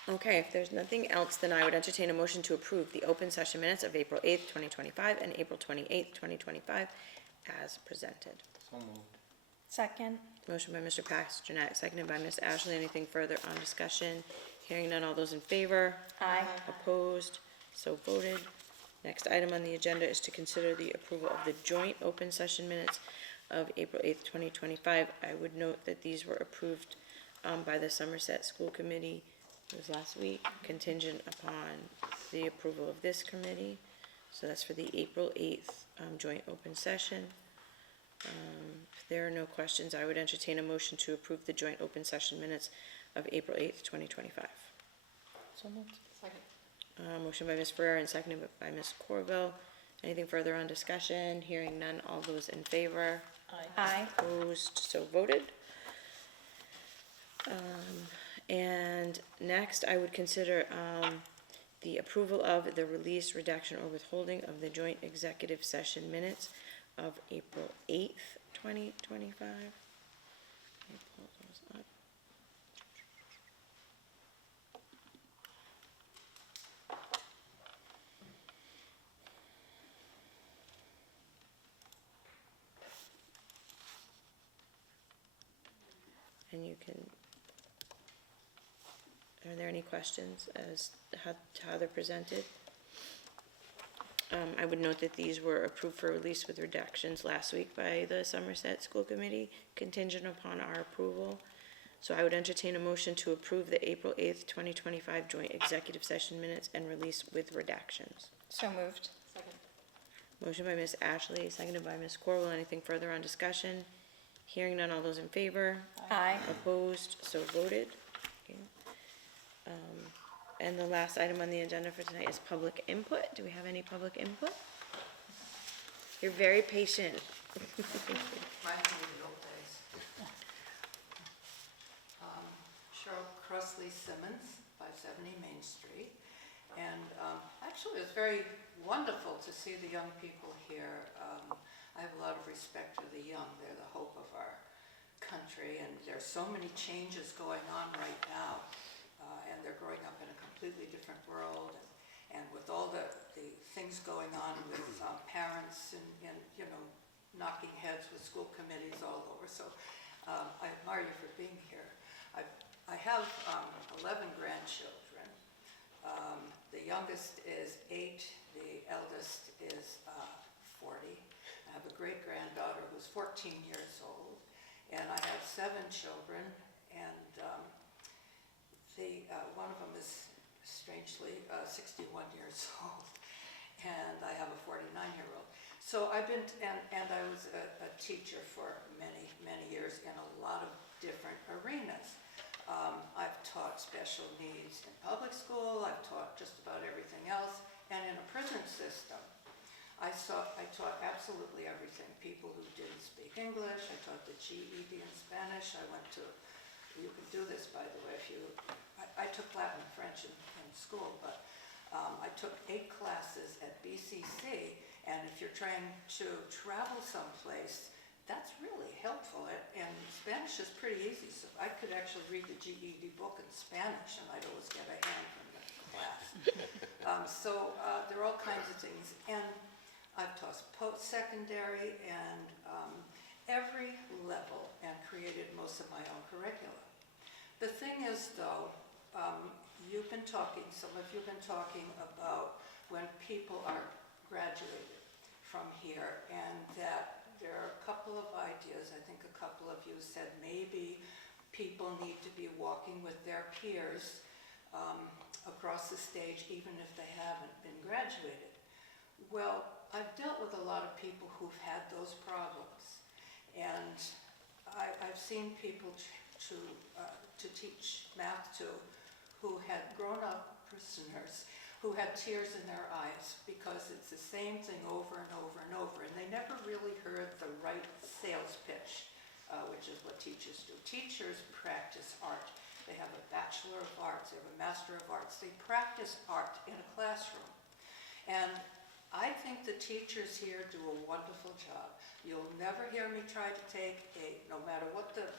Okay, if there's nothing else, then I would entertain a motion to approve the open session minutes of April 8th, 2025 and April 28th, 2025 as presented. So moved. Second. Motion by Mr. Pasternak, seconded by Ms. Ashley. Anything further on discussion? Hearing none, all those in favor? Aye. Opposed? So voted. Next item on the agenda is to consider the approval of the joint open session minutes of April 8th, 2025. I would note that these were approved by the Somerset School Committee, it was last week, contingent upon the approval of this committee. So that's for the April 8th joint open session. If there are no questions, I would entertain a motion to approve the joint open session minutes of April 8th, 2025. So moved. Second. Motion by Ms. Ferrer and seconded by Ms. Corville. Anything further on discussion? Hearing none, all those in favor? Aye. Opposed, so voted. And next, I would consider the approval of the release, redaction, or withholding of the joint executive session minutes of April 8th, 2025. Let me pull those up. And you can, are there any questions as to how they're presented? I would note that these were approved for release with redactions last week by the Somerset School Committee, contingent upon our approval. So I would entertain a motion to approve the April 8th, 2025 joint executive session minutes and release with redactions. So moved. Second. Motion by Ms. Ashley, seconded by Ms. Corwell. Anything further on discussion? Hearing none, all those in favor? Aye. Opposed, so voted. Okay. And the last item on the agenda for tonight is public input. Do we have any public input? You're very patient. Reminds me of the old days. Cheryl Crossley Simmons, 570 Main Street. And actually, it was very wonderful to see the young people here. I have a lot of respect for the young. They're the hope of our country, and there's so many changes going on right now. And they're growing up in a completely different world, and with all the things going on with parents and you know, knocking heads with school committees all over. So I admire you for being here. I have 11 grandchildren. The youngest is 8, the eldest is 40. I have a great-granddaughter who's 14 years old, and I have 7 children, and one of them is strangely 61 years old, and I have a 49-year-old. So I've been, and I was a teacher for many, many years in a lot of different arenas. I've taught special needs in public school, I've taught just about everything else, and in a prison system. I taught absolutely everything. People who didn't speak English, I taught the GED in Spanish, I went to, you can do this by the way, I took Latin and French in school, but I took 8 classes at BCC, and if you're trying to travel someplace, that's really helpful, and Spanish is pretty easy, so I could actually read the GED book in Spanish, and I'd always get a hand from the class. There are all kinds of things, and I've taught post-secondary and every level, and created most of my own curriculum. The thing is, though, you've been talking, some of you have been talking about when people are graduated from here, and that there are a couple of ideas. I think a couple of you said maybe people need to be walking with their peers across the stage, even if they haven't been graduated. Well, I've dealt with a lot of people who've had those problems, and I've seen people to teach math to who had grown-up prisoners who had tears in their eyes because it's the same thing over and over and over, and they never really heard the right sales pitch, which is what teachers do. Teachers practice art. They have a Bachelor of Arts, they have a Master of Arts. They practice art in a classroom. And I think the teachers here do a wonderful job. You'll never hear me try to take no matter what the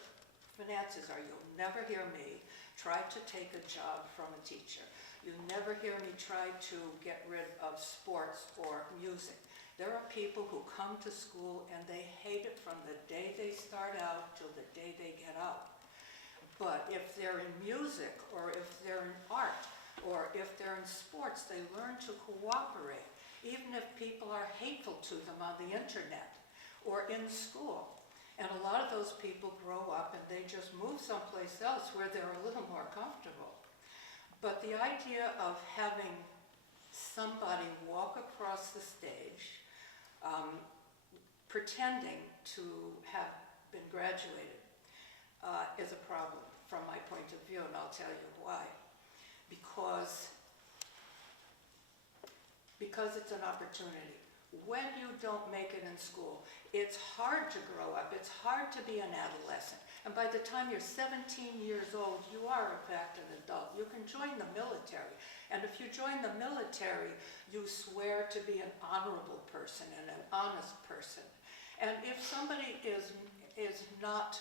finances are, you'll never hear me try to take a job from a teacher. You'll never hear me try to get rid of sports or music. There are people who come to school and they hate it from the day they start out till the day they get out. But if they're in music, or if they're in art, or if they're in sports, they learn to cooperate, even if people are hateful to them on the internet, or in school. And a lot of those people grow up and they just move someplace else where they're a little more comfortable. But the idea of having somebody walk across the stage pretending to have been graduated is a problem from my point of view, and I'll tell you why. Because it's an opportunity. When you don't make it in school, it's hard to grow up. It's hard to be an adolescent. And by the time you're 17 years old, you are in fact an adult. You can join the military. And if you join the military, you swear to be an honorable person and an honest person. And if somebody is not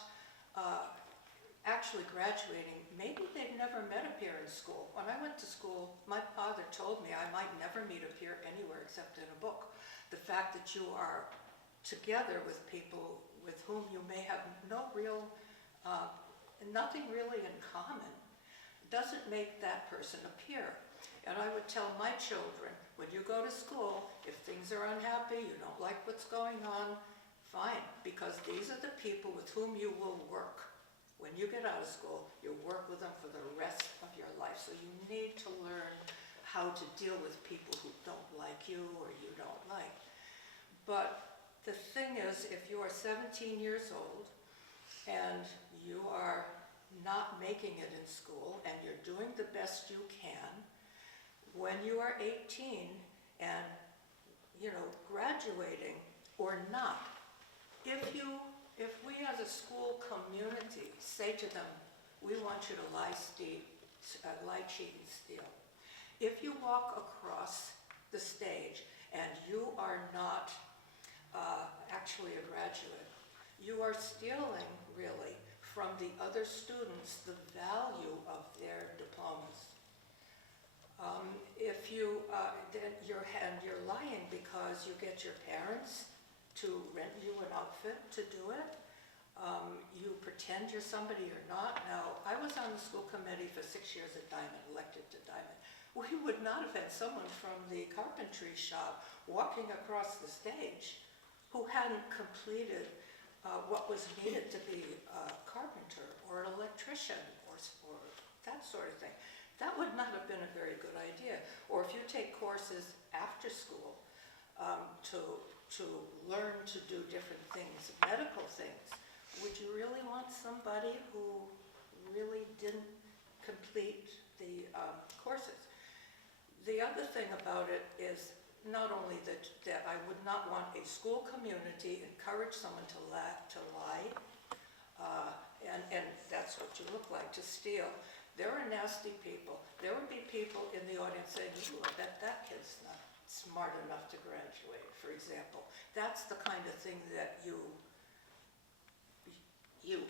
actually graduating, maybe they've never met a peer in school. When I went to school, my father told me I might never meet a peer anywhere except in a book. The fact that you are together with people with whom you may have nothing really in common doesn't make that person a peer. And I would tell my children, when you go to school, if things are unhappy, you don't like what's going on, fine, because these are the people with whom you will work. When you get out of school, you work with them for the rest of your life. So you need to learn how to deal with people who don't like you or you don't like. But the thing is, if you are 17 years old and you are not making it in school and you're doing the best you can, when you are 18 and, graduating or not, if we as a school community say to them, we want you to lie, cheat, and steal. If you walk across the stage and you are not actually a graduate, you are stealing, really, from the other students the value of their diplomas. If then you're lying because you get your parents to rent you an outfit to do it. You pretend you're somebody you're not. Now, I was on the school committee for 6 years at Diamond, elected to Diamond. We would not have had someone from the carpentry shop walking across the stage who hadn't completed what was needed to be a carpenter or an electrician or that sort of thing. That would not have been a very good idea. Or if you take courses after school to learn to do different things, medical things, would you really want somebody who really didn't complete the courses? The other thing about it is not only that I would not want a school community encourage someone to lie, and that's what you look like, to steal. There are nasty people. There would be people in the audience saying, ooh, I bet that kid's not smart enough to graduate, for example. That's the kind of thing that you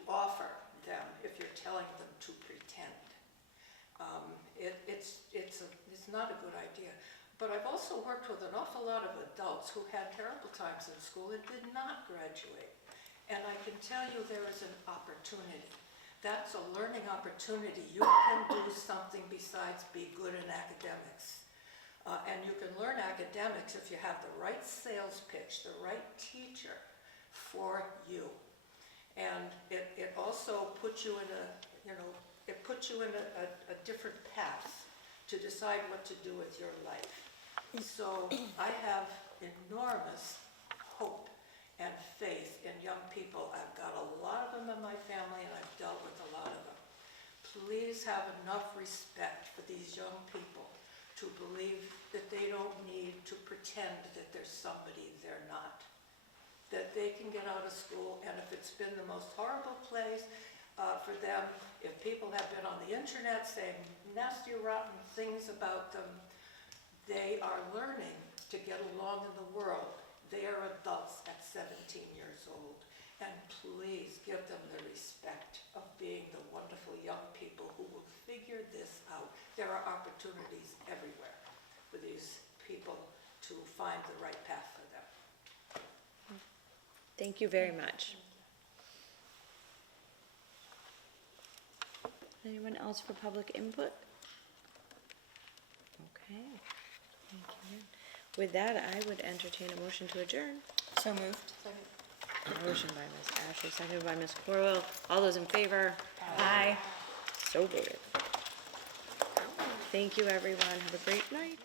offer them if you're telling them to pretend. It's not a good idea. But I've also worked with an awful lot of adults who had terrible times in school and did not graduate. And I can tell you there is an opportunity. That's a learning opportunity. You can do something besides be good in academics. And you can learn academics if you have the right sales pitch, the right teacher for you. And it also puts you in a different path to decide what to do with your life. So I have enormous hope and faith in young people. I've got a lot of them in my family and I've dealt with a lot of them. Please have enough respect for these young people to believe that they don't need to pretend that there's somebody they're not. That they can get out of school, and if it's been the most horrible place for them, if people have been on the internet saying nasty, rotten things about them, they are learning to get along in the world. They are adults at 17 years old. And please give them the respect of being the wonderful young people who will figure this out. There are opportunities everywhere for these people to find the right path for them. Thank you very much. Anyone else for public input? Okay, thank you. With that, I would entertain a motion to adjourn. So moved. Motion by Ms. Ashley, seconded by Ms. Corwell. All those in favor? Aye. So voted. Thank you, everyone. Have a great night.